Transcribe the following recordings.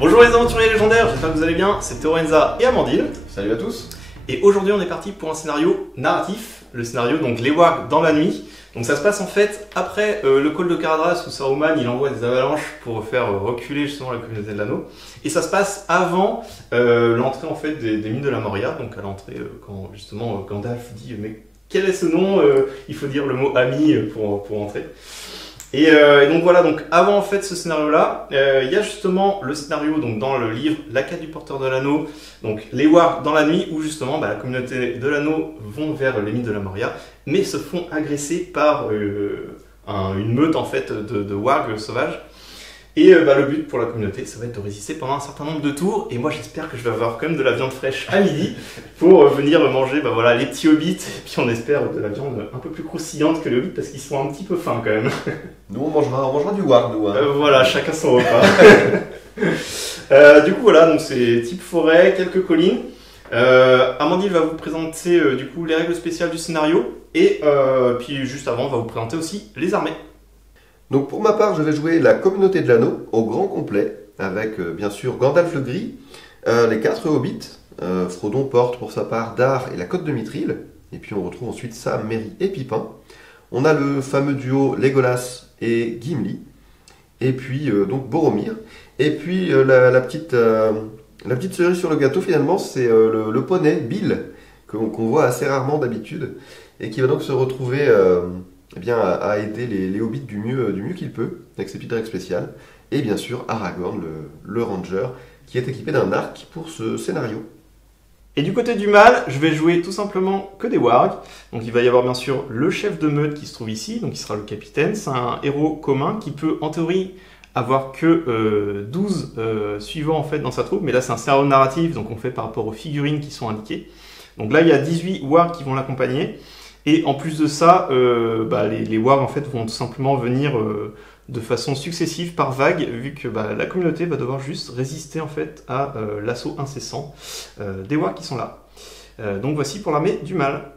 Bonjour les aventuriers légendaires, j'espère que vous allez bien, c'est Théorenza et Amandine. Salut à tous. Et aujourd'hui on est parti pour un scénario narratif, le scénario donc les wargs dans la nuit. Donc ça se passe en fait après le col de Caradhras où Saruman il envoie des avalanches pour faire reculer justement la communauté de l'anneau. Et ça se passe avant l'entrée en fait des mines de la Moria, donc à l'entrée quand justement Gandalf dit mais quel est ce nom, il faut dire le mot ami pour entrer. Et donc voilà, donc avant en fait ce scénario-là, il y a justement le scénario donc dans le livre La quête du porteur de l'anneau, donc les wargs dans la nuit où justement la communauté de l'anneau vont vers les mines de la Moria, mais se font agresser par une meute en fait de wargs sauvages. Et le but pour la communauté, ça va être de résister pendant un certain nombre de tours. Et moi, j'espère que je vais avoir quand même de la viande fraîche à midi pour venir manger les petits hobbits. Et puis on espère de la viande un peu plus croustillante que les hobbits parce qu'ils sont un petit peu fins quand même. Nous, on mangera du warg, nous. Hein. Voilà, chacun son repas. Du coup, voilà, donc c'est type forêt, quelques collines. Amandine va vous présenter du coup les règles spéciales du scénario. Et puis juste avant, on va vous présenter aussi les armées. Donc pour ma part, je vais jouer la communauté de l'anneau au grand complet, avec bien sûr Gandalf le Gris, les 4 hobbits, Frodon porte pour sa part Dar et la côte de Mithril, et puis on retrouve ensuite Sam, Merry et Pipin. On a le fameux duo Legolas et Gimli, et puis donc Boromir, et puis la petite cerise sur le gâteau finalement, c'est le poney Bill, qu'on voit assez rarement d'habitude, et qui va donc se retrouver... à aider les hobbits du mieux qu'il peut, avec ses petites règles spéciales. Et bien sûr, Aragorn, le ranger, qui est équipé d'un arc pour ce scénario. Et du côté du mal, je vais jouer tout simplement que des wargs. Donc il va y avoir bien sûr le chef de meute qui se trouve ici, donc il sera le capitaine. C'est un héros commun qui peut en théorie avoir que 12 suivants en fait dans sa troupe. Mais là c'est un scénario narratif, donc on fait par rapport aux figurines qui sont indiquées. Donc là il y a 18 wargs qui vont l'accompagner. Et en plus de ça, les wargs en fait vont tout simplement venir de façon successive par vague, vu que la communauté va devoir juste résister en fait à l'assaut incessant des wargs qui sont là. Donc voici pour l'armée du mal.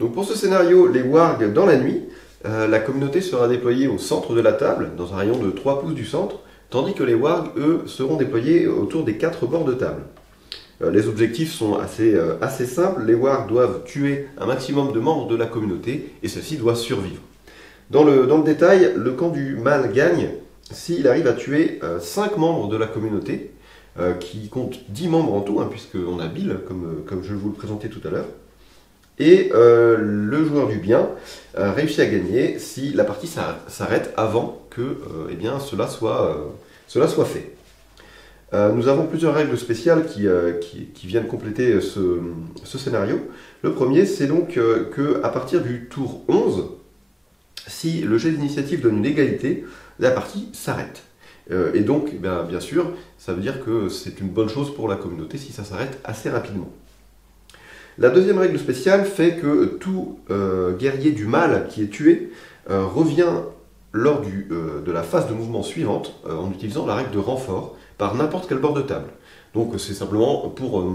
Donc pour ce scénario, les wargs dans la nuit, la communauté sera déployée au centre de la table, dans un rayon de 3 pouces du centre, tandis que les wargs, eux, seront déployés autour des 4 bords de table. Les objectifs sont assez simples. Les wargs doivent tuer un maximum de membres de la communauté et ceux-ci doivent survivre. Dans le détail, le camp du mal gagne s'il arrive à tuer 5 membres de la communauté, qui compte 10 membres en tout, hein, puisqu'on a Bill, comme je vous le présentais tout à l'heure. Et le joueur du bien réussit à gagner si la partie s'arrête avant que cela soit fait. Nous avons plusieurs règles spéciales qui viennent compléter ce scénario. Le premier, c'est donc qu'à partir du tour 11, si le jet d'initiative donne une égalité, la partie s'arrête. Et donc, bien sûr, ça veut dire que c'est une bonne chose pour la communauté si ça s'arrête assez rapidement. La deuxième règle spéciale fait que tout guerrier du mal qui est tué revient lors de la phase de mouvement suivante en utilisant la règle de renfort, par n'importe quel bord de table. Donc c'est simplement pour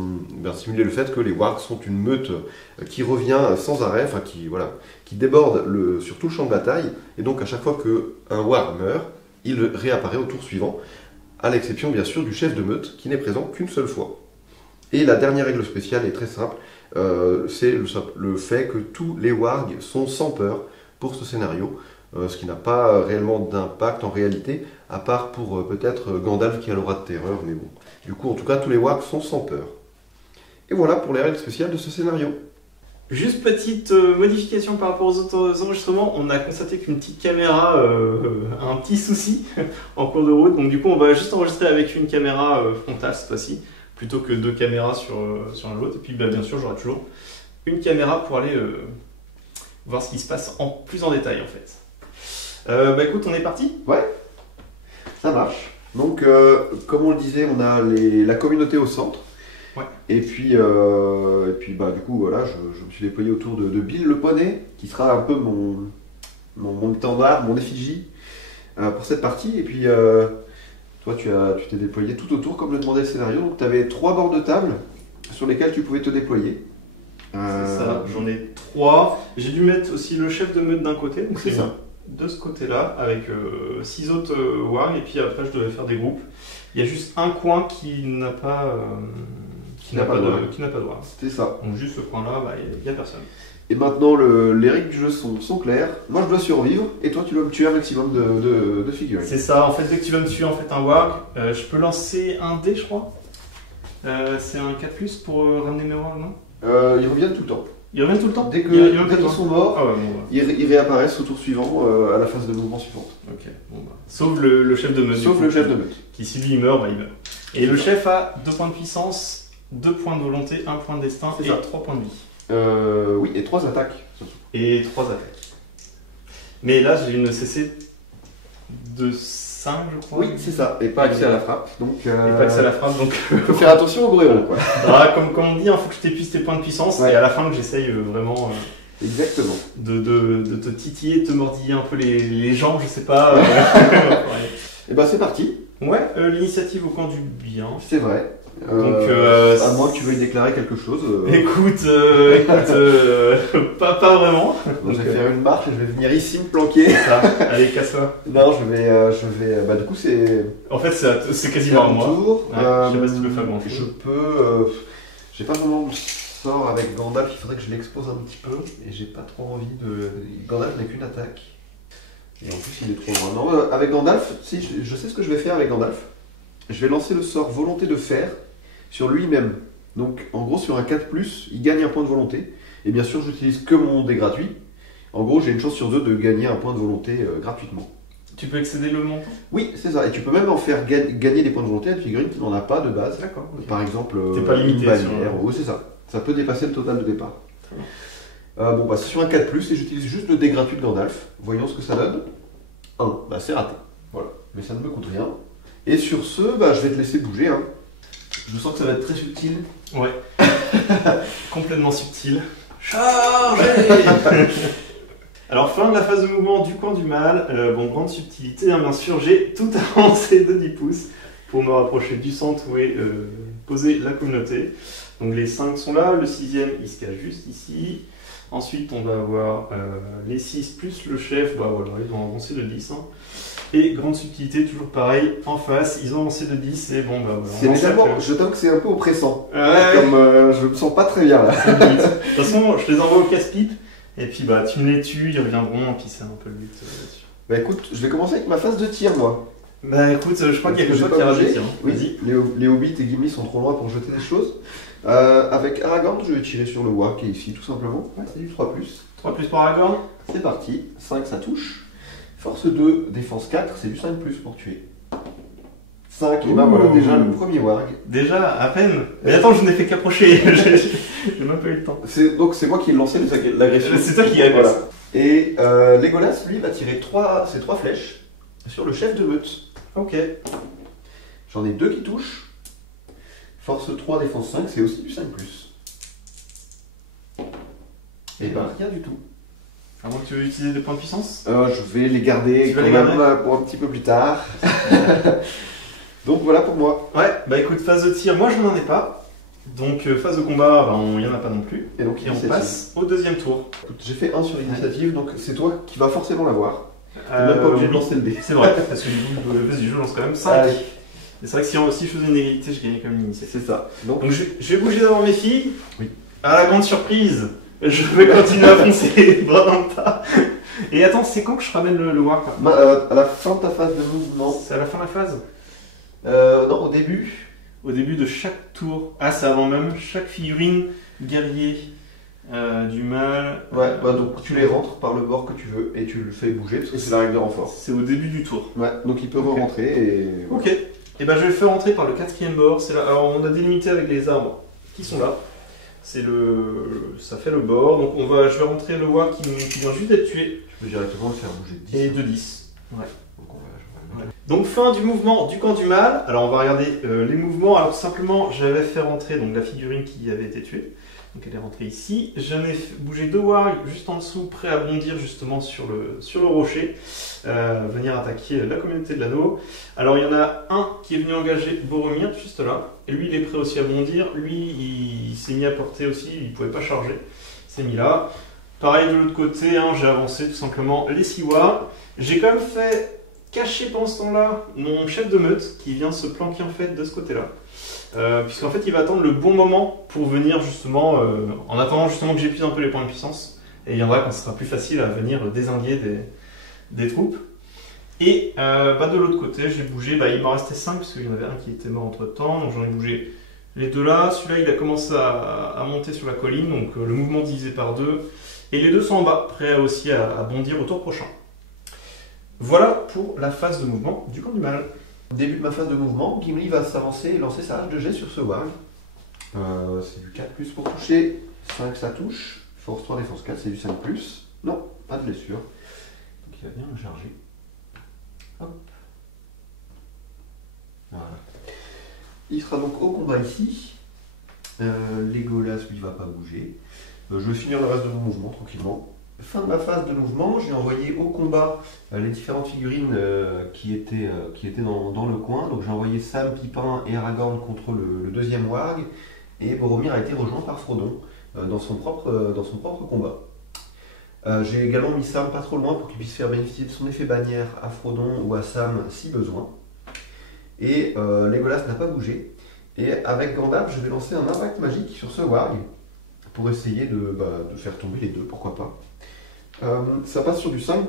simuler le fait que les wargs sont une meute qui revient sans arrêt, qui déborde sur tout le champ de bataille, et donc à chaque fois qu'un warg meurt, il réapparaît au tour suivant, à l'exception bien sûr du chef de meute qui n'est présent qu'une seule fois. Et la dernière règle spéciale est très simple, c'est le fait que tous les wargs sont sans peur pour ce scénario, ce qui n'a pas réellement d'impact en réalité, à part pour peut-être Gandalf qui a l'aura de terreur, mais bon. Du coup, en tout cas, tous les wargs sont sans peur. Et voilà pour les règles spéciales de ce scénario. Juste petite modification par rapport aux autres enregistrements, on a constaté qu'une petite caméra a un petit souci en cours de route, donc du coup on va juste enregistrer avec une caméra frontale cette fois-ci, plutôt que 2 caméras sur l'un de l'autre, et puis bien sûr j'aurai toujours une caméra pour aller voir ce qui se passe plus en détail en fait. Écoute, on est parti ? Ouais, ça marche. Donc, comme on le disait, on a la communauté au centre. Ouais. Et puis du coup, voilà, je me suis déployé autour de Bill le poney, qui sera un peu mon étendard, mon effigie pour cette partie. Et puis, toi, tu t'es déployé tout autour, comme le demandait le scénario. Donc, tu avais 3 bords de table sur lesquels tu pouvais te déployer. C'est ça, j'en ai 3. J'ai dû mettre aussi le chef de meute d'un côté. Donc c'est ça. de ce côté-là avec 6 autres wargs et puis après je devais faire des groupes. Il y a juste un coin qui n'a pas, de warg. C'est ça. Donc juste ce coin-là, il n'y a personne. Et maintenant, les règles du jeu sont claires. Moi, je dois survivre, et toi, tu dois me tuer un maximum de figurines. C'est ça, en fait, dès que tu vas me tuer en fait, un warg, je peux lancer un dé, je crois. C'est un 4+, pour ramener mes wargs, non? Ils reviennent tout le temps. Ils reviennent tout le temps? Dès qu'ils sont morts, ah ouais, bon, ils réapparaissent au tour suivant, à la phase de mouvement suivante. Ok, bon bah. Sauf le chef de meute. Sauf le chef de meute. Qui, si lui il meurt, il meurt. Et le chef a 2 points de puissance, 2 points de volonté, 1 point de destin et 3 points de vie. Oui, et 3 attaques, surtout. Et 3 attaques. Mais là, j'ai une CC de 5, je crois. Oui, c'est ça, et pas accès à la frappe. Donc, et pas accès à la frappe, donc. Faut faire attention au gros héros, quoi. Comme on dit, il faut que je t'épuise tes points de puissance, et à la fin que j'essaye vraiment. Exactement. De te titiller, de te mordiller un peu les jambes, je sais pas. Et bah, c'est parti. Ouais, l'initiative au camp du bien. C'est vrai. Donc, à moins que tu veuilles déclarer quelque chose. Écoute, pas vraiment. Donc, je vais faire une marche et je vais venir ici me planquer. Ça. Allez, casse-toi. Non, je vais. Bah, du coup, c'est. En fait, c'est quasiment à moi. Tour. Ouais, je sais pas si tu peux faire grand chose. Je peux. J'ai pas vraiment de sort avec Gandalf, il faudrait que je l'expose un petit peu. Et j'ai pas trop envie de. Gandalf n'a qu'une attaque. Et en plus, il est trop loin. Non, avec Gandalf, si, je sais ce que je vais faire avec Gandalf. Je vais lancer le sort Volonté de Fer sur lui-même. Donc, en gros, sur un 4+, il gagne un point de volonté. Et bien sûr, j'utilise que mon dé gratuit. En gros, j'ai une chance sur 2 de gagner un point de volonté gratuitement. Tu peux excéder le montant? Oui, c'est ça. Et tu peux même en faire gagner des points de volonté à une figurine qui n'en a pas de base. D'accord. Okay. Par exemple, t'es pas limité une bannière. Oui, c'est ça. Ça peut dépasser le total de départ. Bon, bah, c'est sur un 4+, et j'utilise juste le dé gratuit de Gandalf. Voyons ce que ça donne. 1. Bah, c'est raté. Voilà. Mais ça ne me coûte rien. Et sur ce, bah, je vais te laisser bouger. Hein. Je sens que ça va être très subtil. Ouais. Complètement subtil. Chargez. Alors, fin de la phase de mouvement du camp du mal. Grande subtilité, hein, bien sûr. J'ai tout avancé de 10 pouces pour me rapprocher du centre où est posée la communauté. Donc, les 5 sont là. Le 6e, il se cache juste ici. Ensuite, on va avoir les 6 plus le chef. Bah voilà, ils ont avancé de 10. Hein. Et grande subtilité, toujours pareil, en face, ils ont avancé de 10 et bon bah voilà. C'est légèrement, je t'avoue que c'est un peu oppressant. Ouais. Comme je me sens pas très bien là. De toute façon, je les envoie au casse-pipe et puis bah tu me les tues, ils reviendront et puis c'est un peu le but là-dessus. Bah écoute, je vais commencer avec ma phase de tir moi. Bah écoute, je crois qu'il y a que toi qui ira des tirs. Oui, les hobbits et Gimli sont trop loin pour jeter des choses. Avec Aragorn, je vais tirer sur le warg qui est ici tout simplement. Ouais, c'est du 3+. 3+ pour Aragorn. C'est parti, 5 ça touche. Force 2, défense 4, c'est du 5+ pour tuer. 5, et ben voilà, déjà le premier warg. Déjà, à peine. Mais attends, je n'ai fait qu'approcher, j'ai même pas eu le temps. Donc c'est moi qui ai lancé l'agression. C'est toi qui agresse. Voilà. Et Legolas, lui, va tirer ses 3 flèches sur le chef de meute. Ok. J'en ai 2 qui touchent. Force 3, défense 5, c'est aussi du 5+. Et ben rien du tout. À moins que tu veux utiliser des points de puissance? Je vais les garder quand même pour un petit peu plus tard. Donc voilà pour moi. Ouais, bah écoute, phase de tir, moi je n'en ai pas. Donc phase de combat, il n'y en a pas non plus. Et donc on passe au deuxième tour. J'ai fait 1 sur l'initiative, donc c'est toi qui vas forcément l'avoir. T'es même pas obligé de lancer le dé. C'est vrai, parce que du coup, vas-y, je lance quand même 5. Et c'est vrai que si je faisais une égalité, je gagnais quand même l'initiative. C'est ça. Donc je vais bouger devant mes filles. Oui. À la grande surprise, je vais continuer à foncer bras dans le tas. Et attends, c'est quand que je ramène le warg? À la fin de ta phase de mouvement. C'est à la fin de la phase? Non, au début. Au début de chaque tour. Ah, c'est avant même. Chaque figurine guerrier du mal. Ouais, donc tu les rentres par le bord que tu veux et tu le fais bouger parce que c'est la règle de renfort. C'est au début du tour. Ouais, donc il peut re-rentrer et. Ok. Et ben je vais le faire rentrer par le 4e bord. C'est là. Alors on a délimité avec les arbres qui sont là. Ça fait le bord. Donc je vais rentrer le warg qui vient juste d'être tué. Je peux directement le faire bouger de 10. Et de 10. Ouais. Donc fin du mouvement du camp du mal. Alors on va regarder les mouvements. Alors tout simplement j'avais fait rentrer donc, la figurine qui avait été tuée. Donc elle est rentrée ici. J'en ai bougé 2 wargs juste en dessous, prêts à bondir justement sur le rocher. Venir attaquer la communauté de l'anneau. Alors il y en a un qui est venu engager Boromir juste là. Et lui il est prêt aussi à bondir. Lui il s'est mis à portée aussi, il ne pouvait pas charger. Il s'est mis là. Pareil de l'autre côté, hein, j'ai avancé tout simplement les 6 wargs. J'ai quand même fait cacher pendant ce temps-là mon chef de meute qui vient se planquer en fait de ce côté-là. Puisqu'en fait il va attendre le bon moment pour venir justement, en attendant justement que j'épuise un peu les points de puissance, et il viendra quand ce sera plus facile à venir dézinguer des troupes. Et de l'autre côté j'ai bougé, il m'en restait 5 parce qu'il y en avait un qui était mort entre temps, donc j'en ai bougé les deux là. Celui-là il a commencé à monter sur la colline, donc le mouvement divisé par 2, et les deux sont en bas, prêts aussi à bondir au tour prochain. Voilà pour la phase de mouvement du camp du mal. Début de ma phase de mouvement, Gimli va s'avancer et lancer sa hache de jet sur ce warg. C'est du 4+ pour toucher, 5 ça touche, force 3, défense 4, c'est du 5+. Non, pas de blessure. Donc il va bien le charger. Hop. Voilà. Il sera donc au combat ici. Legolas lui va pas bouger. Je vais finir le reste de mon mouvement tranquillement. Fin de ma phase de mouvement, j'ai envoyé au combat les différentes figurines qui étaient dans le coin. Donc j'ai envoyé Sam, Pipin et Aragorn contre le deuxième warg, et Boromir a été rejoint par Frodon dans son propre combat. J'ai également mis Sam pas trop loin pour qu'il puisse faire bénéficier de son effet bannière à Frodon ou à Sam si besoin. Et Legolas n'a pas bougé. Et avec Gandalf, je vais lancer un impact magique sur ce warg pour essayer de faire tomber les deux, pourquoi pas. Ça passe sur du 5+.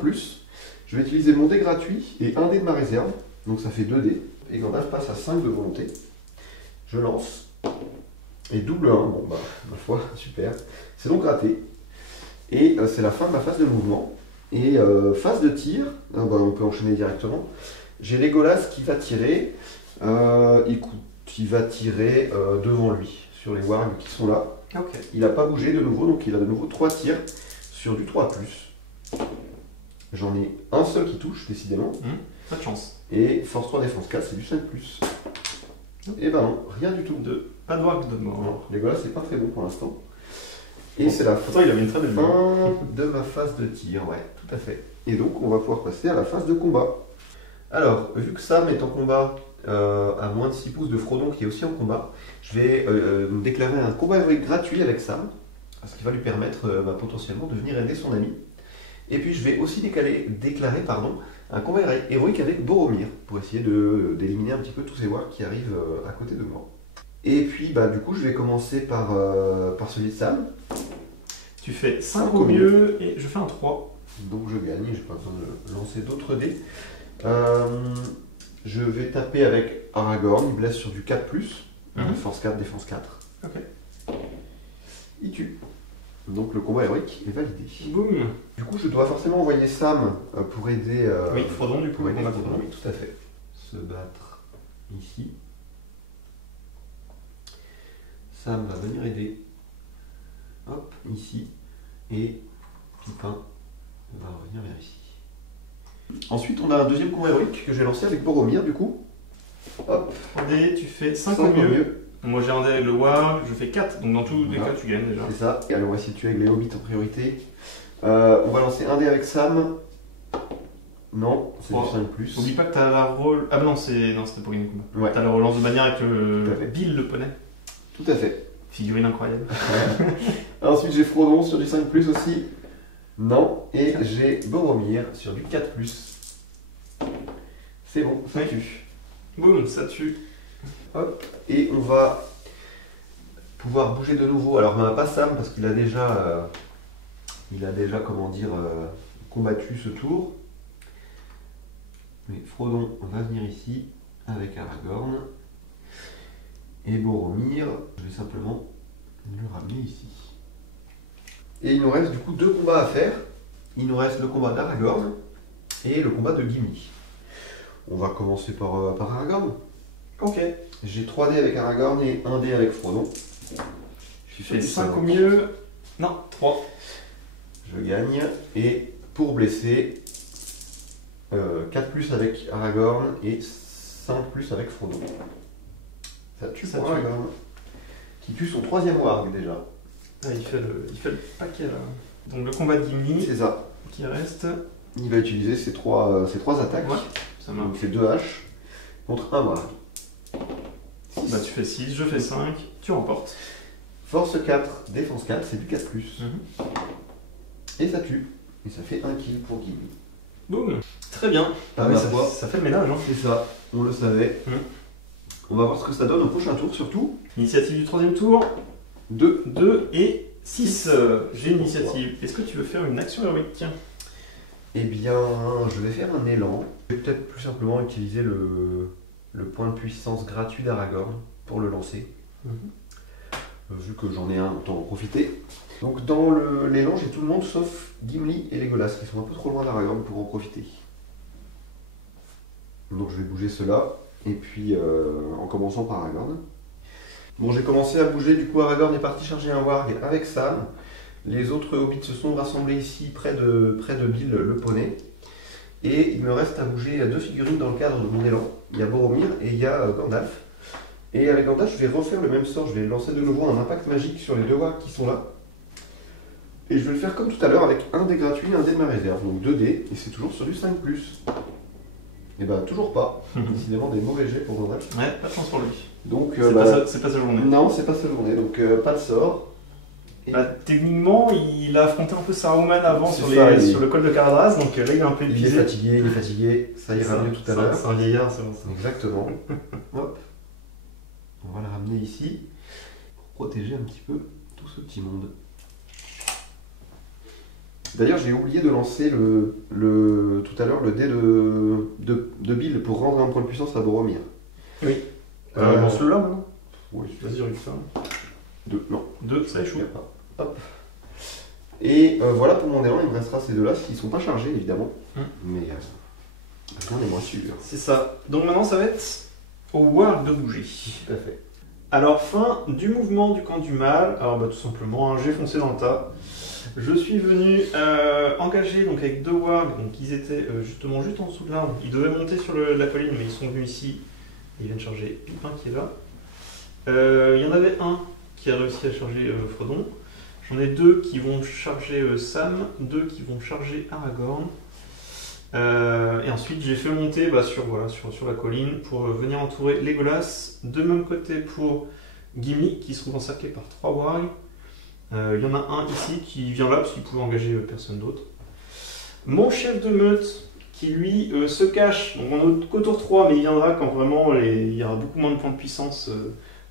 Je vais utiliser mon dé gratuit et un dé de ma réserve, donc ça fait 2 dés. Et Gandalf passe à 5 de volonté. Je lance. Et double 1, bon ma foi, super. C'est donc raté. Et c'est la fin de ma phase de mouvement. Et phase de tir, on peut enchaîner directement. J'ai Legolas qui va tirer. Il va tirer devant lui, sur les wargs qui sont là. Okay. Il n'a pas bougé de nouveau, donc il a de nouveau 3 tirs sur du 3+. J'en ai un seul qui touche, décidément. Pas de chance. Et force 3, défense 4, c'est du 5+. Et ben non, rien du tout. Pas de warg de mort. Non, Legolas, c'est pas très bon pour l'instant. Et c'est la Pourtant, il avait une très belle fin de ma phase de tir, ouais, tout à fait. Et donc, on va pouvoir passer à la phase de combat. Alors, vu que Sam est en combat à moins de 6 pouces de Frodon qui est aussi en combat, je vais déclarer un combat héroïque gratuit avec Sam, ce qui va lui permettre potentiellement de venir aider son ami. Et puis je vais aussi déclarer un combat héroïque avec Boromir pour essayer d'éliminer un petit peu tous ces wargs qui arrivent à côté de moi. Et puis du coup je vais commencer par celui de Sam. Tu fais 5 au mieux et je fais un 3. Donc je gagne, j'ai pas besoin de lancer d'autres dés. Je vais taper avec Aragorn, il blesse sur du 4+, force 4, défense 4. Ok. Il tue. Donc le combat héroïque est validé. Boum. Du coup, je dois forcément envoyer Sam pour aider. Oui, Frodon du coup. Pour aider Frodon, oui, tout à fait. Se battre ici. Sam va venir aider. Hop, ici. Et Pipin va revenir vers ici. Ensuite, on a un deuxième combat héroïque que j'ai lancé avec Boromir, du coup. Hop. 3D, tu fais 5 au mieux. Moi j'ai un dé avec le warg, je fais 4, donc dans tous les cas tu gagnes déjà. C'est ça. Et alors on va essayer de tuer avec les hobbits en priorité. On va lancer un dé avec Sam. Non, c'est du 5+. Oublie pas que t'as la roll. Ah non, c'était pour gagner le combat. Ouais. T'as la relance de bannière avec le Bill le poney. Tout à fait. Figurine incroyable. Ensuite j'ai Frodon sur du 5+ aussi. Non. Et j'ai Boromir sur du 4+. C'est bon, ça tue. Boum, ça tue. Hop. Et on va pouvoir bouger de nouveau. Alors pas Sam parce qu'il a déjà, combattu ce tour. Mais Frodon va venir ici avec Aragorn. Et Boromir, je vais simplement le ramener ici. Et il nous reste du coup 2 combats à faire. Il nous reste le combat d'Aragorn et le combat de Gimli. On va commencer par Aragorn. Ok. J'ai 3 dés avec Aragorn et 1 dé avec Frodon. Je fais 5 au mieux. Non, 3. Je gagne. Et pour blesser, 4+ avec Aragorn et 5+ avec Frodon. Ça tue pour Aragorn. Qui tue son 3e warg déjà. Ah, il fait le paquet là. Donc le combat de Gimli. C'est ça. Qui reste. Il va utiliser ses 3 attaques. Ouais, ça marche. Donc il fait 2 haches contre 1 warg. Bah tu fais 6, je fais 5, tu remportes. Force 4, défense 4, c'est du 4+. Et ça tue. Et ça fait 1 kill pour Gimli. Boum. Très bien. Ah, ça fait le ménage. Hein. C'est ça, on le savait. On va voir ce que ça donne au prochain tour surtout. Initiative du 3e tour. 2. 2 et 6. J'ai une initiative. Est-ce que tu veux faire une action héroïque? Eh bien, je vais faire un élan. Je vais peut-être plus simplement utiliser le point de puissance gratuit d'Aragorn pour le lancer. Vu que j'en ai un, autant en profiter. Donc dans l'élan, j'ai tout le monde sauf Gimli et Legolas qui sont un peu trop loin d'Aragorn pour en profiter. Donc je vais bouger cela, et puis en commençant par Aragorn. Bon, j'ai commencé à bouger, du coup Aragorn est parti charger un warg avec Sam. Les autres hobbits se sont rassemblés ici près de Bill le poney. Et il me reste à bouger 2 figurines dans le cadre de mon élan. Il y a Boromir et il y a Gandalf. Et avec Gandalf, je vais refaire le même sort, je vais lancer de nouveau un impact magique sur les 2 wargs qui sont là. Et je vais le faire comme tout à l'heure avec un dé gratuit et un dé de ma réserve. Donc 2 dés, et c'est toujours sur du 5+. Et bah toujours pas. Décidément des mauvais jets pour Gandalf. Ouais, pas de chance pour lui. Donc c'est pas sa journée. Non, c'est pas sa journée, donc pas de sort. Et... Bah, techniquement, il a affronté un peu Saruman avant sur le col de Caradras, donc là il est un peu épuisé. Il est fatigué, ça ira mieux tout à l'heure. C'est un vieillard, c'est bon ça. Exactement. Hop. On va le ramener ici pour protéger un petit peu tout ce petit monde. D'ailleurs, j'ai oublié de lancer tout à l'heure le dé de Bill pour rendre un point de puissance à Boromir. Oui. Lance-le là maintenant. Oui, vas-y, regarde ça. 2, non. 2, ça échoue. Hop. Et voilà pour mon élan, il me restera ces 2-là, qui ne sont pas chargés évidemment. Mais rien n'est moins sûr. C'est ça. Donc maintenant, ça va être au warg de bouger. Tout à fait. Alors, fin du mouvement du camp du mal. Alors, tout simplement, j'ai foncé dans le tas. Je suis venu engager donc, avec 2 wargs, donc ils étaient justement juste en dessous de l'arbre. Ils devaient monter sur la colline, mais ils sont venus ici. Ils viennent charger Pipin qui est là. Il y en avait un qui a réussi à charger Frodon. J'en ai 2 qui vont charger Sam, 2 qui vont charger Aragorn. Et ensuite j'ai fait monter sur la colline pour venir entourer Legolas. De même côté pour Gimli qui se trouve encerclé par 3 wargs. Il y en a un ici qui vient là parce qu'il pouvait engager personne d'autre. Mon chef de meute qui lui se cache, donc on est qu'au tour 3 mais il viendra quand vraiment il y aura beaucoup moins de points de puissance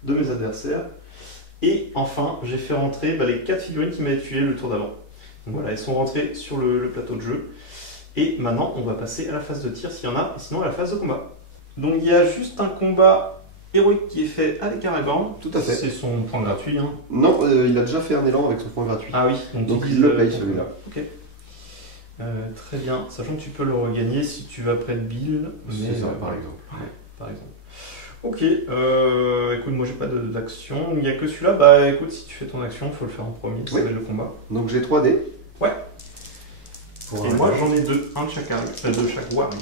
de mes adversaires. Et enfin j'ai fait rentrer les 4 figurines qui m'avaient tué le tour d'avant. Donc voilà, elles sont rentrées sur le plateau de jeu. Et maintenant on va passer à la phase de tir s'il y en a, sinon à la phase de combat. Donc il y a juste un combat héroïque qui est fait avec Aragorn. Tout à fait. C'est son point gratuit. Hein. Non, il a déjà fait un élan avec son point gratuit. Ah oui, donc il le paye celui-là. Ok. Très bien, sachant que tu peux le regagner si tu vas près de Bill. C'est ça, par exemple. Ouais, par exemple. Ok, écoute, moi j'ai pas d'action. Il n'y a que celui-là. Écoute, si tu fais ton action, il faut le faire en premier. Ça va être le combat. Donc j'ai 3 dés. Ouais. Et moi j'en ai 2, un de chaque warg.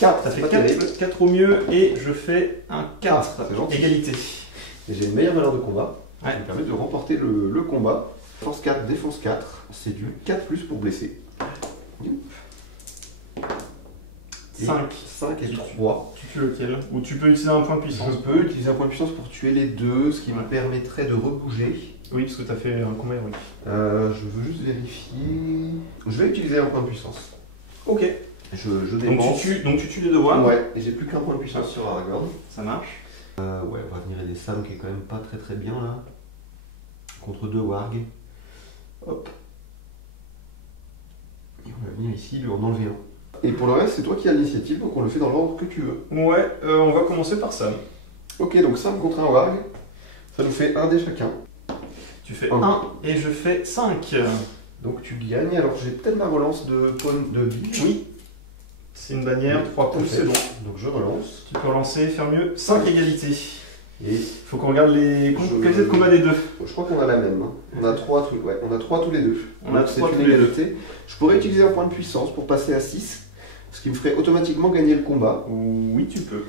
4, ça fait 4 au mieux et je fais un 4. C'est gentil. Égalité. Et j'ai une meilleure valeur de combat. Ouais. Ça me permet de remporter le combat. Force 4, défense 4. C'est du 4+ pour blesser. 5. 5 et 3. Tu tues lequel? Ou tu peux utiliser un point de puissance? Je peux utiliser un point de puissance pour tuer les 2, ce qui me permettrait de rebouger. Oui, parce que tu as fait un combat héroïque. Je veux juste vérifier. Je vais utiliser un point de puissance. Ok. Je dépense. Donc tu tues les 2 wargs. Ouais, et j'ai plus qu'un point de puissance sur Aragorn. Ça marche. Ouais, on va venir aider Sam qui est quand même pas très bien là. Contre 2 wargs. Hop. Et on va venir ici lui en enlever un. Et pour le reste, c'est toi qui as l'initiative, donc on le fait dans l'ordre que tu veux. Ouais, on va commencer par Sam. Ok, donc Sam contre un warg. Ça nous fait 1 dé chacun. Tu fais 1 et je fais 5. Donc tu gagnes. Alors j'ai peut-être ma relance de Bill. Oui. C'est une bannière, 3 pouces, c'est bon. Donc je relance. Tu peux relancer, faire mieux. 5 égalités. Et faut qu'on regarde les qualités de combat des 2. Je crois qu'on a la même. Hein. On a 3 tous les 2. On a 3 tous les 2. Je pourrais utiliser un point de puissance pour passer à 6. Ce qui me ferait automatiquement gagner le combat. Oui, tu peux.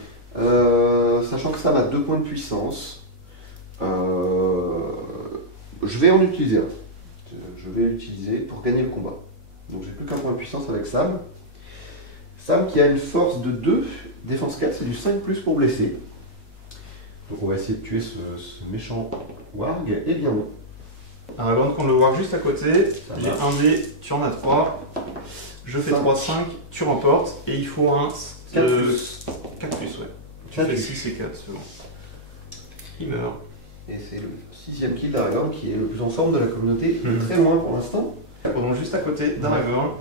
Sachant que ça a 2 points de puissance. Je vais en utiliser un. Je vais l'utiliser pour gagner le combat. Donc j'ai plus qu'un point de puissance avec Sam. Sam qui a une force de 2, défense 4, c'est du 5+ pour blesser. Donc on va essayer de tuer ce méchant warg. Eh bien non. Aragorn, quand le warg juste à côté, j'ai marche. un dé, tu en as 3. Je fais 3, 5, tu remportes. Et il faut un 4 plus. 4 plus, ouais. Tu 4 fais plus. 6 et 4, c'est bon. Il meurt. Et c'est le 6ème kill d'Aragorn qui est le plus en forme de la communauté, Mhm. très loin pour l'instant. Donc juste à côté d'Aragorn.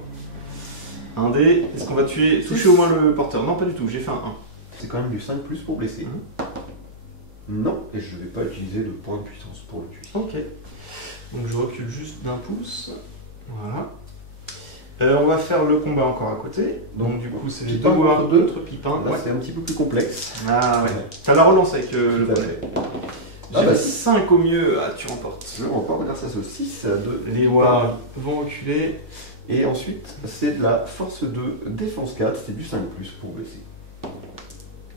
Un dé. Est-ce qu'on va toucher au moins le porteur? Non, pas du tout, j'ai fait un 1. C'est quand même du 5 plus pour blesser. Non, et je ne vais pas utiliser de point de puissance pour le tuer. Ok. Donc je recule juste d'un pouce. Voilà. On va faire le combat encore à côté. Donc du coup, c'est les deux Pipin wargs contre deux. contre Pipin. Là, Ouais. c'est un petit peu plus complexe. Ah ouais. T'as la relance avec le Tout à poney. fait. J'ai Ah bah, 5 au mieux. Ah, tu remportes. Je remporte grâce à ce 6 à 2. Les wargs vont reculer. Et ensuite, c'est de la force 2, défense 4, c'est du 5 plus pour blesser.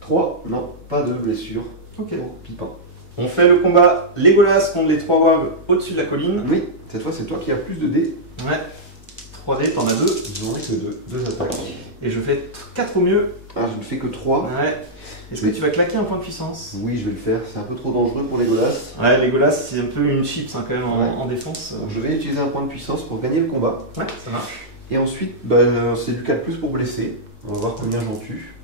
3, non, pas de blessure Ok. pour Pipin. On fait le combat Legolas contre les 3 wargs au-dessus de la colline. Oui, cette fois c'est toi qui as plus de dés. Ouais. 3 dés, t'en as 2. J'en ai que 2 attaques. Et je fais 4 au mieux. Ah, je ne fais que 3. Ouais. Est-ce que tu vas claquer un point de puissance? Oui, je vais le faire, c'est un peu trop dangereux pour Legolas. Ouais, Legolas, c'est un peu une chips quand même Ouais. en défense. Donc, je vais utiliser un point de puissance pour gagner le combat. Ouais, ça marche. Et ensuite, c'est du 4 plus pour blesser. On va voir combien j'en tue.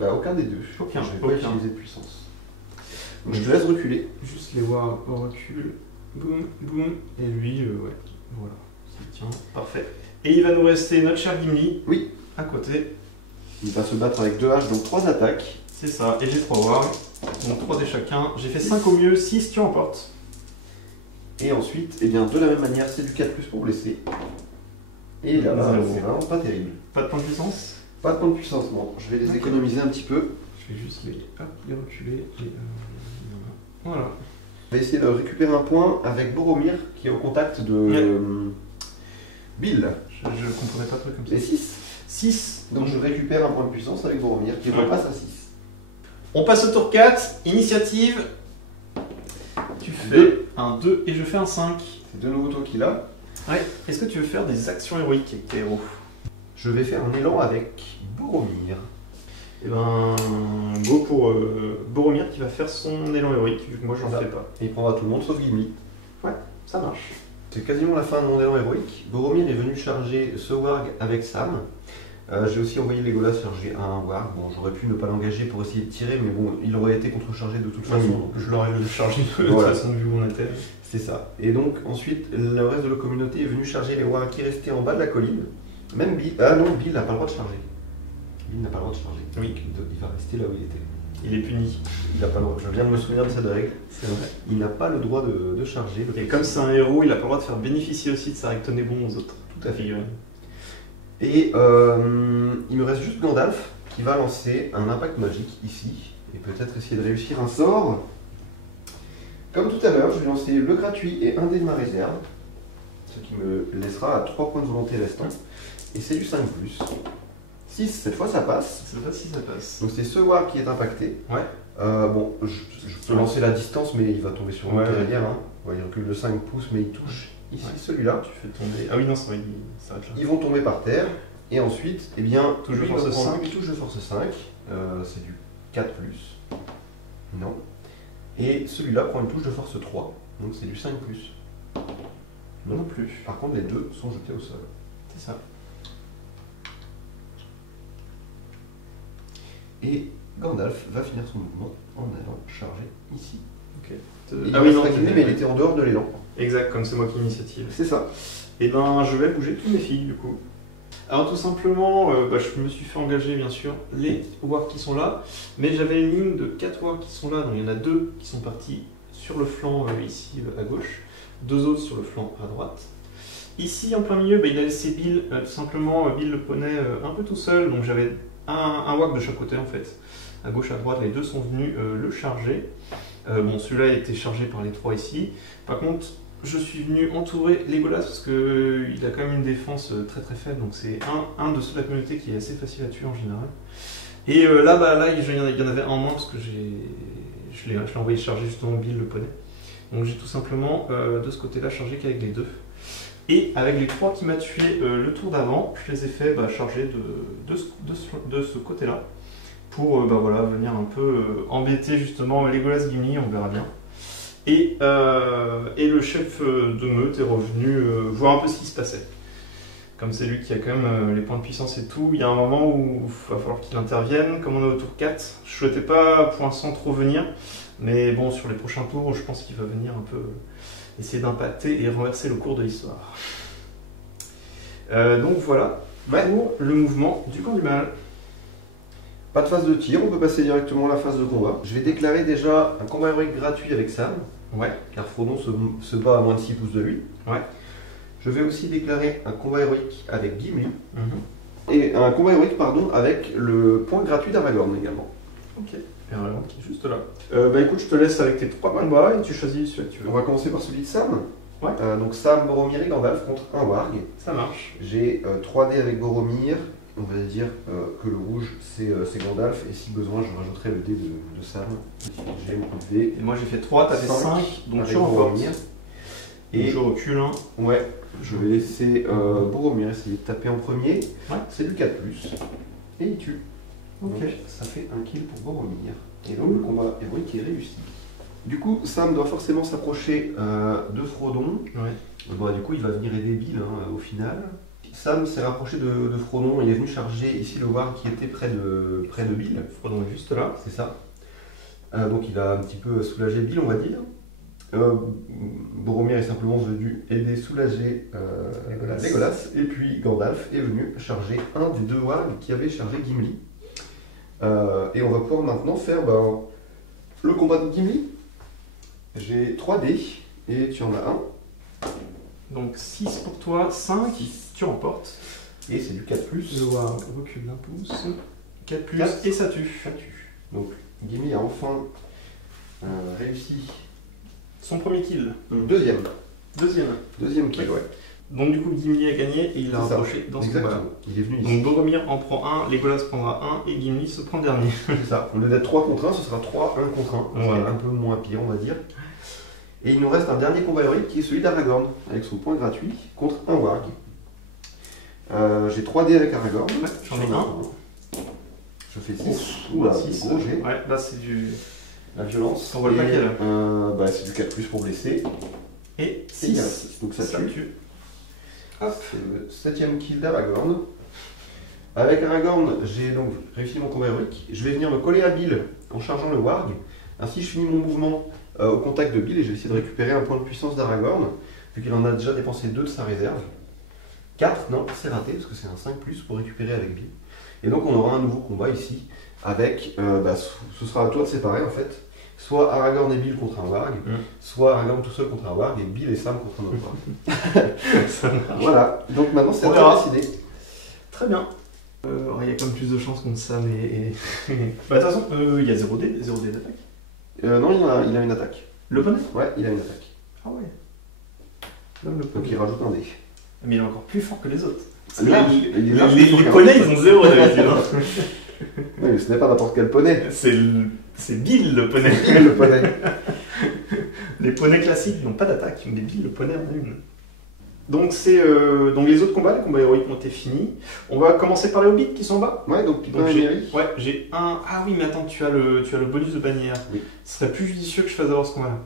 Aucun des deux. Aucun, Je vais pas aucun. utiliser de puissance. Donc, je te laisse reculer. Juste les wargs au recul. Boum, boum. Et lui, ouais. Voilà. Ça tient. Parfait. Et il va nous rester notre cher Gimli. Oui. À côté. Il va se battre avec 2 haches, donc 3 attaques. C'est ça. Et j'ai 3 wargs. Donc 3 dés chacun. J'ai fait 5 au mieux. 6, tu emportes. Et ensuite, eh bien, de la même manière, c'est du 4 plus pour blesser. Et là, Zéro. c'est vraiment pas terrible. Pas de point de puissance. Pas de point de puissance, non. Je vais les Ok. économiser un petit peu. Je vais juste les reculer. Et, voilà. Je vais essayer de récupérer un point avec Boromir qui est au contact de Bill. Je comprenais pas trop comme ça. Et 6. 6. Donc je récupère un point de puissance avec Boromir qui Ouais. repasse à 6. On passe au tour 4. Initiative. Tu fais Deux. un 2 et je fais un 5. C'est de nouveau toi qui l'as. Ouais. Est-ce que tu veux faire des actions héroïques avec tes héros? Je vais faire un élan avec Boromir. Et ben, go pour Boromir qui va faire son élan héroïque, vu que moi je n'en Voilà. fais pas. Et il prendra tout le monde sauf Gimli. Ça marche. C'est quasiment la fin de mon élan héroïque. Boromir est venu charger ce warg avec Sam. J'ai aussi envoyé Legolas charger un warg. Bon, j'aurais pu ne pas l'engager pour essayer de tirer, mais bon, il aurait été contrechargé de toute façon. donc Je l'aurais chargé de toute Voilà. façon vu où on était. C'est ça. Et donc, ensuite, le reste de la communauté est venu charger les wargs qui restaient en bas de la colline. Même Bill. Ah non, Bill n'a pas le droit de charger. Bill n'a pas le droit de charger. Oui. Il va rester là où il était. Il est puni. Il n'a pas le droit. Je viens de me souvenir de cette règle. C'est vrai. Il n'a pas le droit de charger. Et comme c'est un héros, il a pas le droit de faire bénéficier aussi de sa rectenée bon aux autres. Tout à fait. Figurine. Et il me reste juste Gandalf qui va lancer un impact magique ici. Et peut-être essayer de réussir un sort. Comme tout à l'heure, je vais lancer le gratuit et un dé de ma réserve. Ce qui me laissera à 3 points de volonté restants. Et c'est du 5+. 6, cette fois ça passe. C'est pas si ça passe. Donc c'est ce warg qui est impacté. Ouais. Bon, je peux lancer la distance, mais il va tomber sur une Ouais. derrière. Hein. Ouais, il recule de 5 pouces, mais il touche ici Ouais. celui-là. Tu fais tomber. Ah oui, non, c'est vrai, il s'arrête là. Ils vont tomber par terre. Et ensuite, eh bien, Touche de lui, il force va prendre 5. une touche de force 5. C'est du 4+. Non. Et celui-là prend une touche de force 3. Donc c'est du 5+. Non plus. Par contre, les deux sont jetés au sol. C'est ça. Et Gandalf va finir son mouvement en allant charger ici. Ok. Il Ah oui, non, mais il était en dehors de l'élan. Exact, comme c'est moi qui ai l'initiative. C'est ça. Et ben, je vais bouger tous mes filles du coup. Alors tout simplement, je me suis fait engager bien sûr les wargs qui sont là, mais j'avais une ligne de 4 wargs qui sont là, donc il y en a 2 qui sont partis sur le flanc ici à gauche, 2 autres sur le flanc à droite. Ici en plein milieu, il a laissé Bill, tout simplement Bill le poney un peu tout seul, donc j'avais un warg de chaque côté en fait. À gauche, à droite, les deux sont venus le charger. Bon, celui-là a été chargé par les 3 ici. Par contre, je suis venu entourer Legolas parce qu'il a quand même une défense très très faible, donc c'est un de ceux de la communauté qui est assez facile à tuer en général. Et là, il y en avait un en moins parce que je l'ai envoyé charger justement Bill le poney. Donc j'ai tout simplement de ce côté-là chargé qu'avec les 2. Et avec les 3 qui m'a tué le tour d'avant, je les ai fait charger de ce côté-là pour venir un peu embêter justement Legolas Gimli, on verra bien. Et le chef de meute est revenu voir un peu ce qui se passait. Comme c'est lui qui a quand même les points de puissance et tout, il y a un moment où il va falloir qu'il intervienne. Comme on est au tour 4, je souhaitais pas pour l'instant trop venir. Mais bon, sur les prochains tours, je pense qu'il va venir un peu essayer d'impacter et renverser le cours de l'histoire. Donc voilà, pour le mouvement du camp du mal. Pas de phase de tir, on peut passer directement à la phase de combat. Je vais déclarer déjà un combat héroïque gratuit avec Sam, car Frodon se bat à moins de 6 pouces de lui. Je vais aussi déclarer un combat héroïque avec Gimli, et un combat héroïque avec le point gratuit d'Aragorn également. Ok, et Aragorn qui est juste là. Bah écoute, je te laisse avec tes 3 combats et tu choisis celui que tu veux. On va commencer par celui de Sam. Donc Sam, Boromir et Gandalf contre un Warg. Ça marche. J'ai 3 dés avec Boromir. On va dire que le rouge c'est Gandalf, et si besoin je rajouterai le dé de Sam. J'ai beaucoup de dés. Et moi j'ai fait 3, t'as fait 5, donc tu remportes. Et je recule un. Ouais, je vais laisser Boromir essayer de taper en premier. C'est du 4+. Et il tue. Donc ça fait un kill pour Boromir. Et donc le combat héroïque est réussi. Du coup, Sam doit forcément s'approcher de Frodon. Bon, du coup, il va venir aider Bill au final. Sam s'est rapproché de Frodon, il est venu charger ici le Warg qui était près de Bill. Frodon est juste là. C'est ça. Donc il a un petit peu soulagé Bill, on va dire. Boromir est simplement venu aider, soulager Legolas. Et puis Gandalf est venu charger un des 2 Wargs qui avait chargé Gimli. Et on va pouvoir maintenant faire le combat de Gimli. J'ai 3 dés et tu en as un. Donc 6 pour toi, 5, tu remportes. Et c'est du 4+. Le Warg recule d'un pouce. 4+, et ça tue. Donc Gimli a enfin réussi son premier kill. Deuxième kill, ouais. Donc du coup Gimli a gagné et il l'a rapproché dans ce combat. Il est venu ici. Donc Boromir en prend un, Legolas prendra un et Gimli se prend le dernier. C'est ça. Au lieu d'être 3 contre 1, ce sera 3, 1 contre 1. C'est un peu moins pire, on va dire. Et il nous reste un dernier combat héroïque qui est celui d'Aragorn, avec son point gratuit, contre un Warg. J'ai 3 dés avec Aragorn. J'en ai un. Je fais 6. Oula, gros jet. Ouais, là c'est du... La violence. On voit le paquet là. C'est du 4+ pour blesser. Et 6. Donc ça tue. Hop. C'est le 7ème kill d'Aragorn. Avec Aragorn, j'ai donc réussi mon combat héroïque. Je vais venir me coller à Bill en chargeant le Warg. Ainsi, je finis mon mouvement au contact de Bill et je vais essayer de récupérer un point de puissance d'Aragorn, vu qu'il en a déjà dépensé 2 de sa réserve. 4, non, c'est raté parce que c'est un 5+ pour récupérer avec Bill. Et donc on aura un nouveau combat ici avec, ce sera à toi de séparer en fait, soit Aragorn et Bill contre un Warg, soit Aragorn tout seul contre un Warg et Bill et Sam contre un autre Warg. Voilà, donc maintenant c'est à toi de décider. Très bien. Il y a quand même plus de chances contre Sam et... Bah de toute façon, il y a 0 dé d'attaque. Non, il a une attaque. Le poney? Ouais, il a une attaque. Ah ouais. Donc il rajoute un dé. Mais il est encore plus fort que les autres. Les poneys, ils ont 0 d'habitude. Oui, mais ce n'est pas n'importe quel poney. C'est Bill le poney. Le poney. Les poneys classiques n'ont pas d'attaque, mais Bill le poney en a une. Donc donc les autres combats, les combats héroïques ont été finis. On va commencer par les hobbits qui sont en bas. Ouais, donc j'ai un... Ah oui, mais attends, tu as le bonus de bannière. Oui. Ce serait plus judicieux que je fasse d'abord ce combat-là.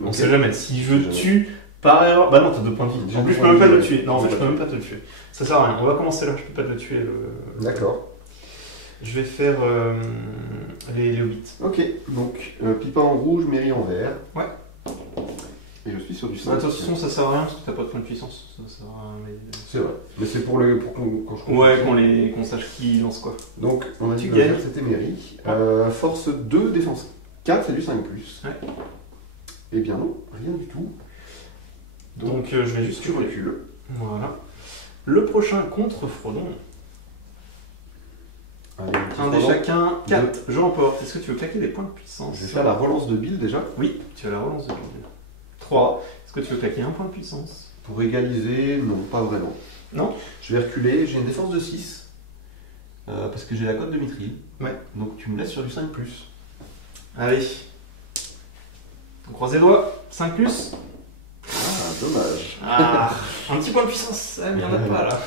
On sait jamais. Si je jamais. Tue par erreur... Bah non, t'as 2 points de vie. En plus, je peux même pas te le tuer. Non, en fait, je peux même pas te le tuer. Ça sert à rien. On va commencer là, je peux pas te le tuer. D'accord. Je vais faire les hobbits. Ok, donc Pipin en rouge, Merry en vert. Ouais. Et je suis sur du 5. De toute façon, ça sert à rien parce que t'as pas de point de puissance. Ça sert à rien, mais... C'est vrai. Mais c'est pour quand je Ouais, qu'on sache qui lance quoi. Donc, on a dit Tu gagnes. C'était Merry. Force 2, défense 4, c'est du 5+. Ouais. Eh bien non, rien du tout. Donc je vais juste... Tu recules. Voilà. Le prochain contre Frodon. Allez, Un dé chacun, 4. Je remporte. Est-ce que tu veux claquer des points de puissance? Je vais faire la relance de Bill déjà. Oui, tu as la relance de Bill. 3. Est-ce que tu veux claquer un point de puissance? Pour égaliser, non, pas vraiment. Non. Je vais reculer, j'ai une défense de 6. Parce que j'ai la cote de Mithril. Ouais. Donc tu me laisses sur du 5+. Allez. On croise les doigts. 5+. Ah, dommage. Ah, un petit point de puissance. Il n'y en a pas là.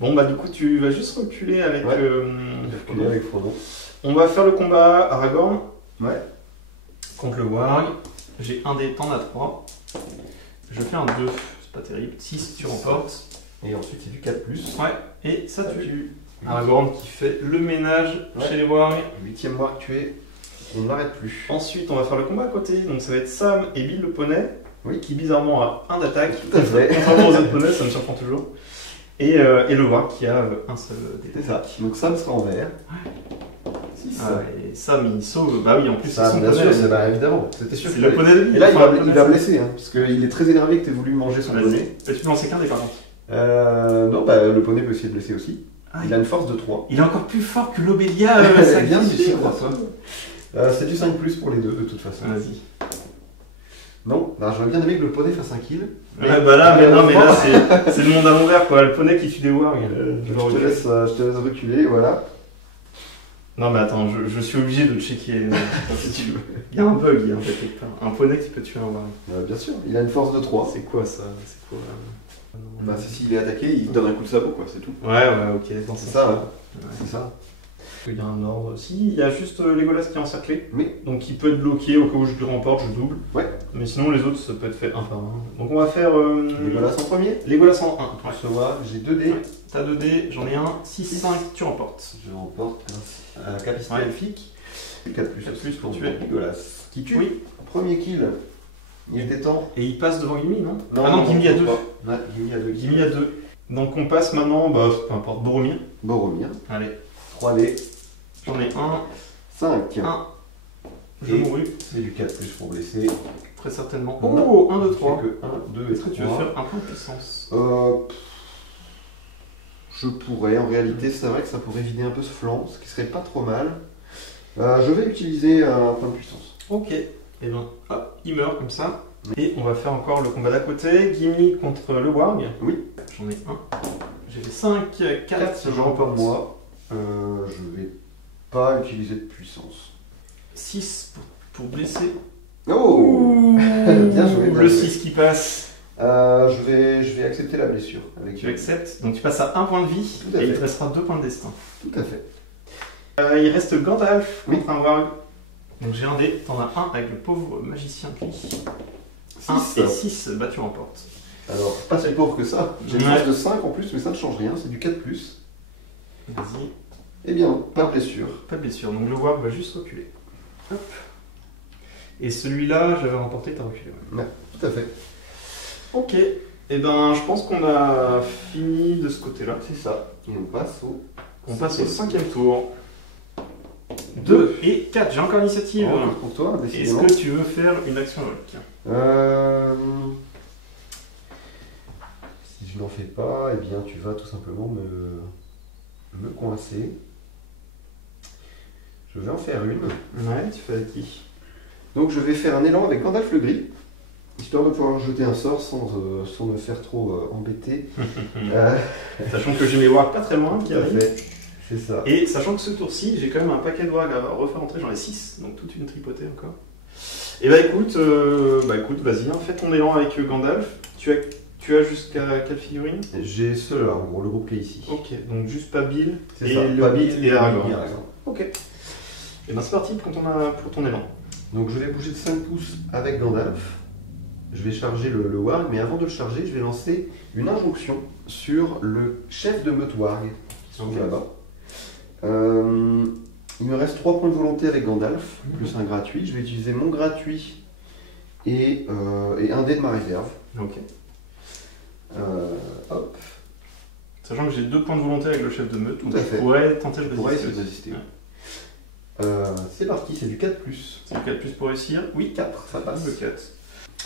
Bon bah du coup tu vas juste reculer avec reculer avec Frodon. On va faire le combat Aragorn. Ouais. Contre le Warg. J'ai un dé, t'en as 3. Je fais un 2, c'est pas terrible. 6, tu remportes. Et ensuite, c'est du 4+. Ouais, et ça tue. Aragorn qui fait le ménage chez les wargs. 8ème warg tué. On n'arrête plus. Ensuite, on va faire le combat à côté. Donc ça va être Sam et Bill le poney. Oui. Qui bizarrement a un d'attaque. Tout à fait. Contrairement aux autres poneys, ça me surprend toujours. Et le warg qui a un seul dé. C'est ça. Donc Sam sera en vert. 6. Ah, et Sam il sauve. Bah oui, en plus Sam, c'est son bien poney. sûr, bah, évidemment. C'était sûr. C'est le poney de Bill. Et là, enfin, il va blesser, hein, parce qu'il est très énervé que tu aies voulu manger son poney. Mais tu peux lancer qu'un dé par contre. Non, bah, le poney peut essayer de blesser aussi. Ah, il a une force de 3. Il est encore plus fort que l'Obélia. Bien sûr, c'est du 5+ pour les deux, de toute façon. Vas-y. Non, bah, j'aurais bien aimé que le poney fasse un kill. Ouais, bah là, mais là c'est le monde à l'envers quoi. Le poney qui tue des wargs. Je te laisse reculer, voilà. Non mais attends, je suis obligé de checker si tu veux. Il y a un bug, il y a un bug quelque part. Un poney qui peut tuer un warg. Bien sûr, il a une force de 3. C'est quoi ça? C'est quoi Bah, c'est s'il est attaqué, il donne un coup de sabot, quoi, c'est tout. Ouais, ok. C'est ça, hein. Ouais. C'est ça. Il y a un ordre aussi. Il y a juste Legolas qui est encerclé. Oui. Donc il peut être bloqué au cas où je le remporte, je double. Ouais. Mais sinon les autres ça peut être fait un par un. Donc on va faire. Legolas en premier. Legolas en 1. Pour ce voir, j'ai 2 dés. Ouais. T'as 2 dés, j'en ai un. 6, 5, tu remportes. Je remporte un capacité elfique. 4+ pour tuer. Legolas. Qui tue. Oui. Premier kill. Il était temps. Et il passe devant Gimli, non? Non, Ah non, Gimli a 2. Ouais, Gimli a 2. Gimli a 2. Donc on passe maintenant, bah peu importe, Boromir. Boromir. Allez. 3 dés. J'en ai un. 5. 1. Je mourus. C'est du 4+ pour blesser. Très certainement. Non. Oh, 1, 2, 3. Que 1, 2 et Est-ce que tu veux 3. faire un point de puissance? Je pourrais, en réalité, c'est vrai que ça pourrait vider un peu ce flanc, ce qui serait pas trop mal. Je vais utiliser un point de puissance. Ok. Et bien, hop, il meurt comme ça. Et on va faire encore le combat d'à côté. Gimli contre le warg. Oui. J'en ai un. J'ai les 5, 4, je remporte. Moi, je vais pas utiliser de puissance. 6 pour blesser. Oh Bien joué. Le 6 qui passe. Je vais accepter la blessure. Avec Tu acceptes. Donc tu passes à 1 point de vie. Tout à Et fait. il te restera 2 points de destin. Tout à fait. Il reste Gandalf Oui. contre un warg. Donc j'ai un dé. T'en as un avec le pauvre magicien qui. 1 et 6, bah tu remportes. Alors, pas si pauvre que ça. J'ai une Ouais. force de 5 en plus, mais ça ne change rien, c'est du 4+. Vas-y. Eh bien, pas de blessure. Pas de blessure. Donc le warg va juste reculer. Hop. Et celui-là, j'avais remporté, t'as reculé. Ouais, tout à fait. Ok. Et ben, je pense qu'on a fini de ce côté-là. C'est ça. Et on passe au... On passe au 5e tour. 2 et 4, j'ai encore l'initiative. Encore pour toi, Est-ce décidément. que tu veux faire une action Hulk? Si je n'en fais pas, eh bien tu vas tout simplement me coincer. Je vais en faire une. Ouais, tu fais avec qui? Donc je vais faire un élan avec Gandalf le Gris, histoire de pouvoir jeter un sort sans me faire trop embêter. Sachant que j'ai mes wargs pas très loin qui Tout à arrivent. fait. C'est ça. Et sachant que ce tour-ci, j'ai quand même un paquet de wargs à refaire entrer, j'en ai 6, donc toute une tripotée encore. Et bah écoute, vas-y, hein, fais ton élan avec Gandalf. Tu as jusqu'à quelle figurine? J'ai ceux-là, en gros, le groupe qui est ici. Ok, donc juste pas Bill C'est et ça. le Pas Hobbit Bill et Aragorn. Aragorn. Ok. Et ben c'est parti pour ton élan. Donc je vais bouger de 5 pouces avec Gandalf. Je vais charger le warg, mais avant de le charger, je vais lancer une injonction sur le chef de meute warg qui sont Ok. là-bas. Il me reste 3 points de volonté avec Gandalf, plus un gratuit. Je vais utiliser mon gratuit et un dé de ma réserve. Ok. Hop, Sachant que j'ai 2 points de volonté avec le chef de meute, donc Tout à je fait. pourrais tenter de je pourrais résister. essayer de résister. Ouais. C'est parti, c'est du 4+. C'est le 4 plus pour réussir. Oui, 4, ça passe. le 4.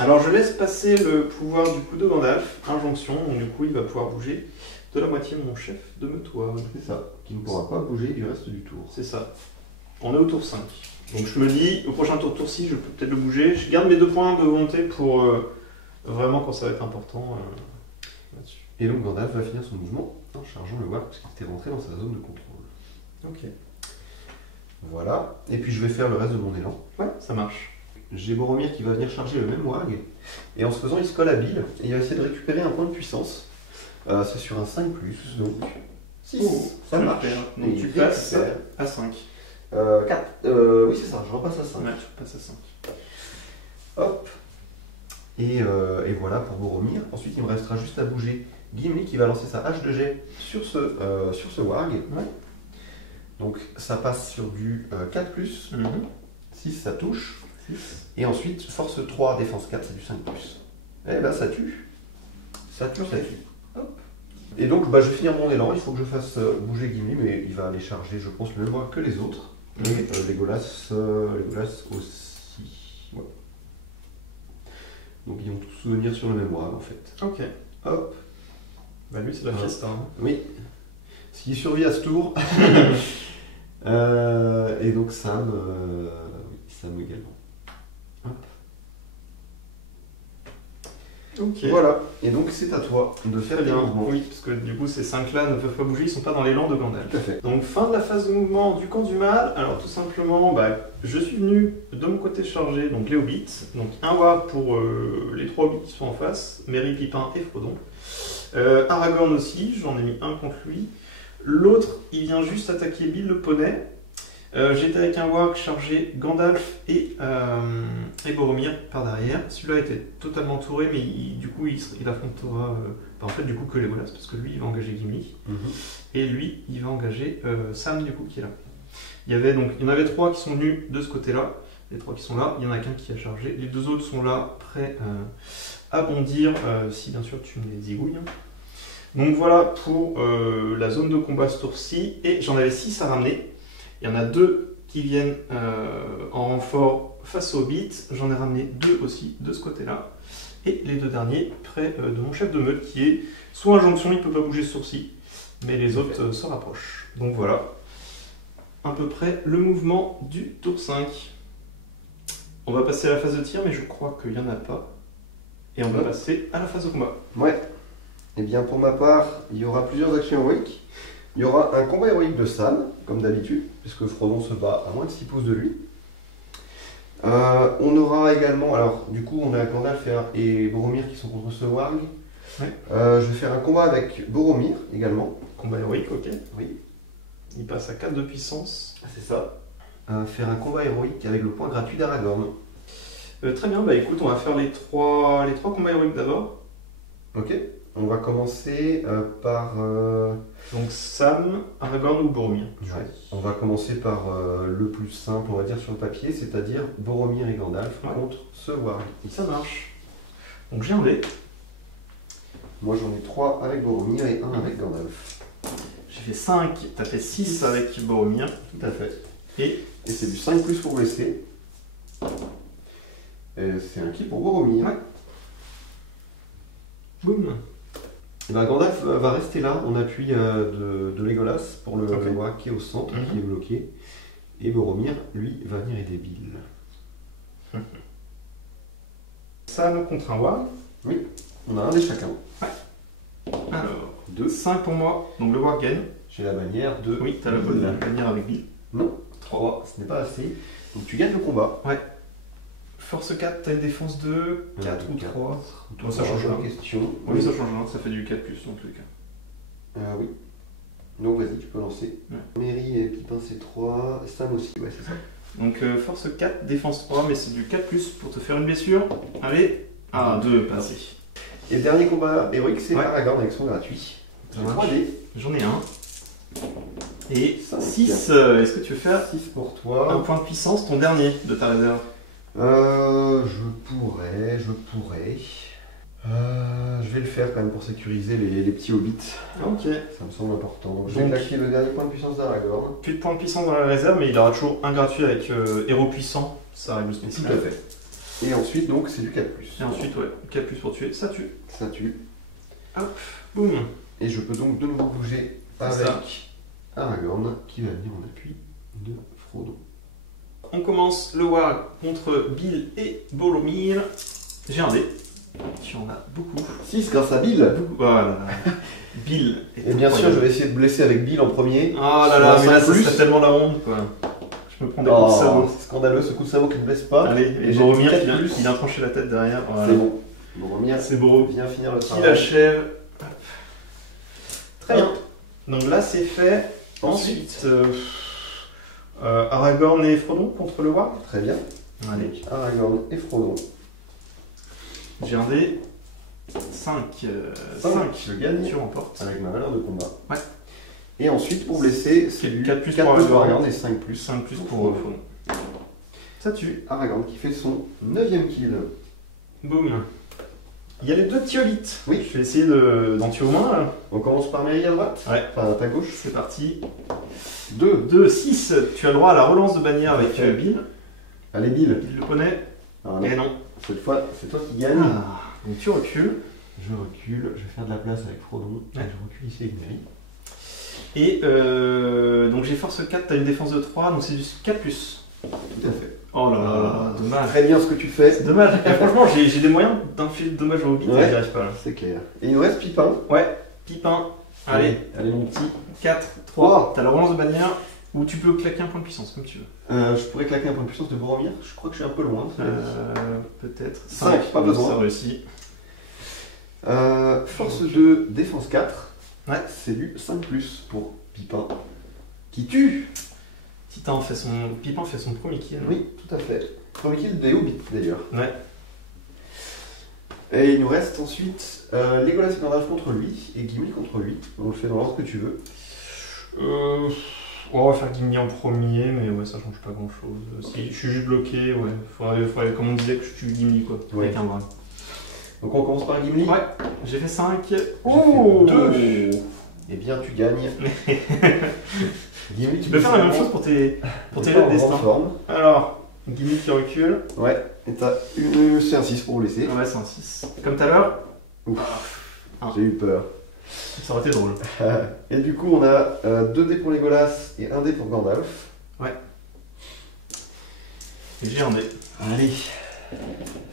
Alors je laisse passer le pouvoir du coup de Gandalf, injonction, donc du coup il va pouvoir bouger de la moitié mon chef de meutoir. C'est ça, qui ne pourra pas bouger du reste du tour. C'est ça. On est au tour 5. Donc je me dis, au prochain tour 6, je peux peut-être le bouger. Je garde mes 2 points de volonté pour vraiment quand ça va être important là-dessus. Et donc Gandalf va finir son mouvement en chargeant le warg parce qu'il était rentré dans sa zone de contrôle. Ok. Voilà, et puis je vais faire le reste de mon élan. Ouais, ça marche. J'ai Boromir qui va venir charger le même warg, et en se faisant il se colle à Bill, et il va essayer de récupérer un point de puissance. C'est sur un 5+, donc 6, ça marche. Donc Et tu il passes récupère. à 5. 4, oui c'est ça, je repasse à 5. Ouais, tu passes à 5. Hop, Et voilà pour Boromir. Ensuite, il me restera juste à bouger Gimli qui va lancer sa hache de jet sur ce warg. Ouais. Donc ça passe sur du 4+, 6 ça touche. 6. Et ensuite, force 3, défense 4, c'est du 5+. Eh ben ça tue. Ça tue, ça tue. Hop. Et donc bah, je vais finir mon élan, il faut que je fasse bouger Gimli, mais il va aller charger, je pense, le même voie que les autres. Et Legolas aussi. Ouais. Donc ils vont tous venir sur le même warg en fait. Ok. Hop. Bah lui c'est la fiesta. Hein. Oui. S'il survit à ce tour. Et donc Sam également. Hop. Ok. Voilà. Et donc c'est à toi de faire Très des bien. mouvements. Oui, parce que du coup ces 5 là ne peuvent pas bouger, ils sont pas dans l'élan de Gandalf. Tout à fait. Donc fin de la phase de mouvement du camp du mal. Alors tout simplement, je suis venu de mon côté charger donc les hobbits. Donc un warg pour les 3 hobbits qui sont en face, Merry, Pipin et Frodon. Aragorn aussi, j'en ai mis un contre lui. L'autre, il vient juste attaquer Bill le poney. J'étais avec un warg chargé Gandalf et Boromir par derrière. Celui-là était totalement touré, mais du coup il affrontera en fait du coup que Legolas, parce que lui il va engager Gimli. Et lui il va engager Sam du coup qui est là. Il y en avait 3 qui sont venus de ce côté-là, les 3 qui sont là, il y en a qu'un qui a chargé. Les 2 autres sont là, prêts à bondir, si bien sûr tu me les zigouilles. Donc voilà pour la zone de combat ce tour-ci, et j'en avais 6 à ramener. Il y en a 2 qui viennent en renfort face aux hobbits, j'en ai ramené 2 aussi de ce côté-là. Et les 2 derniers près de mon chef de meute qui est soit en jonction, il ne peut pas bouger ce tour-ci, mais les autres se rapprochent. Donc voilà, à peu près le mouvement du tour 5. On va passer à la phase de tir, mais je crois qu'il n'y en a pas. Et on va passer à la phase de combat. Ouais. Et bien pour ma part, il y aura plusieurs actions héroïques. Il y aura un combat héroïque de Sam, comme d'habitude, puisque Frodon se bat à moins de 6 pouces de lui. On aura également, alors du coup on a Gandalf et Boromir qui sont contre ce warg. Ouais. Je vais faire un combat avec Boromir également. Combat héroïque, ok. Oui. Il passe à 4 de puissance. C'est ça. Faire un combat héroïque avec le point gratuit d'Aragorn. Très bien, écoute, on va faire les trois combats héroïques d'abord. Ok. On va commencer par... Donc Sam, Aragorn ou Boromir. Ouais. On va commencer par le plus simple, on va dire, sur le papier, c'est-à-dire Boromir et Gandalf contre ce warg. Ça marche. Donc j'ai un dé. Moi j'en ai 3 avec Boromir et 1 avec Gandalf. J'ai fait 5, t'as fait 6 avec Boromir. Tout à fait. Et c'est du 5+ pour blesser. C'est un kill pour Boromir. Ouais. Boum. Et ben Gandalf va rester là, en appui de Legolas pour le warg qui est au centre, qui est bloqué. Et Boromir, lui, va venir aider Bill. Sam contre un warg. Oui, on a un des chacun. Ouais. Alors, 2. 5 pour moi, donc le warg gagne. J'ai la bannière de... Oui, t'as la bonne bannière avec Bill. Non, 3, ce n'est pas assez. Donc tu gagnes le combat. Ouais. Force 4, t'as une défense de 4 ou 3. Toi, ça change la rien. question. Oui, ça change rien, ça fait du 4+ dans tous les cas. Oui. Donc vas-y, tu peux lancer. Ouais. Merry et Pipin c'est 3, Sam aussi, ouais c'est ça. Donc force 4, défense 3, mais c'est du 4+ pour te faire une blessure. Allez. Ah, 2, passé. Et le dernier combat héroïque, c'est Ouais. Aragorn avec son gratuit. Ça J'ai marche. 3 dés. J'en ai un. Et 5. 6, est-ce que tu veux faire 6 pour un toi. point de puissance, ton dernier de ta réserve? Je pourrais. Je vais le faire quand même pour sécuriser les petits hobbits. Ok. Ça me semble important. Donc, je vais Donc- claquer le dernier point de puissance d'Aragorn. Plus de points de puissance dans la réserve, mais il aura toujours un gratuit avec héros puissant, ça règle Tout spécial. à fait. Et ensuite, donc, c'est du 4+. Et ensuite, 4+ pour tuer, ça tue. Ça tue. Hop, boum. Et je peux donc de nouveau bouger C'est avec ça. Aragorn qui va venir en appui de Frodon. On commence le warg contre Bill et Boromir. J'ai un dé. Tu en as beaucoup. 6 grâce à Bill. Voilà. Bill. Et bien sûr, je vais essayer de blesser avec Bill en premier. Oh là là, Sur mais un là, ça 5+. serait tellement la honte, quoi. Je me prends des coups de Oh, sabot. c'est scandaleux ce coup de sabot qui ne blesse pas. Allez, Et et j'ai Boromir, mis il 4+. vient trancher la tête derrière. Voilà. C'est bon. Boromir C'est beau. vient finir le Qui travail. l'achève. Très bien. Hop. Donc là, c'est fait. Ensuite, Aragorn et Frodon contre le warg. Très bien. Allez. Aragorn et Frodon. J'ai un dé. 5. 5, je gagne Tu remportes. avec ma valeur de combat. Ouais. Et ensuite, pour blesser, c'est du 4 plus 4 pour plus pour Aragorn Aragorn et 5 plus. 5 plus pour Faudon. Ça tue. Aragorn qui fait son 9ème kill. Boum. Il y a les deux thiolites. Oui. Je vais essayer d'en tuer au moins là. On commence par Merry à droite. Ouais. Enfin, à ta gauche. C'est parti. 2. 2, 6. Tu as le droit à la relance de bannière avec Ok. Bill. Allez, Bill. Bill le poney. Ah, non. Et non. Cette fois, c'est toi qui gagne. Ah, donc tu recules. Je recule, je vais faire de la place avec Frodon. Ouais. Je recule ici avec Merry. Et donc j'ai force 4, t'as une défense de 3, donc c'est du 4 plus. Tout à fait. Oh là là, dommage. Très bien ce que tu fais. C'est dommage. Et franchement, j'ai des moyens d'infliger de dommages au hobbit, Ouais. mais j'y arrive pas là. C'est clair. Et il nous reste Pipin. Ouais, Pipin. Allez, Allez mon petit. 4, 3. T'as la relance de bannière, ou tu peux claquer un point de puissance, comme tu veux. Je pourrais claquer un point de puissance de Boromir. Je crois que je suis un peu loin. Peut-être. 5, pas besoin. Ça réussit. Force 2, défense 4. Ouais. C'est du 5 plus pour Pipin. Qui tue. Pipin fait son premier kill. Oui, tout à fait. Premier kill des Hobbits d'ailleurs. Ouais. Et il nous reste ensuite Legolas et Gandalf contre lui et Gimli contre lui. On le fait dans l'ordre que tu veux. On va faire Gimli en premier, mais ouais, ça change pas grand chose. Si je suis juste bloqué, ouais. Faudrait, comme on disait, que je tue Gimli quoi. Ouais. Avec un bras. Donc on commence par Gimli. Ouais, j'ai fait 5. J'ai fait 2. Eh bien, tu gagnes. Gimli, Tu peux faire la même chose pour tes en jets de destin. forme. Alors, Gimli qui recule. Ouais, et t'as c'est un 6 pour blesser. Ouais, c'est un 6. Comme tout à l'heure, J'ai eu peur. ça aurait été drôle. Et du coup, on a 2 dés pour Legolas et 1 dé pour Gandalf. Et j'ai un dé. Allez.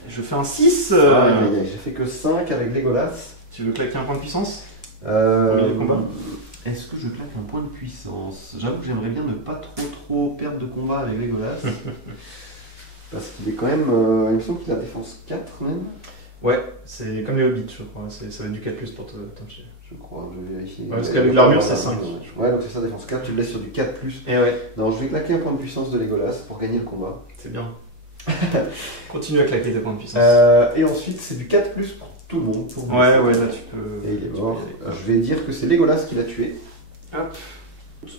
Je fais un 6. J'ai fait que 5 avec Legolas. Tu veux claquer un point de puissance milieu de combat. Est-ce que je claque un point de puissance? J'avoue que j'aimerais bien ne pas trop perdre de combat avec Legolas. Parce qu'il est quand même. Il me semble qu'il a défense 4 même. Ouais, c'est comme les hobbits, je crois. Ça va être du 4 plus pour te toucher. Je crois, je vais vérifier. Ouais, parce qu'avec l'armure, c'est 5. Ouais, donc c'est ça, défense 4, tu le laisses sur du 4 plus. Et ouais, Non, je vais claquer un point de puissance de Legolas pour gagner le combat. c'est bien. Continue à claquer tes points de puissance. Et ensuite, c'est du 4 plus pour tout le monde. Pour Ouais, là tu peux. Et il est tu peux mort. y aller. Je vais dire que c'est Legolas qui l'a tué. Hop.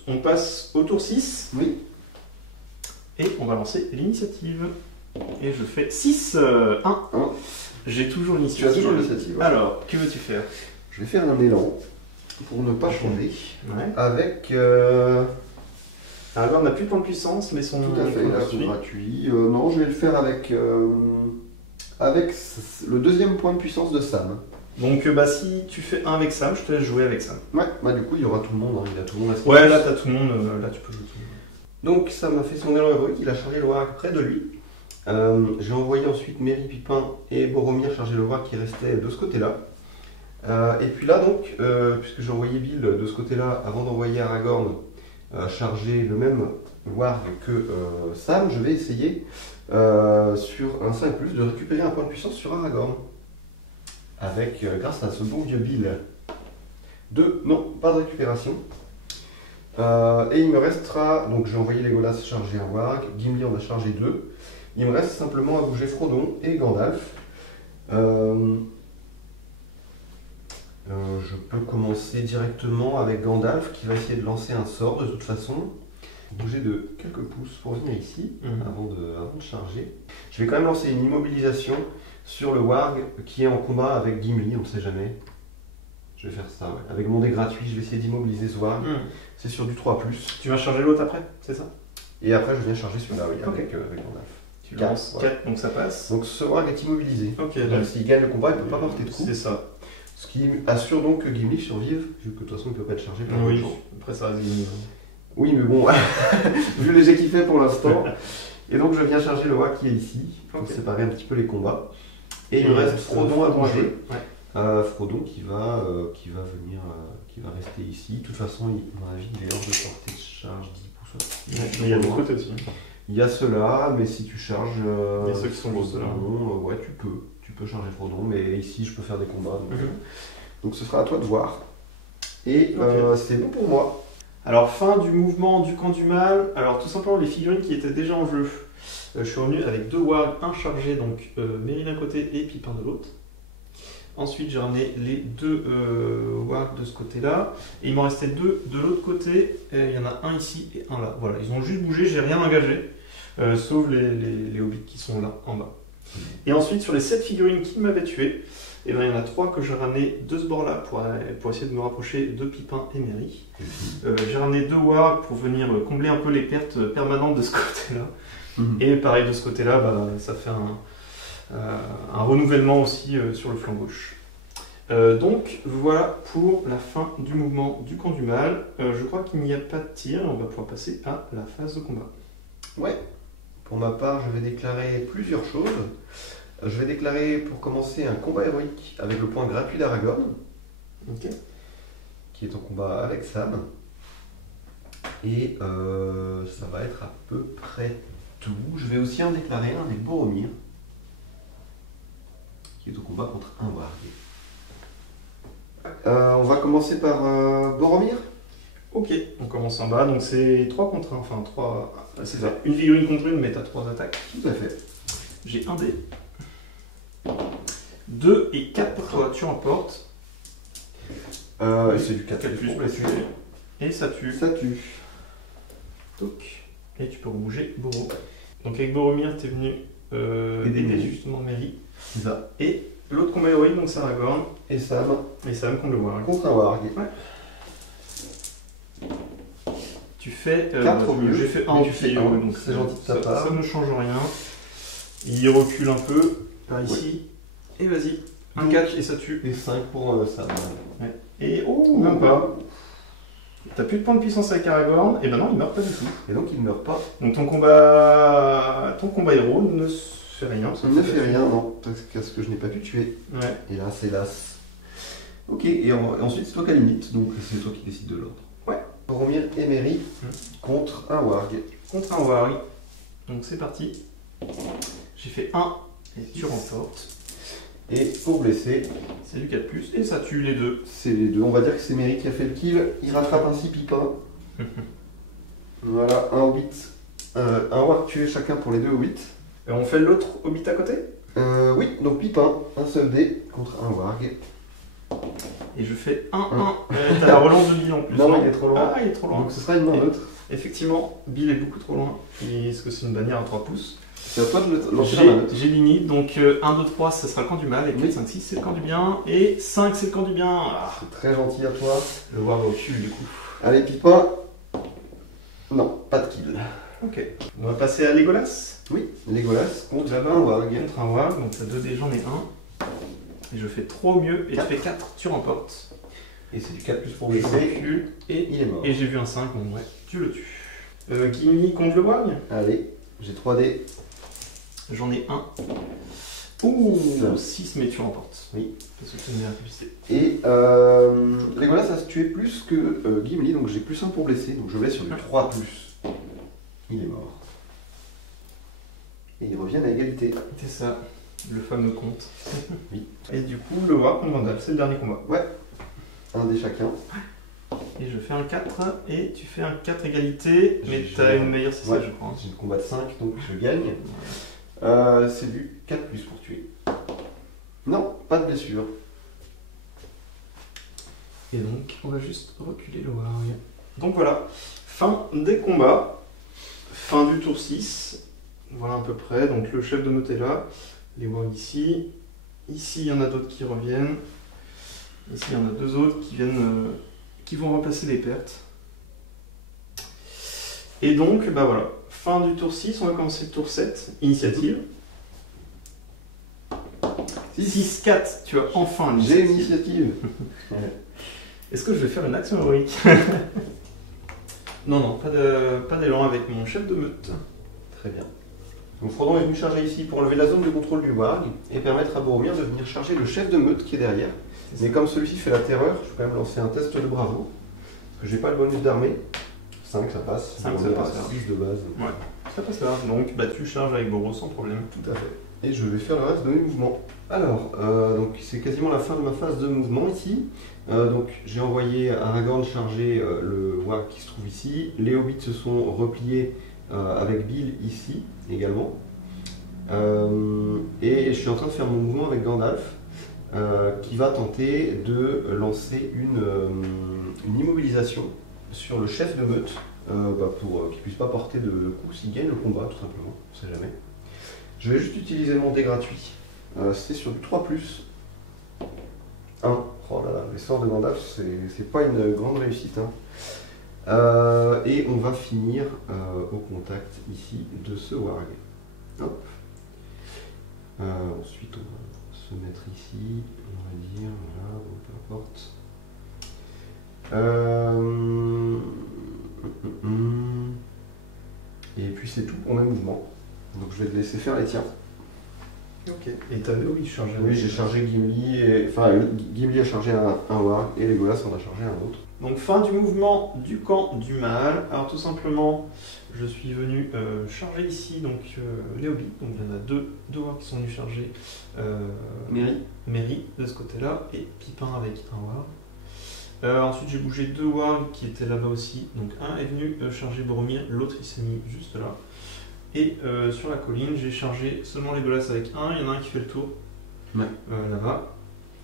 On passe au tour 6 Oui. et on va lancer l'initiative. Et je fais 6, 1. Un. J'ai toujours Tu as l'initiative. toujours l'initiative. Ouais. Alors, que veux-tu faire? Je vais faire un élan pour ne pas changer. Ouais. Avec. Aragorn n'a plus de point de puissance, mais son. Tout à fait, son là, gratuit. c'est gratuit. Non, je vais le faire avec. Avec le deuxième point de puissance de Sam. Donc, si tu fais 1 avec Sam, je te laisse jouer avec Sam. Ouais, bah du coup, il y aura tout le monde. Hein. Il a tout le monde à Ouais, là t'as tout le monde, là tu peux jouer tout le monde. Donc, Sam a fait son élan héroïque, il a chargé le warg près de lui. J'ai envoyé ensuite Merry, Pipin et Boromir charger le warg qui restait de ce côté-là. Et puis là, donc, puisque j'ai envoyé Bill de ce côté-là, avant d'envoyer Aragorn charger le même warg que Sam, je vais essayer sur un 5+, de récupérer un point de puissance sur Aragorn. Avec, grâce à ce bon vieux Bill. 2, non, pas de récupération. Et il me restera, donc j'ai envoyé Legolas charger un warg, Gimli en a chargé 2. Il me reste simplement à bouger Frodon et Gandalf. Je peux commencer directement avec Gandalf qui va essayer de lancer un sort de toute façon. Bouger de quelques pouces pour venir ici avant de charger. Je vais quand même lancer une immobilisation sur le warg qui est en combat avec Gimli, on ne sait jamais. Je vais faire ça, ouais. Avec mon dé gratuit, je vais essayer d'immobiliser ce warg. C'est sur du 3+. Tu vas charger l'autre après, c'est ça? Et après, je viens charger celui-là, oui, Ok. avec Gandalf. Tu Quatre, lances ouais. 4, donc ça passe. Donc ce warg est immobilisé. Ok, Donc s'il gagne le combat, il ne peut pas porter de coup. C'est ça. Ce qui assure donc que Gimli survive, vu que de toute façon il ne peut pas être chargé par Oui, les gens. après ça reste Gimli. Oui, mais bon, vu les jets qu'il fait pour l'instant. Et donc je viens charger le warg qui est ici, pour Ok. séparer un petit peu les combats. Et il me reste Frodon à bouger. Frodon qui va venir, qui va rester ici. De toute façon, à mon avis, il est hors de portée de charge 10 pour ça. Mais il y a d'autres côtés aussi. Il y a ceux-là, mais si tu charges Il y a ceux qui sont juste là. ouais, tu peux charger Frodon, mais ici je peux faire des combats. Donc, Mhm. donc ce sera à toi de voir. Et c'est bon pour moi. Alors, fin du mouvement du camp du mal. Alors, tout simplement, les figurines qui étaient déjà en jeu. Je suis revenu avec 2 wargs, un chargé, donc Merry d'un côté et Pipin de l'autre. Ensuite, j'ai ramené les 2 wargs de ce côté-là. Et il m'en restait 2 de l'autre côté. Et il y en a un ici et un là. Voilà, ils ont juste bougé, j'ai rien engagé. Sauf les hobbits qui sont là, en bas. Et ensuite, sur les 7 figurines qui m'avaient tué, et ben, il y en a 3 que j'ai ramené de ce bord-là pour essayer de me rapprocher de Pipin et Merry. J'ai ramené 2 wargs pour venir combler un peu les pertes permanentes de ce côté-là. Et pareil, de ce côté-là, bah, ça fait un renouvellement aussi sur le flanc gauche. Donc voilà pour la fin du mouvement du camp du mal. Je crois qu'il n'y a pas de tir, on va pouvoir passer à la phase de combat. Ouais, pour ma part, je vais déclarer plusieurs choses. Je vais déclarer pour commencer un combat héroïque avec le point gratuit d'Aragorn, qui est en combat avec Sam. Et ça va être à peu près tout. Je vais aussi en déclarer un avec Boromir, qui est au combat contre un warg. On va commencer par Boromir. Ok, on commence en bas, donc c'est 3 contre 1, enfin 3... C'est ça. Une figurine contre une, mais t'as 3 attaques. Tout à fait. J'ai un dé. 2 et 4 pour toi, tu remportes. C'est du 4 plus pour tuer. Et ça tue. Ça tue. Donc, et tu peux rebouger Boro. Donc avec Boromir, t'es venu aider justement Merry. C'est ça. Et l'autre combat héroïque, donc c'est Aragorn. Et Sam. Et Sam contre le warg. Contre un warg. Ouais. Tu fais 4 au mieux. J'ai fait 1 tu fais 1, donc c'est gentil de ta part. Ça ne change rien. Il recule un peu par ici. Ouais. Et vas-y. Un Donc, 4 et ça tue. Et 5 pour Sam. Ouais. Et oh, même pas. T'as plus de points de puissance avec Aragorn, et ben non, il meurt pas du tout. Et donc il ne meurt pas. Donc ton combat héros ne fait rien. Il ne fait rien, non, parce que je n'ai pas pu tuer. Ouais. Hélas, hélas. Ok, et ensuite c'est toi qui as limite, donc c'est toi qui décides de l'ordre. Ouais. Boromir et Merry contre un warg. Contre un warg. Donc c'est parti. J'ai fait 1 et tu remportes. Et pour blesser, c'est du 4+, et ça tue les 2. C'est les 2, on va dire que c'est Merry qui a fait le kill. Il rattrape ainsi Pipin. Voilà, un hobbit, un warg tué chacun pour les 2 hobbits. Et on fait l'autre hobbit à côté? Oui, donc Pipin, un seul dé contre un warg. Et je fais 1-1. T'as la relance de Bill en plus. Non, il est trop loin. Ah, il est trop loin. Donc ce sera une main neutre. Effectivement, Bill est beaucoup trop loin. Est-ce que c'est une bannière à 3 pouces? C'est à toi de lancer la main neutre. J'ai l'init, donc 1, 2, 3, ça sera le camp du mal. Et 4, 5, 6, c'est le camp du bien. Et 5, c'est le camp du bien. Ah. C'est très gentil à toi. Le warg au cul, du coup. Allez, Pipin. Non, pas de kill. Ok. On va passer à Legolas. Oui, Legolas contre un warg. Contre un warg, donc t'as 2 dés, j'en ai 1. Et je fais 3 au mieux, et 4. tu fais 4, tu remportes. Et c'est du 4+ pour Je blesser. recule, et Il est mort. Et j'ai vu un 5, donc ouais, tu le tues. Gimli contre le warg. Allez, j'ai 3 dés. J'en ai 1. Ouh, Ça. 6, mais tu remportes. Oui. Parce que tu as une publicité. Et Legolas a tué plus que Gimli, donc j'ai +1 pour blesser. Donc je vais sur du 3+. Il est mort. Et ils reviennent à égalité. C'est ça, le fameux compte. Oui. Et du coup, le warg contre Gandalf, c'est le dernier combat. Ouais. Un dé chacun. Et je fais un 4, et tu fais un 4 égalité, mais J'ai- t'as une meilleure CC, Ouais. je crois. J'ai une combat de 5, donc je gagne. C'est du 4+ pour tuer. Non, pas de blessure. Et donc, on va juste reculer le warg. Donc voilà, fin des combats, fin du tour 6. Voilà à peu près, donc le chef de meute est là, les wargs ici. Ici, il y en a d'autres qui reviennent. Ici, il y en a 2 autres qui viennent, qui vont remplacer les pertes. Et donc, bah voilà, fin du tour 6, on va commencer le tour 7, initiative. 6-4, tu as enfin J'ai l'initiative. l'initiative. Est-ce que je vais faire une action héroïque? Non, pas d'élan avec mon chef de meute. Très bien. Donc Frodon est venu charger ici pour enlever la zone de contrôle du warg et permettre à Boromir de venir charger le chef de meute qui est derrière. Mais comme celui-ci fait la terreur, je vais quand même lancer un test de bravo. Parce que j'ai pas le bonus d'armée. 5 ça passe. 5 ça Boromir passe, a là. 6 de base. Ouais, ça passe là. Donc bah, tu charges avec Boro sans problème. Tout à fait. Et je vais faire le reste de mes mouvements. Alors, donc c'est quasiment la fin de ma phase de mouvement ici. Donc j'ai envoyé Aragorn charger le warg qui se trouve ici. Les hobbits se sont repliés avec Bill ici également. Et je suis en train de faire mon mouvement avec Gandalf qui va tenter de lancer une immobilisation sur le chef de meute pour qu'il ne puisse pas porter de coups s'il gagne le combat, tout simplement, on ne sait jamais. Je vais juste utiliser mon dé gratuit. C'est sur du 3+. 1. Oh là là, les sorts de Gandalf, c'est pas une grande réussite. Hein. Et on va finir au contact ici de ce warg. Hop. Ensuite, on va se mettre ici, on va dire, voilà, bon, peu importe. Et puis c'est tout pour mes mouvements. Donc je vais te laisser faire les tiens. Ok. Et t'avais, oui, chargé. Oui, j'ai chargé Gimli, enfin Gimli a chargé un warg et Legolas en a chargé un autre. Donc fin du mouvement du camp du mal. Alors tout simplement, je suis venu charger ici donc les hobbits. Donc il y en a deux wargs qui sont venus charger Merry de ce côté-là et Pipin avec un warg. Ensuite j'ai bougé 2 wargs qui étaient là-bas aussi. Donc un est venu charger Boromir, l'autre il s'est mis juste là. Et sur la colline j'ai chargé seulement Legolas avec un. Il y en a un qui fait le tour là-bas.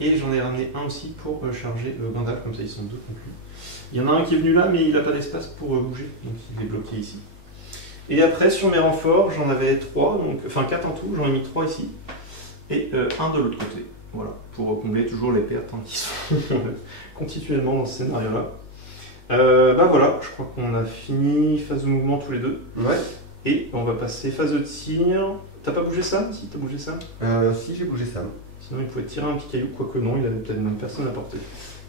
Et j'en ai ramené un aussi pour charger Gandalf, comme ça ils sont 2 conclus. Il y en a un qui est venu là, mais il n'a pas d'espace pour bouger, donc il est bloqué ici. Et après, sur mes renforts, j'en avais 3, enfin 4 en tout, j'en ai mis 3 ici, et un de l'autre côté. Voilà, pour combler toujours les pertes qui sont continuellement dans ce scénario-là. Bah voilà, je crois qu'on a fini phase de mouvement tous les deux. Ouais. Et on va passer phase de tir. T'as pas bougé Sam? Si, t'as bougé Sam? Si, j'ai bougé Sam. Sinon il pouvait tirer un petit caillou, quoique non, il avait peut-être même personne à porter.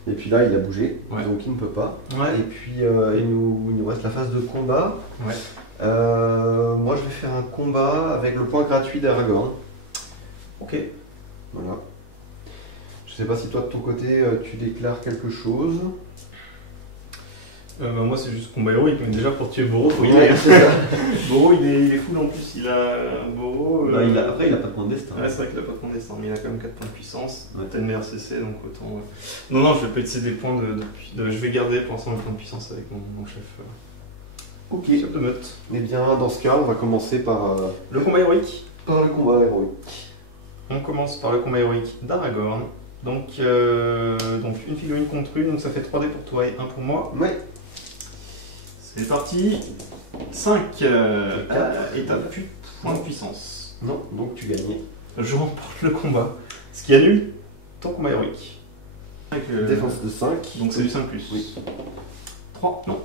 Et puis là, il a bougé, Ouais. donc il ne peut pas. Ouais. Et puis il nous reste la phase de combat. Ouais. Moi, je vais faire un combat avec le point gratuit d'Aragorn. Ok. Voilà. Je sais pas si toi, de ton côté, tu déclares quelque chose. Bah moi c'est juste combat héroïque, mais déjà pour tuer Boro, faut y Ouais, aller. c'est ça. Boro il est full en plus, il a Boro. Bah, après, il a pas de point de destin. Ouais, c'est vrai qu'il a pas de point de destin, mais il a quand même 4 points de puissance. Ouais. T'as une meilleure CC donc autant. Ouais. Non, je vais pas utiliser des points je vais garder pour l'instant le point de puissance avec mon chef. Ok. Chef de meute. Eh bien, dans ce cas, on va commencer par Le combat héroïque. le combat héroïque. On commence par le combat héroïque d'Aragorn. Donc une figurine contre une, donc ça fait 3D pour toi et 1 pour moi. Ouais. C'est parti. 5. Et t'as Voilà. plus de points de puissance. Non, donc tu gagnais. Je remporte le combat. Ce qui annule ton combat héroïque. Avec, Défense de 5. donc c'est du 5+. Oui. 3, non.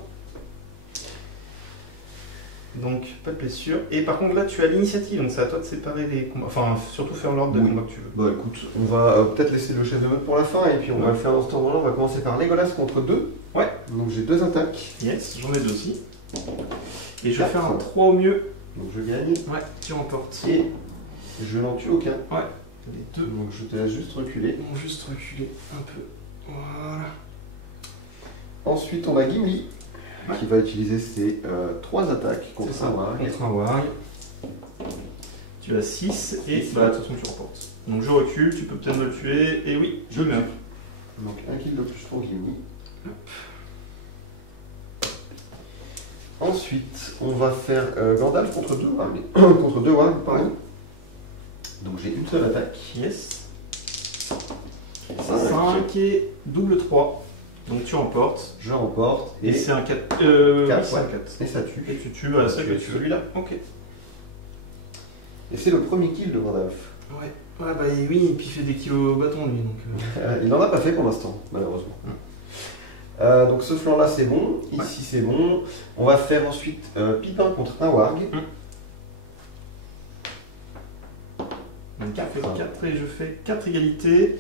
Donc pas de blessure. Et par contre là tu as l'initiative, donc c'est à toi de séparer les combats. Enfin surtout faire l'ordre de Oui. combat que tu veux. Bah écoute, on va peut-être laisser le chef de meute pour la fin et puis on va le faire dans ce temps-là. On va commencer par Legolas contre 2. Ouais. Donc j'ai 2 attaques. Yes, j'en ai 2 aussi. Et je vais 4. faire un 3 au mieux. Donc je gagne Ouais, tu remportes. et je n'en tue aucun. Ouais, les deux Donc je te laisse juste reculer. vont juste reculer un peu. Voilà. Ensuite on va Gimli qui va utiliser ses 3 attaques contre C'est ça, un warg. contre un warg. Tu as 6 et bah de toute façon tu remportes. Donc je recule, tu peux peut-être me le tuer, et oui, je meurs. Donc un kill de plus pour Gimli. Ensuite, on va faire Gandalf contre 2 wargs. Contre 2 wargs, pardon. Donc j'ai une seule attaque. Yes. 5. 5 et double 3. Donc tu remportes. Je remporte Et et c'est un 4. Quatre, Oui, c'est un ouais. 4. Et ça tue. Et tu tues, voilà, c'est Tu que es tu veux. celui-là. Ok. Et c'est le premier kill de Gandalf. Ouais, bah oui, et puis il fait des kilos au bâton lui, donc. Il n'en a pas fait pour l'instant, malheureusement. Donc ce flanc là c'est bon, ici c'est bon. On va faire ensuite Pipin contre un warg. Donc 4 et je fais 4 égalités.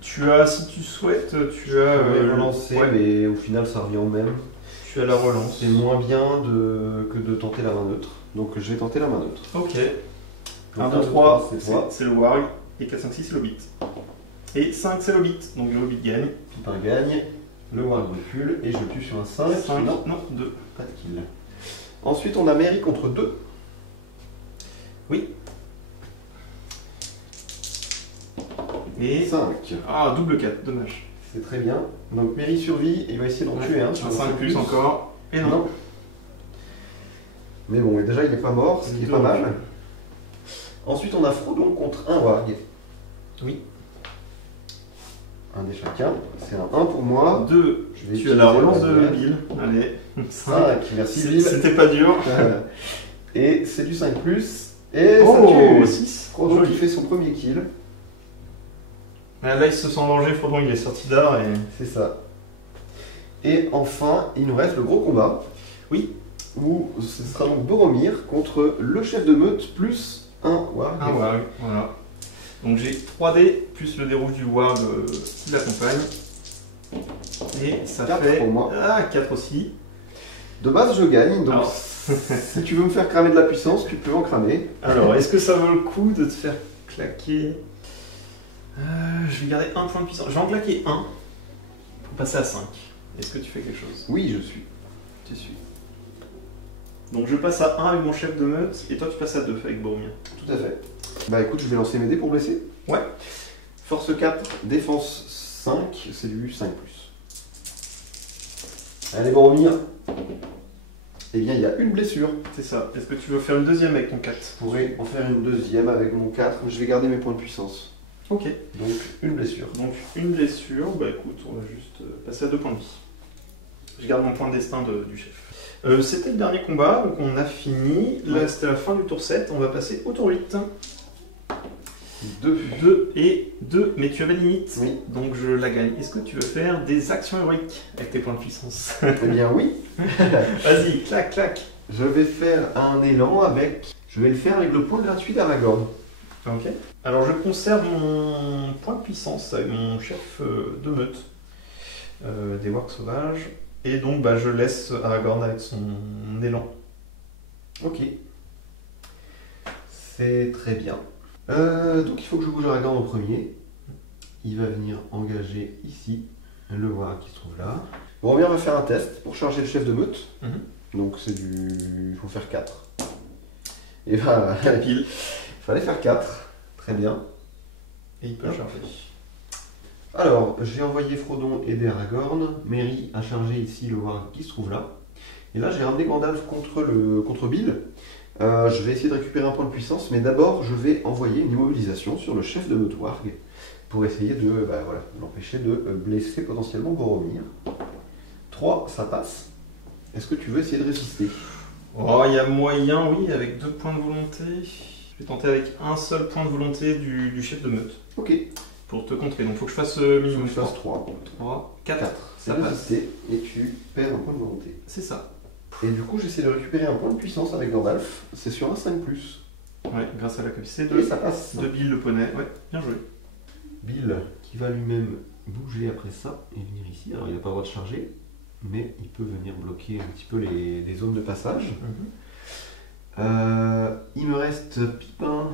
Tu as, si tu souhaites, tu as. Relancer, ouais, mais au final ça revient au même. tu as la relance. C'est moins bien que de tenter la main neutre. Donc je vais tenter la main neutre. Ok. Donc, 1, 2, 3, c'est 3. c'est le warg. Et 4, 5, 6, c'est l'hobbit. Et 5, c'est l'hobbit. Donc le hobbit gagne. Pipin gagne, le warg recule et je tue sur un 5. 5, Non, non, 2. pas de kill. Ensuite on a Merry contre 2. Oui. Et. 5. Ah, double 4, dommage. C'est très bien. Donc Merry survit et il va essayer d'en tuer un. Un 5 plus encore. Et non. Mais bon, déjà il n'est pas mort, ce qui est pas mal. Ensuite on a Frodon contre un warg. Oui. Un des chacun, c'est un 1 pour moi. 2, tu as la relance de Bill. Allez, 5, merci Bill. C'était pas dur. Et c'est du 5+. Et ça Oh, tue 6. Frodon qui fait son premier kill. Là, il se sent danger, Frodon, il est sorti d'art et... C'est ça. Et enfin, il nous reste le gros combat. Oui. Où ce sera donc Boromir contre le chef de meute plus un warg. Un warg, voilà. Donc j'ai 3D plus le dé rouge du warg qui l'accompagne. Et ça 4 fait... pour moi. Ah, 4 aussi. De base, je gagne, donc Alors. si tu veux me faire cramer de la puissance, tu peux en cramer. Alors, est-ce que ça vaut le coup de te faire claquer je vais garder un point de puissance. Je vais en claquer un pour passer à 5. Est-ce que tu fais quelque chose? Oui, je suis. Tu suis. Donc je passe à 1 avec mon chef de meute et toi tu passes à 2 avec Boromir. Tout à fait. Bah écoute, je vais lancer mes dés pour blesser. Ouais. Force 4, défense 5, c'est du 5+. Allez Boromir. Eh bien, il y a une blessure. C'est ça. Est-ce que tu veux faire une deuxième avec ton 4? Je pourrais en faire une deuxième avec mon 4, mais je vais garder mes points de puissance. Ok. Donc, une blessure. Donc une blessure, bah écoute, on va juste passer à 2 points de vie. Je garde mon point de destin du chef. C'était le dernier combat, donc on a fini. Là, c'était la fin du tour 7, on va passer au tour 8. 2 et 2, mais tu avais limite, Oui. donc je la gagne. Est-ce que tu veux faire des actions héroïques avec tes points de puissance? Eh bien oui. Vas-y, clac, clac. Je vais faire un élan avec... Je vais le faire avec le point gratuit d'Aragorn. Ok. Alors je conserve mon point de puissance avec mon chef de meute des wargs sauvages. Et donc bah, je laisse Aragorn avec son élan. Ok. C'est très bien. Donc il faut que je bouge Aragorn en premier. Il va venir engager ici le warg qui se trouve là. Boromir va faire un test pour charger le chef de meute. Donc c'est du... Il faut faire 4. Et bah... 4 piles. Il fallait faire 4. Très bien. Et il peut charger. Alors, j'ai envoyé Frodon aider Aragorn. Merry a chargé ici le warg qui se trouve là. Et là, j'ai ramené Gandalf contre Bill. Je vais essayer de récupérer un point de puissance, mais d'abord, je vais envoyer une immobilisation sur le chef de meute warg pour essayer de l'empêcher de blesser potentiellement Boromir. 3, ça passe. Est-ce que tu veux essayer de résister? Oh, il y a moyen, oui, avec 2 points de volonté. Je vais tenter avec un seul point de volonté du chef de meute. Ok. Pour te contrer. Donc il faut que je fasse minimum 3. 3, 4. Ça passe. Et tu perds un point de volonté. C'est ça. Et du coup, j'essaie de récupérer un point de puissance avec Gandalf. C'est sur un 5+. Ouais, grâce à la capacité Et ça passe. de Bill le poney. Ouais, bien joué. Bill qui va lui-même bouger après ça et venir ici. Alors il n'a pas le droit de charger, mais il peut venir bloquer un petit peu les zones de passage. Il me reste Pipin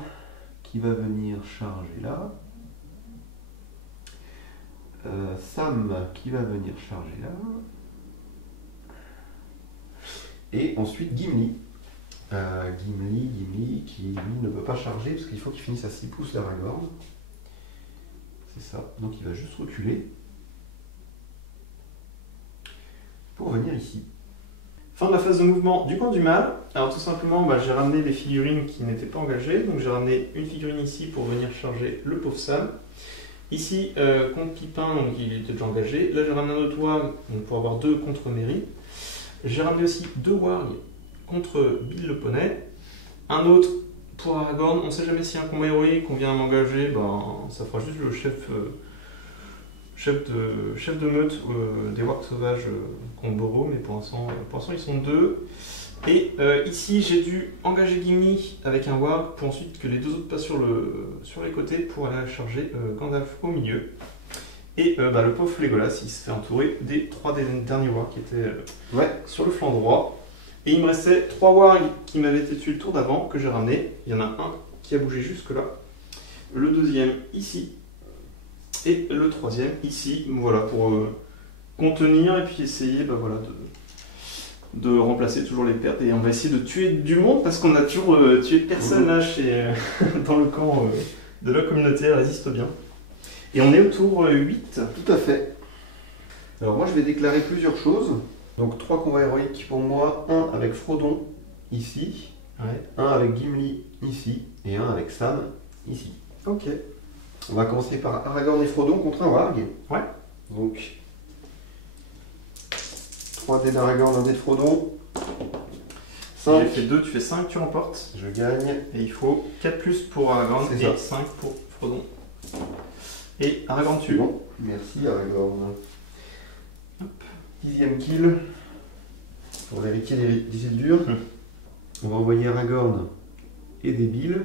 qui va venir charger là. Sam qui va venir charger là. Et ensuite Gimli. Gimli qui lui ne peut pas charger parce qu'il faut qu'il finisse à 6 pouces d'Aragorn. C'est ça. Donc il va juste reculer pour venir ici. Fin de la phase de mouvement du camp du mal. Alors tout simplement, j'ai ramené les figurines qui n'étaient pas engagées. Donc j'ai ramené une figurine ici pour venir charger le pauvre Sam. Ici, contre Pipin, donc il était déjà engagé. Là j'ai ramené un autre warg pour avoir 2 contre Merry. J'ai ramené aussi 2 wargs contre Bill le poney. Un autre pour Aragorn. On ne sait jamais si un combat héroïque on vient m'engager, ça fera juste le chef de meute des wargs sauvages contre Boro, mais pour l'instant ils sont 2. Et ici j'ai dû engager Gimli avec un warg pour ensuite que les 2 autres passent sur les côtés pour aller charger Gandalf au milieu. Et le pauvre Legolas il se fait entourer des 3 derniers wargs qui étaient sur le flanc droit. Et il me restait 3 wargs qui m'avaient été tués le tour d'avant que j'ai ramené. Il y en a un qui a bougé jusque là. Le deuxième ici. Et le troisième ici. Voilà, pour contenir et puis essayer de remplacer toujours les pertes. Et on va essayer de tuer du monde parce qu'on a toujours tué personne là dans le camp de la communauté. Elle résiste bien. Et on est au tour 8. Tout à fait. Alors moi je vais déclarer plusieurs choses. Donc 3 combats héroïques pour moi, 1 avec Frodon ici, Ouais. un avec Gimli ici, et un avec Sam ici. Ok. On va commencer par Aragorn et Frodon contre un Warg. Ouais. Donc, 3 dés d'Aragorn, 1 dé de Frodon. J'ai 5, fait 2, tu fais 5, tu remportes. je gagne. Et il faut 4 plus pour Aragorn C'est et ça. 5 pour Frodon. Et Aragorn C'est tue. bon. Merci Aragorn. 10e kill pour l'héritier d'Isildur. On va envoyer Aragorn aider Bill.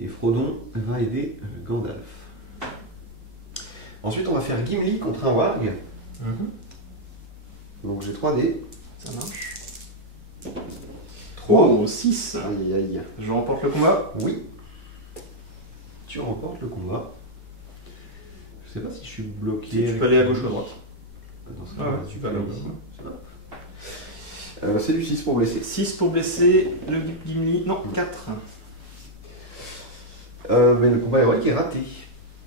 Et Frodon va aider Gandalf. Ensuite, on va faire Gimli contre un Warg. Donc j'ai 3 dés. Ça marche. 3. Oh, 6. Aïe aïe. Je remporte le combat. Oui. Tu remportes le combat. Je sais pas si je suis bloqué. Tu peux aller à gauche ou à droite. Dans ce Ah cas-là, ouais, tu peux aller à ici. gauche. C'est du 6 pour blesser. 6 pour blesser le Gimli. Non, 4. Mais le combat héroïque est raté.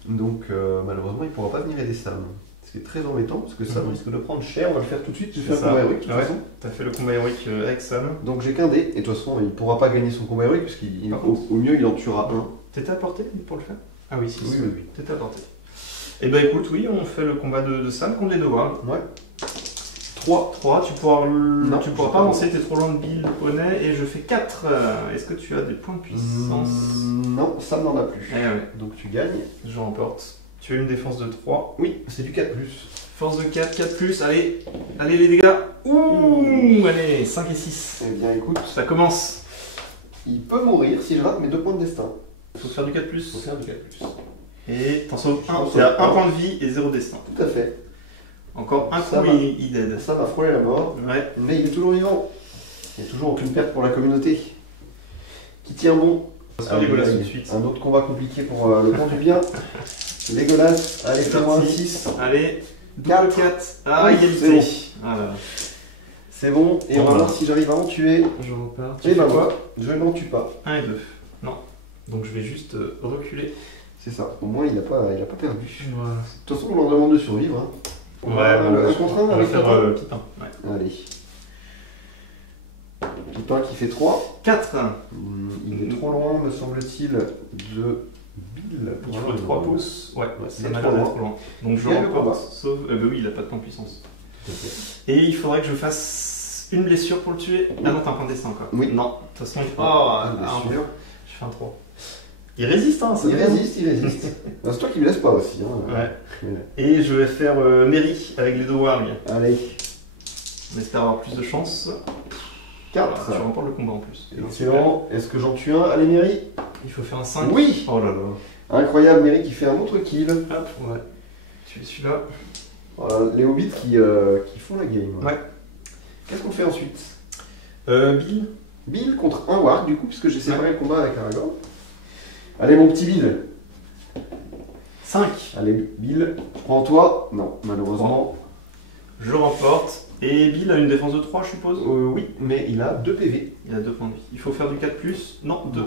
Donc malheureusement il ne pourra pas venir aider Sam. C'est très embêtant parce que Sam risque de prendre cher. On va le faire tout de suite. Je fais un ça. combat héroïque de toute Ouais. façon. T'as fait le combat héroïque avec Sam. Donc j'ai qu'un dé. Et de toute façon il ne pourra pas gagner son combat héroïque puisqu'au Par contre. au mieux il en tuera un. T'étais à portée pour le faire? Ah oui, 6. Oui. T'étais à portée. Et bah écoute, oui, on fait le combat de Sam contre les deux Wargs. Ouais. 3. 3, tu pourras, Non, tu je pourras sais pas pas. avancer, t'es trop loin de Bill, poney, et je fais 4. Est-ce que tu as des points de puissance? Non, Sam n'en a plus. Eh ouais, Donc tu gagnes. je remporte. Tu as une défense de 3. Oui, c'est du 4+. Force de 4, 4 plus, allez, allez les dégâts. Ouh, allez, 5 et 6. Eh bien écoute, Ça commence. il peut mourir si je rate mes 2 points de destin. Il faut faire du 4 Il plus. faut faire du 4+. Et t'en sauves Je 1. t'en T'es à sauve 1 un. point de vie et 0 destin. Tout à fait. Encore un Ça coup va. et il dead. Ça m'a frôlé la mort. Ouais. Mais il est toujours vivant. Il n'y a toujours aucune perte pour la communauté. Qui tient bon. Sur Legolas tout de suite. Un autre combat compliqué pour le camp du bien. Legolas, allez, C'est fais-moi un parti. 6. Allez, double 4. 4. Ah, Oui, égalité. c'est bon. Voilà. C'est bon, et on va Voilà. voir si j'arrive à en tuer. Je repars. Et ben moi, je n'en tue pas. 1 et 2. Non. Donc je vais juste reculer. C'est ça, au moins il n'a pas perdu. Voilà. De toute façon, on leur demande de survivre. Hein. Ouais, bon, un contre un on va avec faire Pipin. Pipin. Ouais. Allez. Pipin qui fait 3. 4. Il est trop loin, me semble-t-il, de Bill. Il faut 3 pouces. Ouais, il ça est m'a trop l'air d'être loin. trop loin. Donc je Il gagne le remporte. combat. Sauf. Bah oui, il a pas de point de puissance. Tout à fait. Et il faudrait que je fasse une blessure pour le tuer. Ah non, t'as un point de destin encore. Oui. Non, de toute façon. Oh, Bien sûr. je fais un 3. Il résiste, hein, ça Il va. résiste, il résiste. C'est toi qui me laisse pas aussi. Hein. Ouais. Ouais. Et je vais faire Mary avec les deux wargs. Allez, On espère avoir plus de chance. 4. Voilà, tu remportes le combat en plus. Excellent. Est-ce que j'en tue un? Allez, Mary. Il faut faire un 5. Oui. Oh là là. Incroyable, Mary qui fait un autre kill. Hop, ouais. Tu es celui-là. Voilà, les hobbits qui font la game. Ouais. Qu'est-ce qu'on fait ensuite? Bill. Bill contre un Warg, du coup, puisque j'ai séparé le combat avec Aragorn. Allez, mon petit Bill. 5. Allez, Bill, prends-toi. Non, malheureusement. Je remporte. Et Bill a une défense de 3, je suppose. Oui, mais il a 2 PV. Il a 2 points de vie. Il faut faire du 4 plus. Non, 2.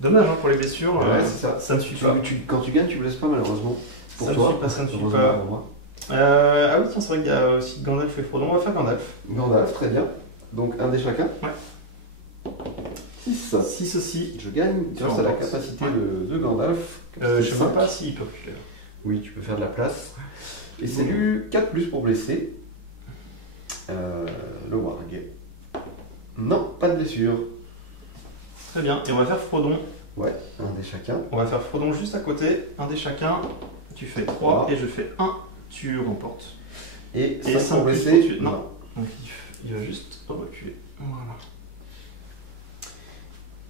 Dommage hein, pour les blessures. Ouais, c'est ça. Ça ne suit pas. Quand tu gagnes, tu blesses pas, malheureusement. Pour Ça ne toi. suit pas, ça ne suit Heureusement pas. pour moi. Ah oui, tiens, c'est vrai qu'il y a aussi Gandalf et Frodon. On va faire Gandalf. Gandalf, très bien. Donc, un dé chacun. Ouais. 6. 6 aussi. Je gagne grâce à la remportes. capacité Ouais. de Gandalf. Je sais Cinq. même pas s'il peut reculer. Oui, tu peux faire de la place. Et c'est du 4 plus pour blesser. Le Warg. Non, pas de blessure. Très bien. Et on va faire Frodon. Ouais, un dé chacun. On va faire Frodon juste à côté. Un des chacun. Tu fais 3 Trois. et je fais 1. Tu remportes. Et Et 5 cinq pour plus blesser. pour tuer. Non. Donc il va juste reculer. Voilà.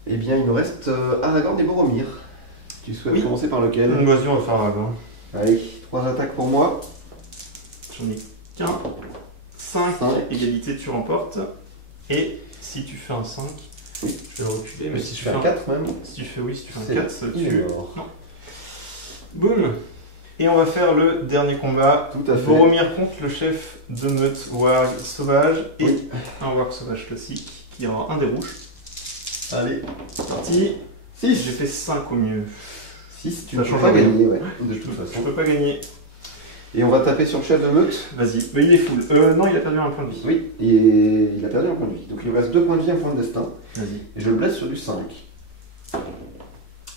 Eh bien, il nous reste Aragorn et Boromir. Tu souhaites Oui. commencer par lequel? Vas-y, on va faire Aragorn. Allez, 3 attaques pour moi. J'en ai qu'un. 5. Cinq. Égalité, tu remportes. Et si tu fais un 5, Oui. je vais reculer. Mais si tu fais fais un 4 même, Si tu fais oui, si tu fais c'est un 4, il tu... est mort. Non. Boum. Et on va faire le dernier combat. Tout à fait. Boromir contre le chef de meute Warg sauvage et Oui. un Warg sauvage classique qui aura un des rouges. Allez, C'est parti. 6. J'ai fait 5 au mieux. 6, tu Ça ne peux change pas rien. gagner, ouais. De Je toute peux façon. pas gagner. Et on va taper sur le chef de meute. Vas-y. Mais il est full. Non, il a perdu un point de vie. Oui, et il a perdu un point de vie. Donc il lui reste 2 points de vie, un point de destin. Vas-y. Et je le blesse sur du 5.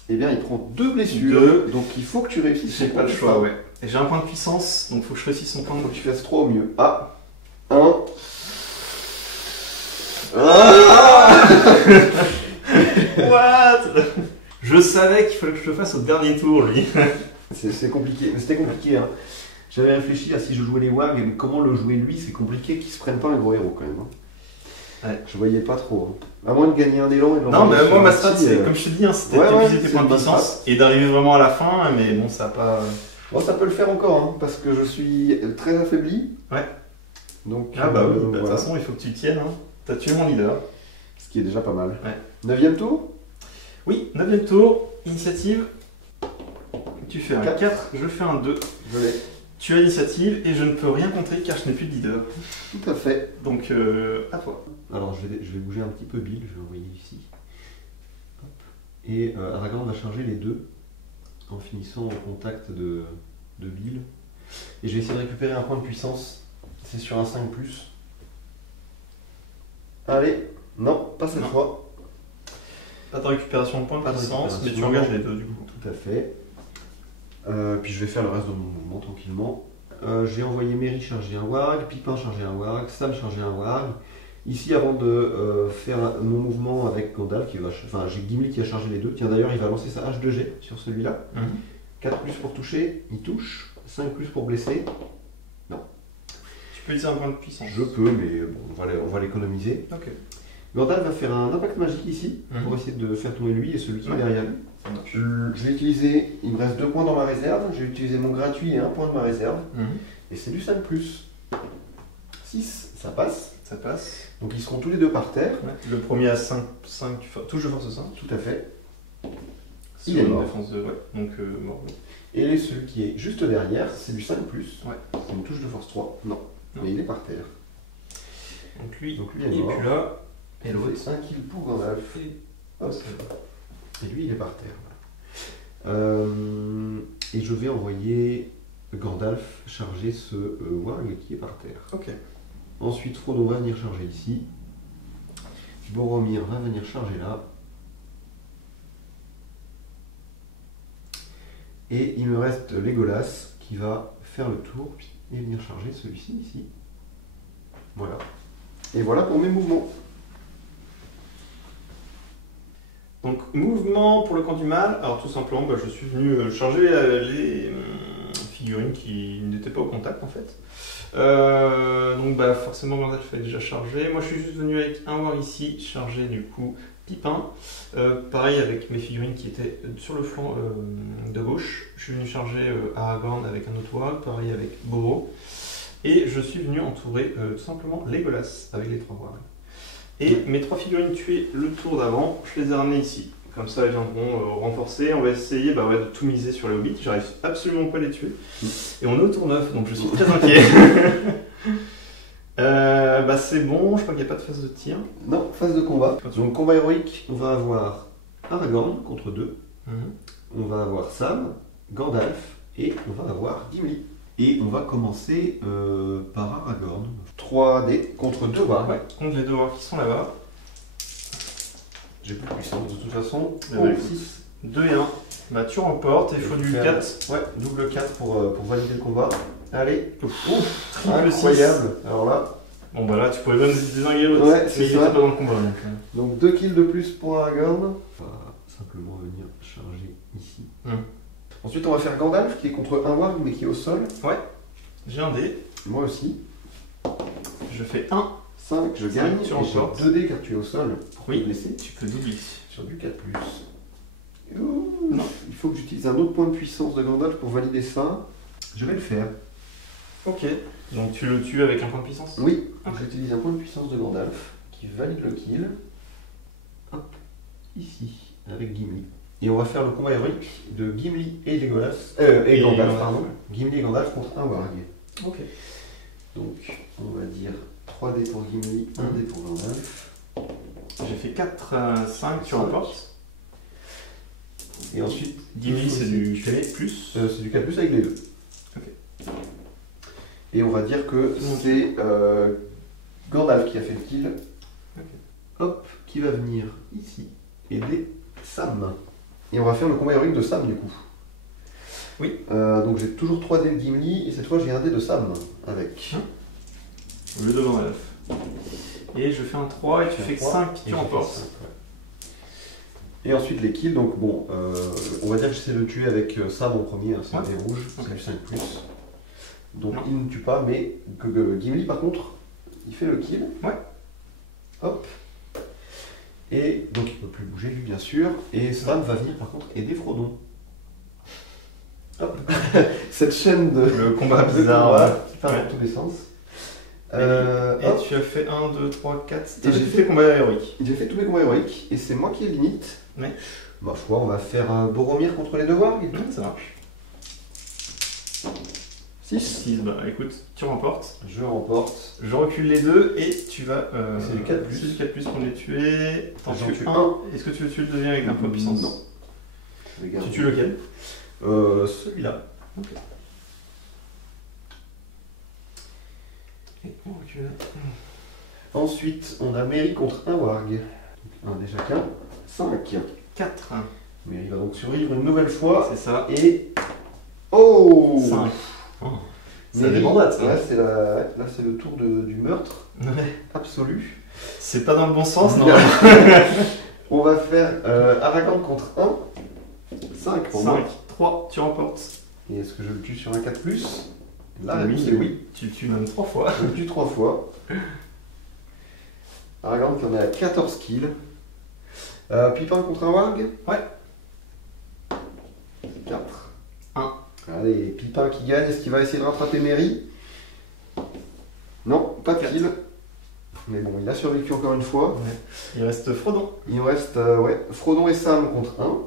Eh bien, il prend 2 blessures. Donc il faut que tu réussisses. J'ai pas le choix, ouais. Et j'ai un point de puissance, donc faut que je réussisse son point de Il faut que vie. tu fasses 3 au mieux. Ah 1. What? Je savais qu'il fallait que je le fasse au dernier tour, lui. C'est compliqué, mais c'était compliqué. Hein. J'avais réfléchi à si je jouais les wargs, mais comment le jouer lui, c'est compliqué qu'ils se prennent pas un gros héros quand même. Hein. Ouais. Je voyais pas trop. Hein. À moins de gagner un élan et de Non, mais l'envoyer moi, ma sur strat, un petit, c'est comme je te dis, hein, c'était ouais, d'épuiser c'est tes points de une bonne puissance et d'arriver vraiment à la fin, mais bon, ça a pas. Bon, ça peut le faire encore, hein, parce que je suis très affaibli. Ouais. Donc, Ah bah oui, de toute voilà. façon, il faut que tu tiennes. Hein. T'as tué mon leader. Ce qui est déjà pas mal. Ouais. 9ème tour. Oui, 9ème tour, initiative. Tu fais un 4. 4, je fais un 2. Je l'ai. Tu as l'initiative et je ne peux rien contrer car je n'ai plus de leader. Tout à fait. Donc, à toi. Alors, je vais bouger un petit peu Bill, je vais envoyer ici. Hop. Et Aragorn va charger les deux en finissant au contact de Bill. Et je vais essayer de récupérer un point de puissance. C'est sur un 5+. Allez, non, pas cette Non. fois. Pas de récupération de points de Pas de puissance, mais tu récupération. engages les deux du coup. Tout à fait. Puis je vais faire le reste de mon mouvement tranquillement. J'ai envoyé Merry charger un warg, Pipin charger un warg, Sam charger un warg. Ici, avant de faire mon mouvement avec Gandalf, j'ai Gimli qui a chargé les deux. Tiens, d'ailleurs, il va lancer sa hache de jet sur celui-là. 4 plus pour toucher, il touche. 5 plus pour blesser. Tu peux utiliser un point de puissance. Je peux, mais bon, on va l'économiser. Ok. Gandalf va faire un impact magique ici pour essayer de faire tomber lui et celui qui est derrière lui. Ça marche. Je vais utiliser, il me reste 2 points dans ma réserve. Je vais utiliser mon gratuit et 1 point de ma réserve. Et c'est du 5 plus. 6, ça passe. Ça passe. Donc ils seront tous les deux par terre. Ouais. Le premier à 5, touche de force 5. Tout à fait. Sur Il est une mort. défense de. Ouais, donc mort. Oui. Et celui qui est juste derrière, c'est du 5 plus. Ouais. C'est une touche de force 3. Non. Non. Mais il est par terre. Donc lui, Donc lui il est est mort. plus là. Et Il l'autre. fait 5 kills pour Gandalf. Hop. C'est- Et lui, il est par terre. Et je vais envoyer Gandalf charger ce warg qui est par terre. Ok. Ensuite, Frodo va venir charger ici. Boromir va venir charger là. Et il me reste Legolas qui va faire le tour et venir charger celui-ci ici. Voilà. Et voilà pour mes mouvements. Donc mouvement pour le camp du mal. Alors tout simplement, je suis venu charger les figurines qui n'étaient pas au contact en fait. Donc forcément Gandalf est déjà chargé. Moi je suis juste venu avec un war ici, chargé du coup Pipin. Pareil avec mes figurines qui étaient sur le flanc de gauche. Je suis venu charger Aragorn avec un autre war, pareil avec Bobo. Et je suis venu entourer tout simplement Legolas avec les 3 wargs. Et mes 3 figurines tuées le tour d'avant, je les ai ramenées ici. Comme ça, elles viendront renforcer. On va essayer de tout miser sur les hobbits. J'arrive absolument pas à les tuer. Et on est au tour 9, donc je suis très inquiet. C'est bon, je crois qu'il n'y a pas de phase de tir. Non, phase de combat. Donc combat héroïque, on va avoir Aragorn contre 2. On va avoir Sam, Gandalf et on va avoir Gimli. Et on va commencer par Aragorn. 3D contre 2 wargs. Ouais, contre les 2 wargs qui sont là-bas. J'ai plus de puissance de toute façon. Oh, 6, 2 et 1. Tu remportes et il faut du 4. Ouais, double 4 pour valider le combat. Allez. Ouf, triple incroyable. 6. Alors là. Bon là tu pourrais même désinguer l'autre. Ouais, mais c'est il ça. était pas dans le combat. Donc 2 kills de plus pour Aragorn. On va simplement venir charger ici. Ensuite on va faire Gandalf qui est contre un warg mais qui est au sol. Ouais. J'ai un dé. Moi aussi. Je fais 1. 5, je gagne. tu Et remportes. j'ai 2 dés car tu es au sol. Pour Oui. te blesser. Tu peux doubler. Sur du 4+. Non. Il faut que j'utilise un autre point de puissance de Gandalf pour valider ça. Je vais le faire. Ok. Donc tu le tues avec un point de puissance. Oui, Ok. j'utilise un point de puissance de Gandalf qui valide le kill. Hop, ici, avec Gimli. Et on va faire le combat héroïque de Gimli et Legolas. Et Gandalf, pardon. Gimli et Gandalf contre un warg. Ok. Donc, on va dire 3D pour Gimli, 1D pour Gandalf. J'ai fait 4, 5, tu 5. remportes. Et ensuite, Gimli c'est du tu fais- 4 plus. c'est du 4+ avec les deux. Ok. Et on va dire que c'est Gandalf qui a fait le kill. Ok. Hop, qui va venir ici aider Sam. Et on va faire le combat héroïque de Sam du coup. Oui. Donc j'ai toujours 3 dés de Gimli et cette fois j'ai un dé de Sam avec. Au lieu de Gandalf. Et je fais un 3 et tu fais que 5, tu remportes. 5, ouais. Et ensuite les kills, donc bon, on va dire que j'essaie de le tuer avec Sam en premier, hein, c'est un dé rouge, c'est du 5+. Donc non. il ne tue pas, mais Gimli par contre, il fait le kill. Ouais. Hop. Et donc il ne peut plus bouger lui bien sûr. Et Sam va venir par contre aider Frodon. Hop. Cette chaîne de Le combat de bizarre combat qui part ouais. dans tous les sens. Et Hop. tu as fait 1, 2, 3, 4. Et j'ai fait le combat héroïque. J'ai fait tous mes combats héroïques et c'est moi qui ai limite. Ouais. Ma foi, on va faire un Boromir contre les deux wargs. Ça marche. 6. 6, bah écoute, tu remportes. Je remporte. Je recule les deux et tu vas. C'est du 4+. C'est du 4+ pour les tuer. T'en J'en tues tue un. un. Est-ce que tu veux tuer le deuxième avec un point de puissance? Non. Je vais garder. Tu tues lequel? Celui-là. Ok. Et on recule. Ensuite, on a Merry contre un warg. Donc, un dé chacun. 5. 4. Merry va donc survivre une nouvelle fois. C'est ça. Et. Oh 5. Oh. Ça Merry, dépend de ça. ouais, c'est là, c'est le tour du meurtre Ouais. absolu. C'est pas dans le bon sens, non? On va faire Aragorn contre 1. 5 pour 5. moi. 3, tu remportes. Et est-ce que je le tue sur un 4+? La Oui, réponse est oui. Tu le tues même 3 fois. Je le tue 3 fois. Aragorn qui en est à 14 kills. Pipin contre un warg? Ouais. 4. 1. Allez, Pipin qui gagne. Est-ce qu'il va essayer de rattraper Merry? Non, pas de Quatre. kill. Mais bon, il a survécu encore une fois. Ouais. Il reste Frodon. Il nous reste Frodon et Sam contre 1.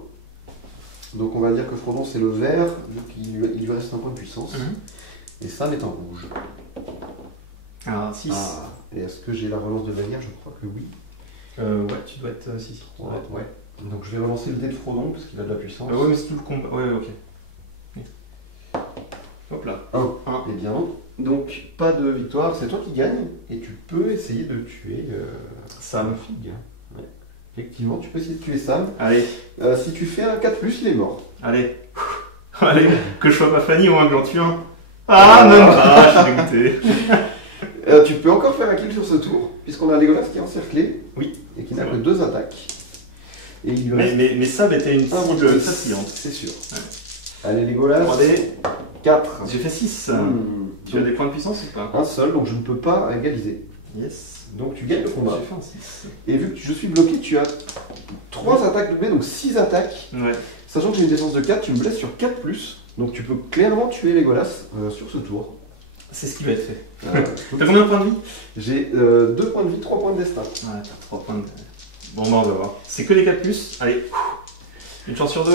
Donc on va dire que Frodon c'est le vert, vu qu'il il lui reste un point de puissance. Et Sam est en rouge. Ah, 6. Ah, et est-ce que j'ai la relance de Vanir? Je crois que oui. Ouais, tu dois être 6. Ouais. Donc je vais relancer le dé de Frodon parce qu'il a de la puissance. Ouais, mais c'est tout le combat. Ouais, ok. Hop là. 1. 1. Eh bien, donc pas de victoire, c'est toi qui gagne et tu peux essayer de tuer Sam. Fig. Ouais. Effectivement, tu peux essayer de tuer Sam. Allez, Si tu fais un 4+, il est mort. allez. Allez, que je sois pas Fanny ou un que j'en tue un. Ah, même pas, je suis dégoûté. Tu peux encore faire un kill sur ce tour, puisqu'on a Legolas qui est encerclé. Oui. Et qui n'a C'est que vrai. 2 attaques. Et il lui reste Mais Sam était une un cible bonus, fascinante. c'est sûr. Ouais. Allez, Legolas. 3D. 4. J'ai fait 6. Tu as Donc, des points de puissance ou pas? un seul, donc je ne peux pas égaliser. Yes. Donc tu gagnes le combat. J'ai fait un 6. Et vu que je suis bloqué, tu as 3 attaques doublées, donc 6 attaques. Ouais. Sachant que j'ai une défense de 4, tu me blesses sur 4+. Donc tu peux clairement tuer Legolas sur ce tour. C'est ce qui va être fait. Euh, T'as combien de points de vie? J'ai 2 points de vie, 3 points de destin. Ouais, t'as 3 points de... Bon, bah on va voir. C'est que les 4+. Allez. Une chance sur 2.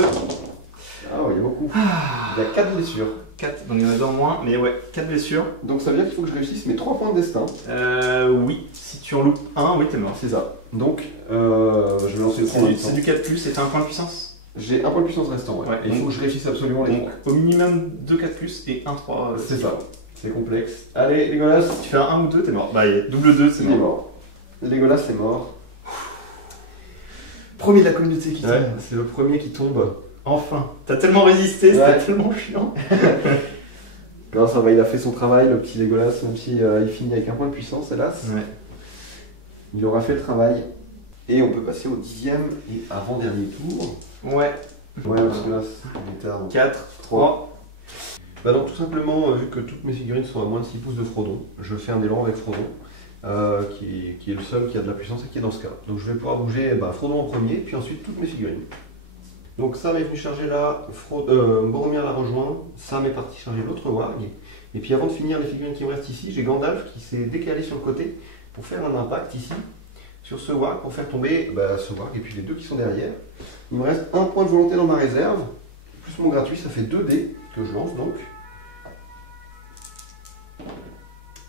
Ah ouais, il y a beaucoup. Il y a 4 blessures. 4, donc il y en a 2 en moins, mais ouais, 4 blessures. Donc ça veut dire qu'il faut que je réussisse mes 3 points de destin. Oui, si tu en loupes un, oui, t'es mort. C'est ça. Donc je vais lancer le premier. C'est du 4+, et t'as un point de puissance. J'ai un point de puissance restant, ouais. Ouais, Et il faut que je réussisse absolument les Donc 3. au minimum 2 4+, et 1 3. C'est ça. C'est complexe. Allez, Legolas. Si tu fais un 1 ou 2, t'es mort. Bah, double 2, c'est Il est mort. mort. Legolas est mort. Premier de la communauté qui Ouais, c'est le premier qui tombe. Enfin. T'as tellement résisté, c'était Ouais. tellement chiant. Non, ça va, il a fait son travail, le petit Legolas, même si il finit avec un point de puissance, hélas. Ouais. Il aura fait le travail. Et on peut passer au 10e et avant-dernier tour. Ouais. Ouais, parce que là, c'est tard. 4, 3. Bah donc tout simplement, vu que toutes mes figurines sont à moins de 6 pouces de Frodon, je fais un élan avec Frodon, qui est le seul qui a de la puissance et qui est dans ce cas. Donc je vais pouvoir bouger Frodon en premier, puis ensuite toutes mes figurines. Donc Sam est venu charger là, Boromir l'a rejoint, Sam est parti charger l'autre warg, et puis avant de finir les figurines qui me restent ici, j'ai Gandalf qui s'est décalé sur le côté pour faire un impact ici, sur ce warg, pour faire tomber ce warg et puis les deux qui sont derrière. Il me reste un point de volonté dans ma réserve, plus mon gratuit, ça fait 2 dés que je lance donc.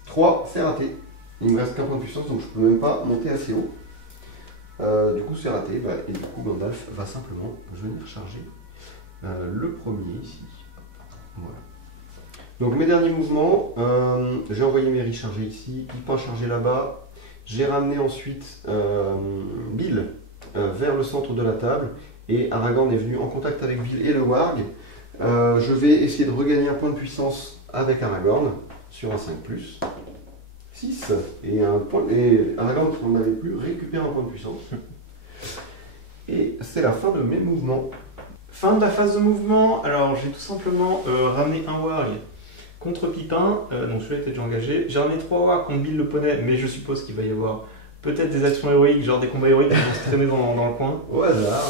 3, c'est raté. Il me reste qu'un point de puissance, donc je peux même pas monter assez haut. Du coup, c'est raté. Et du coup, Gandalf va simplement venir charger le premier ici. Voilà. Donc mes derniers mouvements, j'ai envoyé Mary charger ici, Pipin charger là-bas. J'ai ramené ensuite Bill vers le centre de la table et Aragorn est venu en contact avec Bill et le Warg. Je vais essayer de regagner un point de puissance avec Aragorn sur un 5+. 6 et Aragorn qui n'en avait plus récupère un point de puissance. Et c'est la fin de mes mouvements. Fin de la phase de mouvement. Alors j'ai tout simplement ramené un Warg contre Pipin, donc celui-là était déjà engagé. J'ai ramené 3 Wargs contre Bill le poney, mais je suppose qu'il va y avoir peut-être des actions héroïques, genre des combats héroïques qui vont se traîner dans le coin. Au hasard.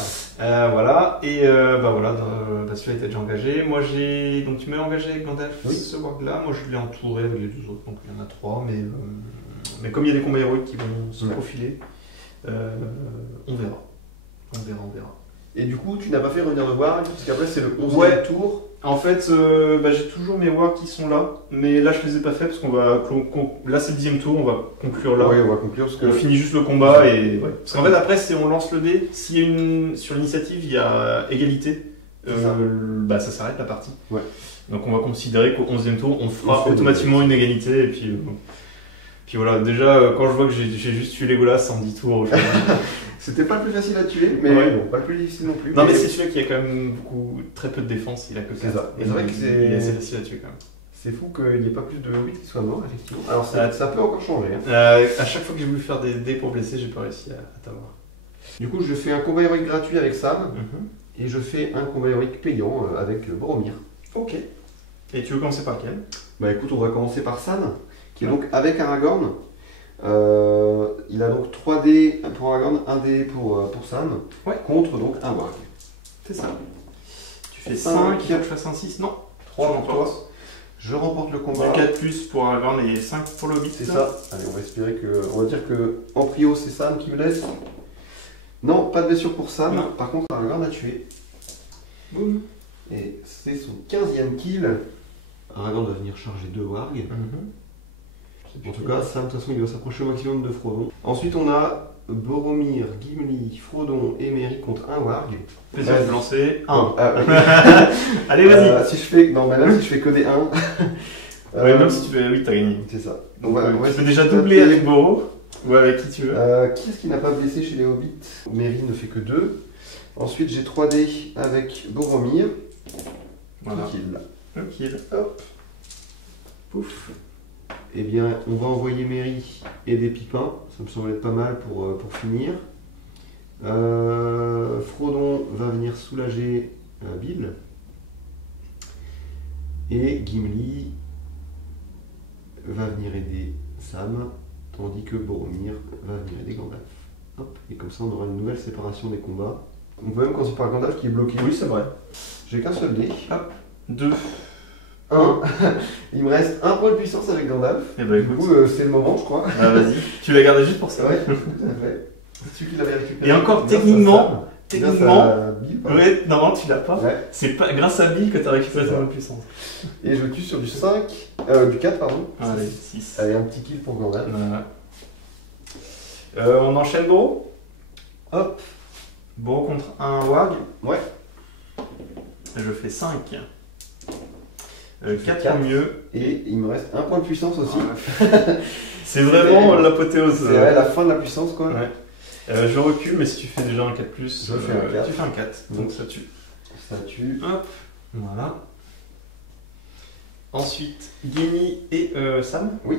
Voilà, et voilà, celui-là était déjà engagé. Moi j'ai. Donc tu m'as engagé avec Gandalf, ce Warg-là. Moi je l'ai entouré avec les 2 autres, donc il y en a 3, mais comme il y a des combats héroïques qui vont se profiler, on verra. On verra. Et du coup, tu n'as pas fait revenir de Warg, parce qu'après c'est le 11e tour. En fait, j'ai toujours mes Wargs qui sont là, mais là je les ai pas fait parce qu'on va. Là c'est le 10e tour, on va conclure là. Oui, on va conclure parce que. On finit juste le combat et. Ouais. Parce qu'en fait, après, on lance le dé, si sur l'initiative il y a égalité, ça s'arrête la partie. Ouais. Donc on va considérer qu'au 11e tour, on fera automatiquement une égalité et puis. Puis voilà, déjà quand je vois que j'ai juste tué Legolas en 10 tours, c'était pas le plus facile à tuer, mais bon, pas le plus difficile non plus. Non, mais c'est celui qui a quand même très peu de défense, il a que 4. C'est ça. Et c'est vrai que il est assez facile à tuer quand même. C'est fou qu'il n'y ait pas plus de 8 qui soient morts, effectivement. Alors ça peut encore changer. Hein. À chaque fois que j'ai voulu faire des dés pour blesser, j'ai pas réussi à t'avoir. Du coup, je fais un combat héroïque gratuit avec Sam, et je fais un combat héroïque payant avec Boromir. Ok. Et tu veux commencer par lequel? Bah écoute, on va commencer par Sam, qui est donc avec Aragorn. Il a donc 3 dés pour Aragorn, 1 dé pour Sam, contre donc un Warg. C'est ça. Tu fais 5, il faut que je fasse un 6, non 3 pour toi. Je remporte le combat. 4 plus pour Aragorn et 5 pour le Hobbit. C'est ça. Allez, on va espérer que. On va dire que en prio, c'est Sam qui me laisse. Non, pas de blessure pour Sam. Non. Par contre, Aragorn a tué. Boum. Et c'est son 15e kill. Aragorn va venir charger 2 Warg. En tout cas, Sam, de toute façon, il va s'approcher au maximum de Frodon. Ensuite, on a Boromir, Gimli, Frodon et Merry contre un Warg. Plaisir de lancer. 1. Allez, vas-y. Si je fais... Non, mais même si je fais que des 1. Même si tu fais 8, t'as gagné. C'est ça. Donc, tu peux déjà doubler avec Boro ou avec qui tu veux. Qui est-ce qui n'a pas blessé chez les Hobbits? Merry ne fait que 2. Ensuite, j'ai 3 dés avec Boromir. Voilà. Kill. Hop. Pouf. Eh bien, on va envoyer Merry et des Pipins. Ça me semble être pas mal pour finir. Frodon va venir soulager Bill. Et Gimli va venir aider Sam, tandis que Boromir va venir aider Gandalf. Hop. Et comme ça, on aura une nouvelle séparation des combats. On peut même commencer par Gandalf qui est bloqué. Oui, c'est vrai. J'ai qu'un seul dé. Hop. 2. 1. Il me reste un point de puissance avec Gandalf. Et bah, du coup, c'est le moment, je crois. Ah, vas-y. Tu l'as gardé juste pour ça. Ouais, tout à fait. C'est celui qui l'avait récupéré. Et encore, techniquement. Ouais, non, tu l'as pas. Ouais. C'est pas grâce à Bill que tu as récupéré ta puissance. Et je tue sur du 5. Du 4, pardon. Allez, 6. Allez, un petit kill pour Gandalf. On enchaîne Boro. Hop. Boro contre un Warg. Ouais. Je fais 5. 4 en mieux. Et il me reste un point de puissance aussi. C'est vraiment l'apothéose. C'est vrai, la fin de la puissance, quoi. Ouais. Je recule, mais si tu fais déjà un 4+, je fais un 4. Tu fais un 4, donc ça tue. Ça tue. Hop, voilà. Ensuite, Gimli et Sam. Oui,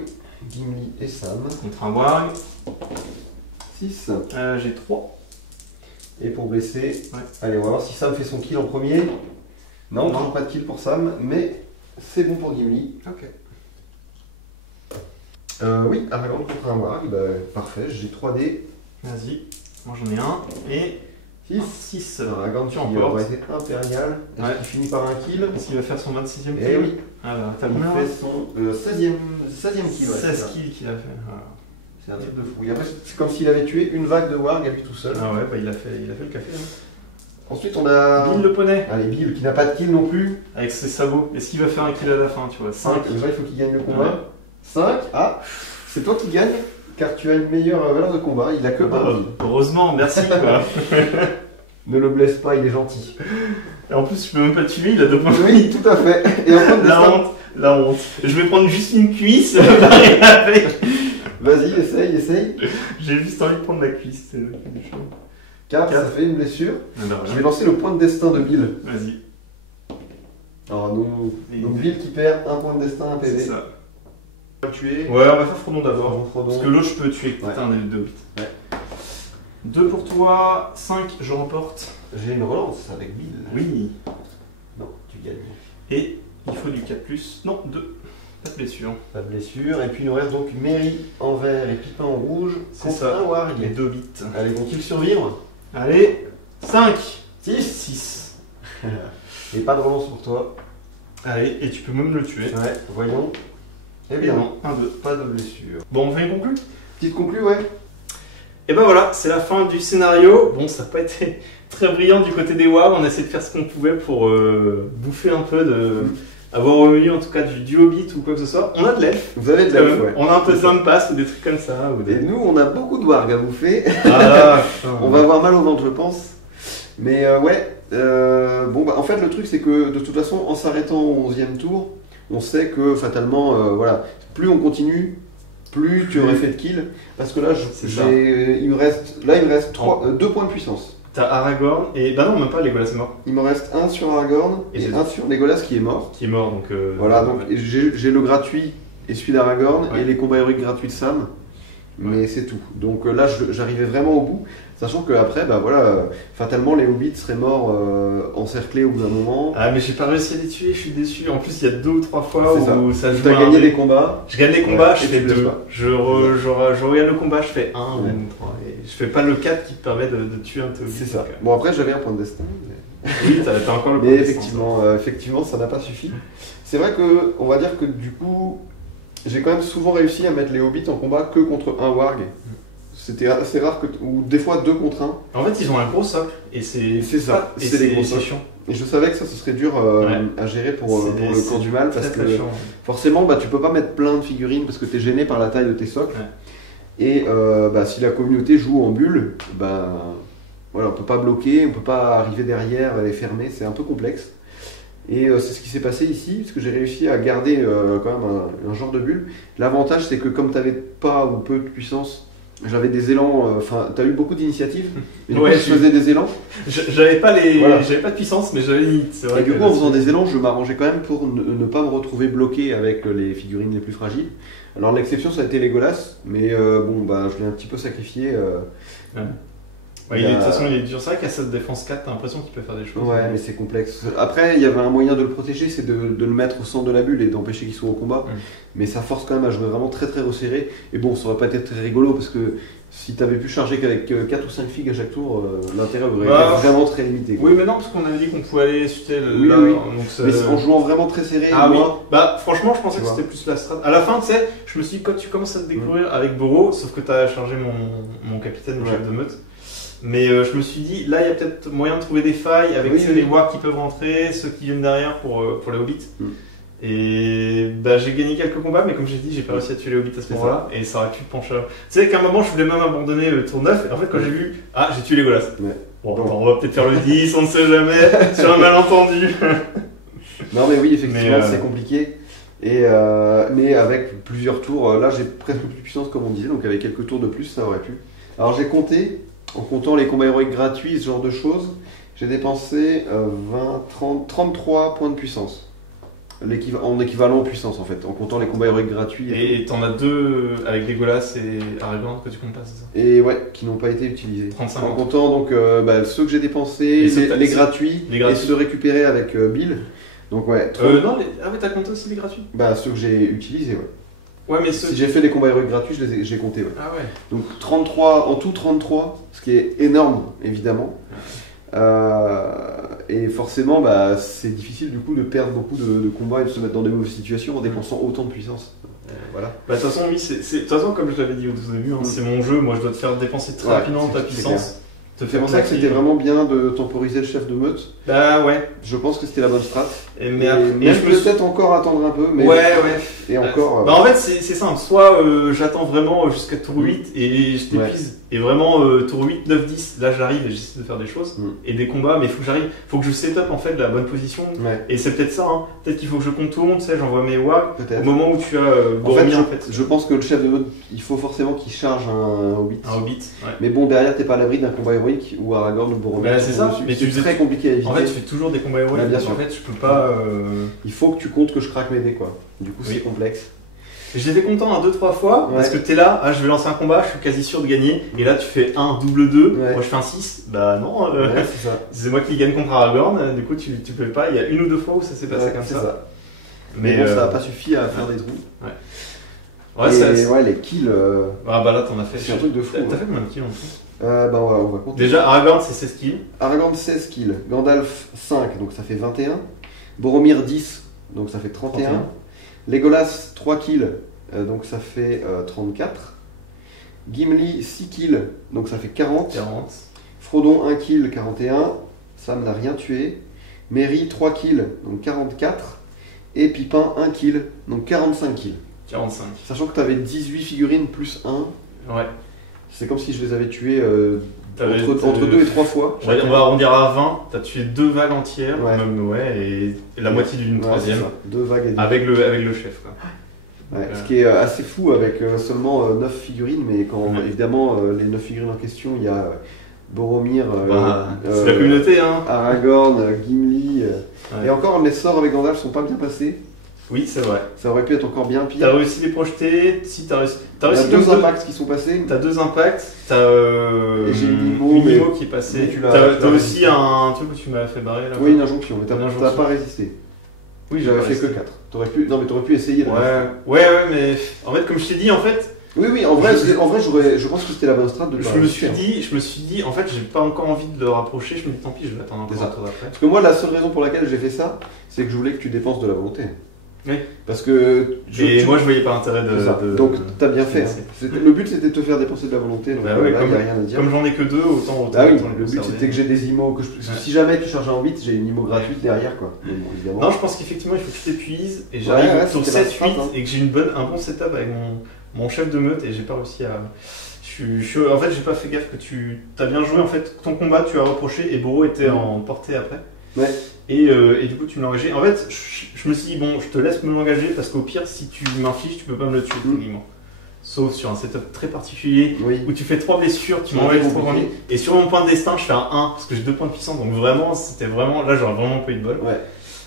Gimli et Sam. Contre un Warg. 6. J'ai 3. Et pour blesser, allez, on va voir si Sam fait son kill en premier. Non, toujours pas de kill pour Sam, mais c'est bon pour Gimli. Ok. Oui, Aragorn contre un Warg, bah, parfait, j'ai 3 dés. Vas-y, moi j'en ai un et 6. Aragorn qui va être impérial. Est-ce qu'il finit par un kill? Est-ce qu'il va faire son 26e kill? Eh oui. Alors, t'as il fait son 16e kill. 16 kills qu'il a fait. Voilà. C'est un truc de fou. Et après, c'est comme s'il avait tué une vague de Warg à lui tout seul. Ah ouais, bah il a fait le café. Hein. Ensuite, on a Bill le poney. Allez, Bill qui n'a pas de kill non plus. Avec ses sabots. Est-ce qu'il va faire un kill à la fin, tu vois? 5. Déjà, il faut qu'il gagne le combat. 5. Ah, c'est toi qui gagne car tu as une meilleure valeur de combat. Il a que un kill. Heureusement, merci. Quoi. Ne le blesse pas, il est gentil. Et en plus, je peux même pas le tuer, il a 2 points. Oui, tout à fait. Et en point de destin, La honte. Je vais prendre juste une cuisse, rien avec. Vas-y, essaye. J'ai juste envie de prendre la cuisse. C'est le plus chaud. 4, ça fait une blessure. Alors, Je vais lancer le point de destin de Bill. Vas-y. Alors, donc Bill qui perd un point de destin, un PV. C'est ça. On va tuer. Ouais, on va faire Frodon d'abord. Frodon. Parce que l'autre, je peux tuer Ouais. un des deux. Ouais. 2 pour toi, 5, je remporte. J'ai une relance avec Bill. Oui. Non, tu gagnes. Et il faut du 4+. Non, 2. Pas de blessure. Pas de blessure. Et puis il nous reste donc Mary en vert et Pipin en rouge. C'est contre ça. un Warg. Les 2 bits. Allez, vont-ils survivre? Allez, 5. 6. Et pas de relance pour toi. Allez, et tu peux même le tuer. Ouais, voyons. Eh Et bien, non, 1, 2. pas de blessure. Bon, on fait une conclue. Petite conclue, ouais. Et ben voilà, c'est la fin du scénario. Bon, ça n'a pas été très brillant du côté des WoW. On a essayé de faire ce qu'on pouvait pour bouffer un peu avoir au milieu en tout cas du Hobbit ou quoi que ce soit. On a de l'elfe. Vous avez de quand l'elfe, même. ouais. On a un peu de Pass ou des trucs comme ça. Ou Et des... nous, on a beaucoup de Warg à bouffer. Ah, putain. On va avoir mal au ventre, je pense. Mais ouais, bon, bah, en fait, le truc, c'est que de toute façon, en s'arrêtant au 11e tour, on sait que fatalement, voilà, plus on continue, plus tu aurais fait de kills. Parce que là, C'est ça. il me reste 2 points de puissance. T'as Aragorn et. Bah non, même pas, Legolas est mort. Il me reste un sur Aragorn Et et c'est un sur Legolas qui est mort. Qui est mort donc. Voilà, donc ouais. j'ai le gratuit et celui d'Aragorn Ouais. et les combats héroïques gratuits de Sam. Mais c'est tout. Donc là, j'arrivais vraiment au bout, sachant qu'après, bah voilà, fatalement, les hobbits seraient morts encerclés au bout d'un moment. Ah, mais j'ai pas réussi à les tuer, je suis déçu. En plus, il y a 2 ou 3 fois C'est où ça joue. Tu as un gagné peu. des combats. Je gagne les combats, Ouais, je et fais tu le 2. laisses pas. Je regarde le combat, je fais 1 Ouais. ou 3. Et je fais pas le 4 qui te permet de tuer un peu. C'est ça. Bon, après, j'avais un point de destin. Oui, t'as encore le Mais point de effectivement, ça n'a pas suffi. C'est vrai que, on va dire que du coup, j'ai quand même souvent réussi à mettre les hobbits en combat que contre un warg. C'était assez rare, ou des fois 2 contre 1. En fait, ils ont un gros socle et c'est ça, et c'est des gros c'est socles. chiant. Et je savais que ça, ce serait dur à gérer pour le camp du mal, parce Très, que très chiant. forcément, bah, tu peux pas mettre plein de figurines parce que tu es gêné par la taille de tes socles. Ouais. Et bah, si la communauté joue en bulle, bah, voilà, on peut pas bloquer, on peut pas arriver derrière et fermer, c'est un peu complexe. Et c'est ce qui s'est passé ici, parce que j'ai réussi à garder quand même un genre de bulle. L'avantage, c'est que comme tu n'avais pas ou peu de puissance, j'avais des élans, enfin, tu as eu beaucoup d'initiatives, et du Ouais, coup, je faisais des élans. J'avais pas Voilà. j'avais pas de puissance, mais j'avais limite. C'est vrai Et du que coup, en faisant des élans, je m'arrangeais quand même pour ne pas me retrouver bloqué avec les figurines les plus fragiles. Alors l'exception, ça a été Legolas, mais bon, bah, je l'ai un petit peu sacrifié. Ouais, de toute façon, il est dur. C'est vrai qu'à cette défense 4, t'as l'impression qu'il peut faire des choses. Ouais, mais c'est complexe. Après, il y avait un moyen de le protéger, c'est de le mettre au centre de la bulle et d'empêcher qu'il soit au combat. Mais ça force quand même à jouer vraiment très très resserré. Et bon, ça aurait pas été très rigolo parce que si t'avais pu charger qu'avec 4 ou 5 figues à chaque tour, l'intérêt aurait été vraiment très limité, quoi. Oui, mais non, parce qu'on avait dit qu'on pouvait aller chuter Oui, là. oui. Donc Mais en jouant vraiment très serré, Ah oui, moi, bah franchement, je pensais Tu que vois. c'était plus la strat. À la fin, tu sais, je me suis dit, quand tu commences à te découvrir avec Boro, sauf que t'as chargé mon capitaine, mon Ouais. chef de meute. Mais je me suis dit, là, il y a peut-être moyen de trouver des failles avec Oui, tu sais, oui. les wargs qui peuvent rentrer, ceux qui viennent derrière pour les hobbits. Mm. Et bah, j'ai gagné quelques combats, mais comme j'ai dit, j'ai pas réussi à tuer les hobbits à ce C'est moment-là, et ça aurait pu pencher. Tu sais qu'à un moment, je voulais même abandonner le tour 9, et en fait, quand j'ai vu, ah, j'ai tué les Legolas. Ouais. Bon, Bon. attends, on va peut-être faire le 10, on ne sait jamais, sur un malentendu. non mais oui, effectivement, Mais, c'est compliqué. Et, mais avec plusieurs tours, là j'ai presque plus de puissance comme on disait, donc avec quelques tours de plus, ça aurait pu. Alors j'ai compté, en comptant les combats héroïques gratuits, ce genre de choses, j'ai dépensé 33 points de puissance. En équivalent en puissance en fait, en comptant les combats héroïques gratuits. Et t'en as 2 avec Legolas et Aragorn que tu comptes pas, c'est ça? Et ouais, qui n'ont pas été utilisés. 35. En comptant donc bah, ceux que j'ai dépensés, Et ceux que t'as- les gratuits, les gratuits. et ceux récupérés avec Bill. Donc ouais, Non, ah ouais, t'as compté aussi les gratuits? bah, ceux que j'ai utilisés, ouais. Ouais, mais ceux. Si j'ai fait les combats héroïques gratuits, j'ai compté, ouais. Ah ouais. Donc 33, en tout 33, ce qui est énorme, évidemment. Et forcément, bah, c'est difficile du coup de perdre beaucoup de combats et de se mettre dans des mauvaises situations en dépensant autant de puissance. Voilà. Bah, de toute façon, oui, de toute façon, comme je l'avais dit au tout début, hein, c'est mon jeu. Moi, je dois te faire dépenser très Ouais, rapidement ta c'est puissance. C'est pour ça que c'était vraiment bien de temporiser le chef de meute. Bah ouais. Je pense que c'était la bonne strat. Mais Et après, mais je je me peux suis- peut-être encore attendre un peu, mais Ouais, ouais. et encore. Bah en fait, c'est simple. Soit j'attends vraiment jusqu'à tour 8 et je t'épuise Et vraiment, tour 8, 9, 10, là j'arrive et j'essaie de faire des choses. Et des combats, mais il faut que j'arrive, faut que je set up en fait la bonne position. Ouais. Et c'est peut-être ça, hein. Peut-être qu'il faut que je contourne, tu sais, j'envoie mes wargs au moment où tu as Boromir en fait. Je pense que le chef de mode, il faut forcément qu'il charge un Hobbit. Un Hobbit, ouais. Mais bon, derrière, t'es pas à l'abri d'un combat héroïque où Aragorn ou Boromir. Bah, c'est ça, mais c'est très compliqué à éviter. En fait, tu fais toujours des combats héroïques, bien sûr. En fait, je peux pas. Il faut que tu comptes que je craque mes dés, quoi. Du coup, c'est complexe. J'étais content 2-3 fois parce que t'es là, je vais lancer un combat, je suis quasi sûr de gagner. Et là, tu fais un double 2, moi je fais un 6. Bah non, c'est moi qui gagne contre Aragorn. Du coup, tu peux pas. Il y a une ou deux fois où ça s'est passé comme ça. Mais bon, ça n'a pas suffi à faire des trous. Ouais, les kills. Ah bah là, t'en as fait. C'est un truc de fou. T'as fait combien de kills en plus? Bah on va compter. Déjà, Aragorn c'est 16 kills. Aragorn 16 kills. Gandalf 5, donc ça fait 21. Boromir 10, donc ça fait 31. Legolas 3 kills, donc ça fait 34. Gimli 6 kills, donc ça fait 40. Frodon 1 kill, 41. Sam n'a rien tué. Merry 3 kills, donc 44. Et Pipin 1 kill, donc 45 kills. 45. Sachant que tu avais 18 figurines plus 1. Ouais. C'est comme si je les avais tuées entre 2 et 3 fois. Ouais, on va arrondir à 20. T'as tué 2 vagues entières, et la moitié d'une troisième. 2 vagues et avec le chef. Quoi. Ce qui est assez fou avec seulement 9 figurines, mais quand évidemment les 9 figurines en question, il y a Boromir, c'est la communauté, hein. Aragorn, Gimli. Et encore, les sorts avec Gandalf sont pas bien passés. Oui, c'est vrai. Ça aurait pu être encore bien pire. T'as réussi à les projeter. Si t'as réussi. Il y a 2 impacts qui sont passés. T'as 2 impacts. T'as j'ai Minimo qui est passé. T'as aussi un truc où tu m'as fait barrer là. Oui, une injonction, mais t'as pas résisté. Oui, j'avais fait que 4. T'aurais pu essayer. Ouais, mais en fait, comme je t'ai dit, en fait. Oui, en vrai, je pense que c'était la bonne strat de. Je me suis dit, en fait, j'ai pas encore envie de le rapprocher. Je me dis, tant pis, je vais attendre encore un tour d'après. Parce que moi, la seule raison pour laquelle j'ai fait ça, c'est que je voulais que tu dépenses de la volonté. Oui. Parce que. Moi, je voyais pas l'intérêt de. Donc, t'as bien fait. Le but, c'était de te faire dépenser de la volonté. Donc, là, il n'y a rien à dire. Comme j'en ai que 2, autant. Le but, c'était que j'ai des IMO. Si jamais tu charges un 8, j'ai une IMO gratuite derrière, quoi. Évidemment. Non, je pense qu'effectivement, il faut que tu t'épuises. Et j'arrive sur 7-8 et que j'ai un bon setup avec mon chef de meute et j'ai pas réussi à. En fait, j'ai pas fait gaffe que tu as bien joué. En fait, ton combat, tu as reproché et Boro était en portée après. Ouais. Et du coup, tu me l'as engagé. En fait, je me suis dit, bon, je te laisse me l'engager parce qu'au pire, si tu m'infliges, tu peux pas me le tuer techniquement. Sauf sur un setup très particulier où tu fais 3 blessures, tu m'enlèves 3 points de vie. Et sur mon point de destin, je fais un 1 parce que j'ai 2 points de puissance. Donc vraiment, là, j'aurais vraiment pas eu de bol. Ouais.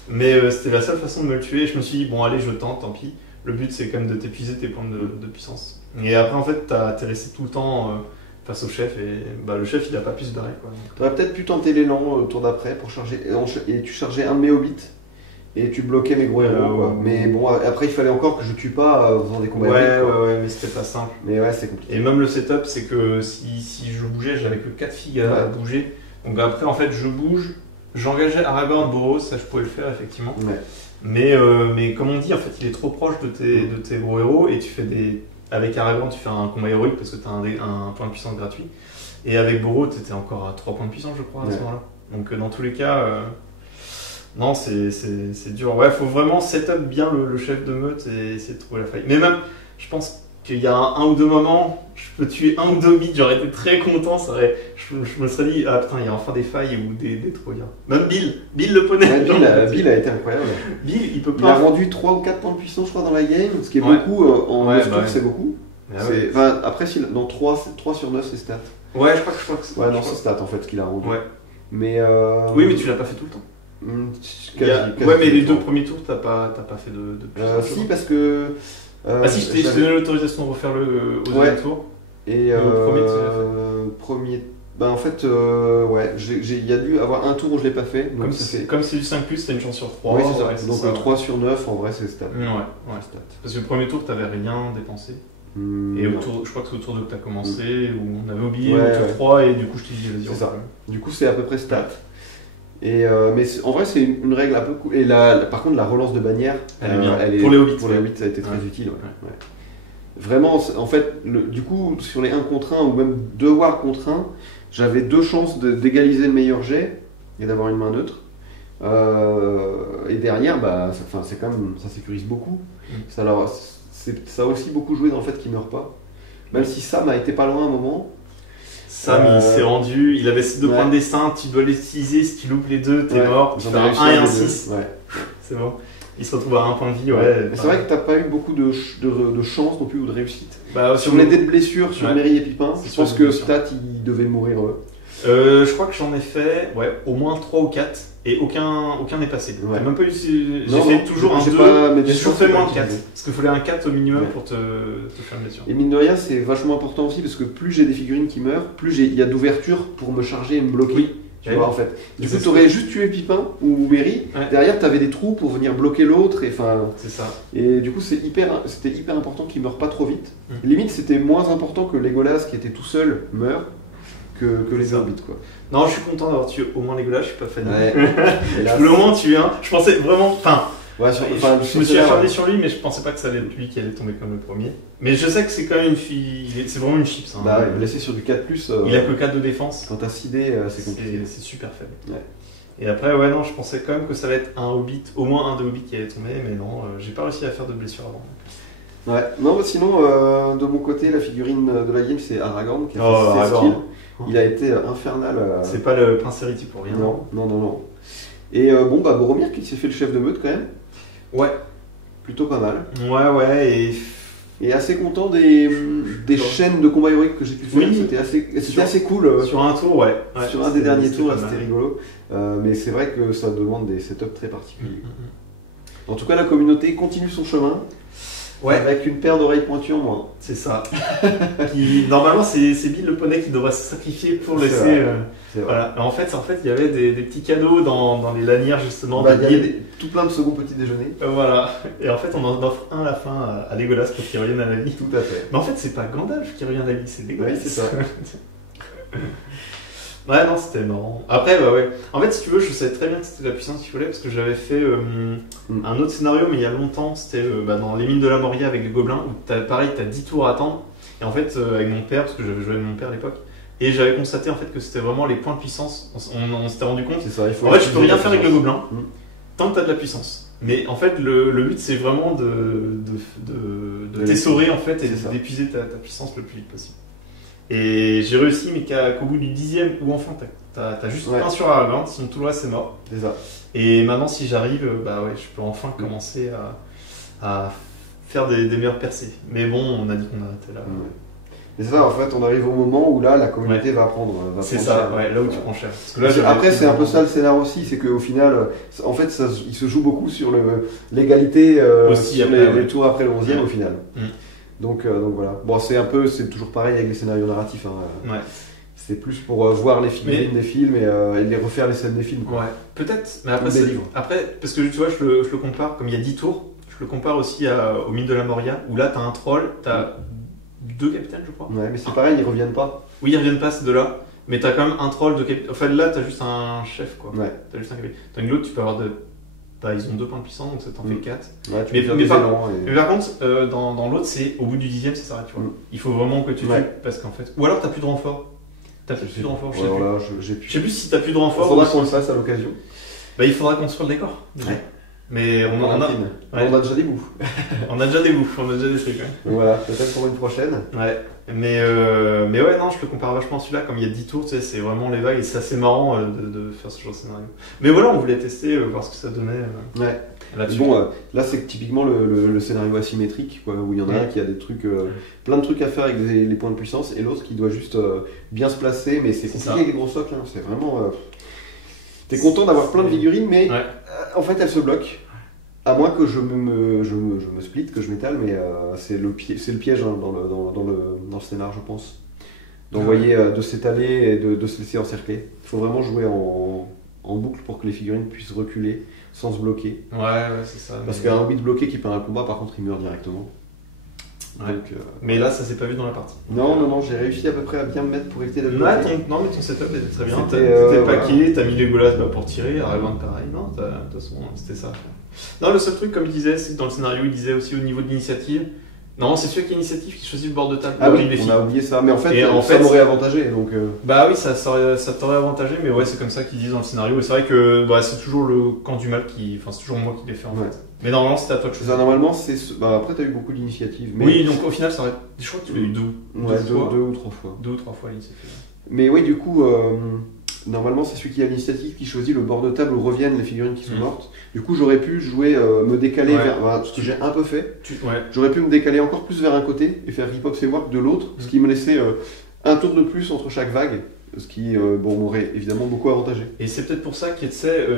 Mais c'était la seule façon de me le tuer. Je me suis dit, bon, allez, je tente, tant pis. Le but, c'est quand même de t'épuiser tes points de puissance. Et après, en fait, t'es resté tout le temps face au chef et le chef, il a pas pu se barrer. T'aurais peut-être pu tenter l'élan au tour d'après pour charger. Et tu chargeais un de mes hobbits et tu bloquais mes gros héros. Mais bon, après, il fallait encore que je tue pas en faisant des combats. Ouais, mais c'était pas simple. Mais ouais, c'est compliqué. Et même le setup, c'est que si je bougeais, j'avais que 4 figues à bouger. Donc après, en fait, je bouge. J'engageais Aragorn, Boros, ça je pouvais le faire effectivement. Ouais. Mais comme on dit, en fait, il est trop proche de tes gros héros et tu fais avec Aragorn, tu fais un combat héroïque parce que tu as un point de puissance gratuit. Et avec Boro, tu étais encore à 3 points de puissance, je crois, à ce moment-là. Donc, dans tous les cas, non, c'est dur. Ouais, faut vraiment setup bien le chef de meute et essayer de trouver la faille. Mais même, je pense qu'il y a un ou deux moments, je peux tuer un ou deux bits, j'aurais été très content. Je me serais dit, ah putain, il y a enfin des failles ou des trous. Même Bill le poney. Ouais, Bill a été incroyable. Bill, il peut pas. Il a rendu 3 ou 4 points de puissance, je crois, dans la game, ce qui est beaucoup. En c'est beaucoup. Après, dans 3 sur 9, c'est stats. Ouais, je crois que c'est. Ouais, non, c'est stats en fait ce qu'il a rendu. Ouais. Mais oui, mais tu l'as pas fait tout le temps. Ouais, mais les 2 premiers tours, t'as pas fait de puissance. Si, parce que. Si, je t'ai donné l'autorisation de refaire le deuxième tour. Et premier. En fait, il y a dû avoir un tour où je l'ai pas fait. Donc comme c'est du 5+, t'as une chance sur 3. Oui, c'est ça. Donc 3 sur 9, en vrai, c'est stats. Ouais. Parce que le premier tour, t'avais rien dépensé. Et je crois que c'est au tour 2 que t'as commencé, où on avait oublié au tour 3, et du coup, je t'ai dit, vas-y, c'est ça. Du coup, c'est à peu près stats. Et mais en vrai, c'est une règle un peu cool. Et par contre, la relance de bannière, elle est bien. Pour les hobbits. Pour les hobbits, ça a été très utile. Ouais. Vraiment, en fait, du coup, sur les 1 contre 1 ou même 2 war contre 1, j'avais 2 chances d'égaliser le meilleur jet et d'avoir une main neutre. Et derrière, c'est quand même, ça sécurise beaucoup. Ça a aussi beaucoup joué dans le fait qu'il ne meurt pas. Même si Sam a été pas loin à un moment. Sam, il s'est rendu, il avait ses 2 points de destin, tu dois les utiliser, si tu loupes les 2, t'es mort, tu fais un 1 et un 6. Ouais. C'est bon. Il se retrouve à 1 point de vie, C'est vrai que t'as pas eu beaucoup de chance non plus ou de réussite. Bah, sur les dés de blessure, sur Merry et Pipin, je pense que Stat, ils devaient mourir. Je crois que j'en ai fait au moins 3 ou 4 et aucun n'est passé. T'as même pas eu. J'ai fait toujours un 2, j'ai toujours fait moins de 4. Parce qu'il fallait un 4 au minimum pour te faire une blessure. Et mine de rien, c'est vachement important aussi parce que plus j'ai des figurines qui meurent, plus il y a d'ouverture pour me charger et me bloquer. Oui. Tu vois, en fait. Du coup, tu aurais juste tué Pipin ou Merry. Derrière, tu avais des trous pour venir bloquer l'autre. C'est ça. Et du coup, c'était hyper important qu'il meure pas trop vite. Limite, c'était moins important que Legolas qui était tout seul meurt que les Hobbits, quoi. Non, je suis content d'avoir tué au moins Legolas. Je suis pas fan. Je voulais au moins tuer un. Je pensais vraiment. Je me suis acharné sur lui, mais je pensais pas que ça allait être lui qui allait tomber comme le premier. Mais je sais que c'est quand même une fille. C'est vraiment une chips. Hein. Bah, blessé sur du 4+. Il a que 4 de défense. Quand t'as 6 dés, c'est compliqué. C'est super faible. Ouais. Et après, non, je pensais quand même que ça allait être un Hobbit, au moins un des Hobbits qui allait tomber, mais non, j'ai pas réussi à faire de blessure avant. Ouais, non, sinon, de mon côté, la figurine de la game, c'est Aragorn qui a fait ses skills. Il a été infernal. C'est pas le Prince Héritier pour rien. Non. Et Boromir qui s'est fait le chef de meute quand même. Ouais. Plutôt pas mal. Ouais, et assez content des chaînes de combat héroïque que j'ai pu faire. C'était assez cool. Sur un tour, sur un des derniers tours, c'était rigolo. Mais c'est vrai que ça demande des setups très particuliers. En tout cas, la communauté continue son chemin. Avec une paire d'oreilles pointues en moins. C'est ça. Normalement, c'est Bill le poney qui devrait se sacrifier pour laisser. Voilà. En fait, il y avait des petits cadeaux dans les lanières justement. Il y avait tout plein de second petit déjeuner. Voilà. Et en fait, on en offre un à la fin à Legolas pour qu'il revienne à la vie. Tout à fait. Mais en fait, c'est pas Gandalf qui revient à la vie, c'est Legolas. Oui, c'est ça. Ouais, non, c'était marrant. Après, en fait, si tu veux, je savais très bien que c'était la puissance qu'il fallait parce que j'avais fait un autre scénario, mais il y a longtemps, c'était dans les mines de la Moria avec les gobelins, où t'as 10 tours à attendre. Et en fait, avec mon père, parce que j'avais joué avec mon père à l'époque, et j'avais constaté en fait que c'était vraiment les points de puissance. On s'était rendu compte. C'est ça, il faut en fait, tu peux rien faire avec le gobelin tant que t'as de la puissance. Mais en fait, le but, c'est vraiment de t'essorer en fait et d'épuiser ta puissance le plus vite possible. Et j'ai réussi, mais qu'au bout du 10e, où enfin t'as juste un sur Aragorn, sinon tout le reste c'est mort. C'est ça. Et maintenant, si j'arrive, je peux enfin commencer à faire des meilleures percées. Mais bon, on a dit qu'on arrêtait là. Et c'est ça, en fait, on arrive au moment où là, la communauté va prendre. C'est ça, là où tu prends cher. Parce que là, après, c'est un peu ça le scénar aussi, c'est qu'au final, en fait, il se joue beaucoup sur l'égalité sur les tours après le 11e au final. Donc voilà. Bon, c'est toujours pareil avec les scénarios narratifs. C'est plus pour voir les figurines des films et les refaire les scènes des films. Ouais, peut-être. Mais après, parce que tu vois, je le compare, comme il y a 10 tours, je le compare aussi aux mines de la Moria, où là, t'as un troll, t'as 2 capitaines, je crois. Ouais, mais c'est pareil, ils reviennent pas. Oui, ils reviennent pas, ces deux-là. Mais t'as quand même un troll de capitaine. Enfin, là, t'as juste un chef, quoi. Ouais. T'as juste un capitaine. Tandis que l'autre, tu peux avoir ils ont 2 points de puissance, donc ça t'en fait 4. Ouais, mais par contre, dans l'autre, c'est au bout du 10e, ça s'arrête, tu vois. Il faut vraiment que tu tues, parce qu'en fait. Ou alors t'as plus de renfort. Je sais plus si t'as plus de renfort. Il faudra qu'on le fasse à l'occasion. Il faudra construire le décor. Mais on a déjà des bouts. On a déjà des trucs. Voilà, peut-être pour une prochaine. Mais ouais, non, je le compare vachement à celui-là. Comme il y a 10 tours, tu sais, c'est vraiment les vagues et c'est assez marrant de faire ce genre de scénario. Mais voilà, on voulait tester, voir ce que ça donnait. Là-dessus. Bon, là c'est typiquement le scénario asymétrique, quoi, où il y en a un qui a des trucs, plein de trucs à faire avec les points de puissance et l'autre qui doit juste bien se placer. Mais c'est compliqué avec les gros socles, hein, c'est vraiment. T'es content d'avoir plein de figurines, mais en fait elles se bloquent. À moins que je me split, que je m'étale, mais c'est le piège hein, dans le scénar, je pense. D'envoyer, de s'étaler et de se laisser encercler. Il faut vraiment jouer en boucle pour que les figurines puissent reculer sans se bloquer. Ouais, c'est ça. Parce qu'un Hobbit bloqué qui perd un combat, par contre, il meurt directement. Ouais. Donc, mais là, ça s'est pas vu dans la partie. Non, j'ai réussi à peu près à bien me mettre pour éviter d'être bloqué. Non, mais ton setup était très bien. T'es paqué, t'as mis les Legolas pour tirer, Aragorn pareil. Non, de toute façon, c'était ça. Non, le seul truc, comme il disait, c'est que dans le scénario, il disait aussi au niveau de l'initiative. Non, c'est celui qui a l'initiative qui choisit le bord de table. Ah oui, on a oublié ça. Mais en fait, ça m'aurait avantagé. Donc Bah oui, ça t'aurait avantagé, mais ouais, c'est comme ça qu'ils disent dans le scénario. Et c'est vrai que c'est toujours le camp du mal enfin, c'est toujours moi qui l'ai fait en fait. Mais normalement, c'était à toi de choisir. Normalement, après, t'as eu beaucoup d'initiatives. Mais... Oui, donc au final, ça aurait. Je crois que tu l'as eu deux ou trois fois. 2 ou 3 fois. 2 ou 3 fois l'initiative. Mais oui, du coup, normalement, c'est celui qui a l'initiative qui choisit le bord de table où reviennent les figurines qui sont mortes. Du coup, j'aurais pu jouer, me décaler vers. Voilà, ce que j'ai un peu fait. J'aurais pu me décaler encore plus vers un côté et faire Ripox et Warg de l'autre, ce qui me laissait un tour de plus entre chaque vague. Ce qui m'aurait évidemment beaucoup avantagé. Et c'est peut-être pour ça que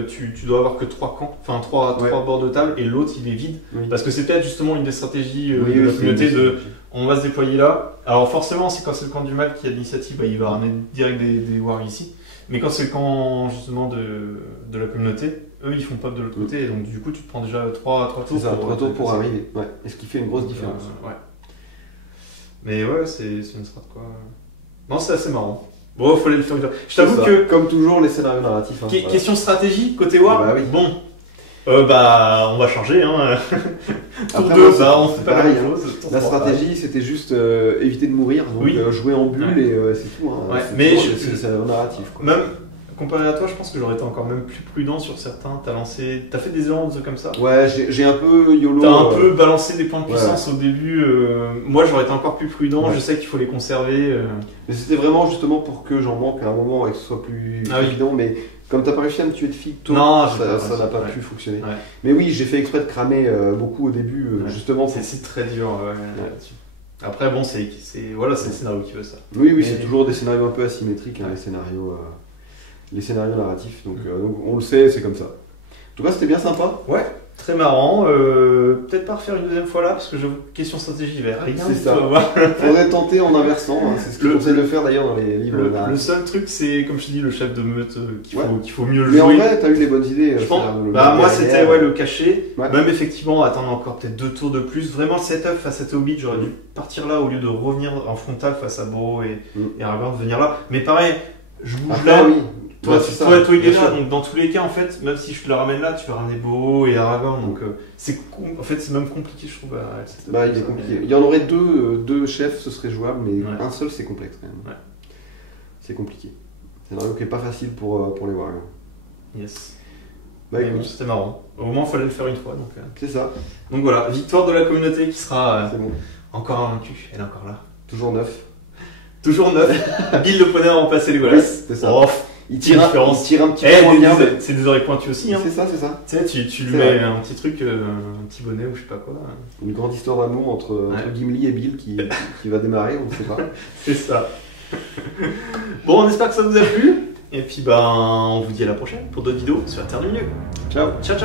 tu dois avoir que 3 camps, enfin 3 bords de table et l'autre il est vide. Oui. Parce que c'est peut-être justement une des stratégies de la communauté de on va se déployer là. Alors forcément, quand c'est le camp du mal qui a l'initiative, il va ramener direct des wargs ici. Mais quand c'est le camp justement de la communauté, eux ils font pop de l'autre côté. Et donc du coup tu te prends déjà 3 tours. C'est ça, 3 tours pour arriver. Ouais. Et ce qui fait une grosse différence. Mais ouais, c'est une strat quoi. Non, c'est assez marrant. Bon, il fallait le faire. Je t'avoue que. Comme toujours, les scénarios narratifs. Question stratégie, côté War, bon. On va changer. Hein. Tour 2, on fait pas la même chose. La stratégie, c'était juste éviter de mourir, donc jouer en bulle et c'est tout. Hein. Mais c'est narratif. Quoi. Même comparé à toi, je pense que j'aurais été encore même plus prudent sur certains. T'as fait des erreurs comme ça. Ouais, j'ai un peu YOLO. T'as un peu balancé des points de puissance au début. Moi, j'aurais été encore plus prudent. Je sais qu'il faut les conserver. Mais c'était vraiment justement pour que j'en manque à un moment et que ce soit plus évident. Mais comme t'as pas réussi à me tuer de filles tôt, ça n'a pas pu fonctionner. Ouais. Mais oui, j'ai fait exprès de cramer beaucoup au début, justement. C'est très dur. Après, bon, c'est le scénario qui veut ça. Oui, c'est toujours des scénarios un peu asymétriques, les scénarios narratifs. Donc, on le sait, c'est comme ça. En tout cas, c'était bien sympa. Ouais. Très marrant, peut-être pas refaire une deuxième fois là parce que question stratégie vers rien. C'est ça. Faudrait tenter en inversant, c'est ce que je conseille de faire d'ailleurs dans les livres. Le seul truc c'est comme je te dis le chef de meute qu'il faut mieux le jouer. Mais en vrai t'as eu des bonnes idées. Je pense, moi c'était le cacher, même effectivement attendre encore peut-être 2 tours de plus. Vraiment le setup face à Hobbit, j'aurais dû partir là au lieu de revenir en frontal face à Boro et Aragorn venir là. Mais pareil, je bouge là. Toi, il est là, donc dans tous les cas, en fait, même si je te le ramène là, tu vas ramener Boro et Aragorn, donc c'est même compliqué, je trouve. Il est compliqué. Il y en aurait deux chefs, ce serait jouable, mais un seul, c'est complexe quand même. Ouais. C'est compliqué. C'est un scénario qui n'est pas facile pour les Warg. Yes. Écoute, c'était marrant. Au moins, il fallait le faire une fois. C'est ça. Donc voilà, victoire de la communauté qui sera encore invaincue. Elle est encore là. Toujours 9. Toujours 9. Bill le poney a remplacé les Wallace. C'est ça. Il tire un petit peu. C'est des oreilles pointues aussi. Hein. C'est ça. Tu sais, tu lui mets un petit truc, un petit bonnet ou je sais pas quoi. Une grande histoire d'amour entre Gimli et Bill qui va démarrer, on ne sait pas. C'est ça. Bon, on espère que ça vous a plu. Et puis, on vous dit à la prochaine pour d'autres vidéos sur la Terre du Milieu. Ciao. Ciao.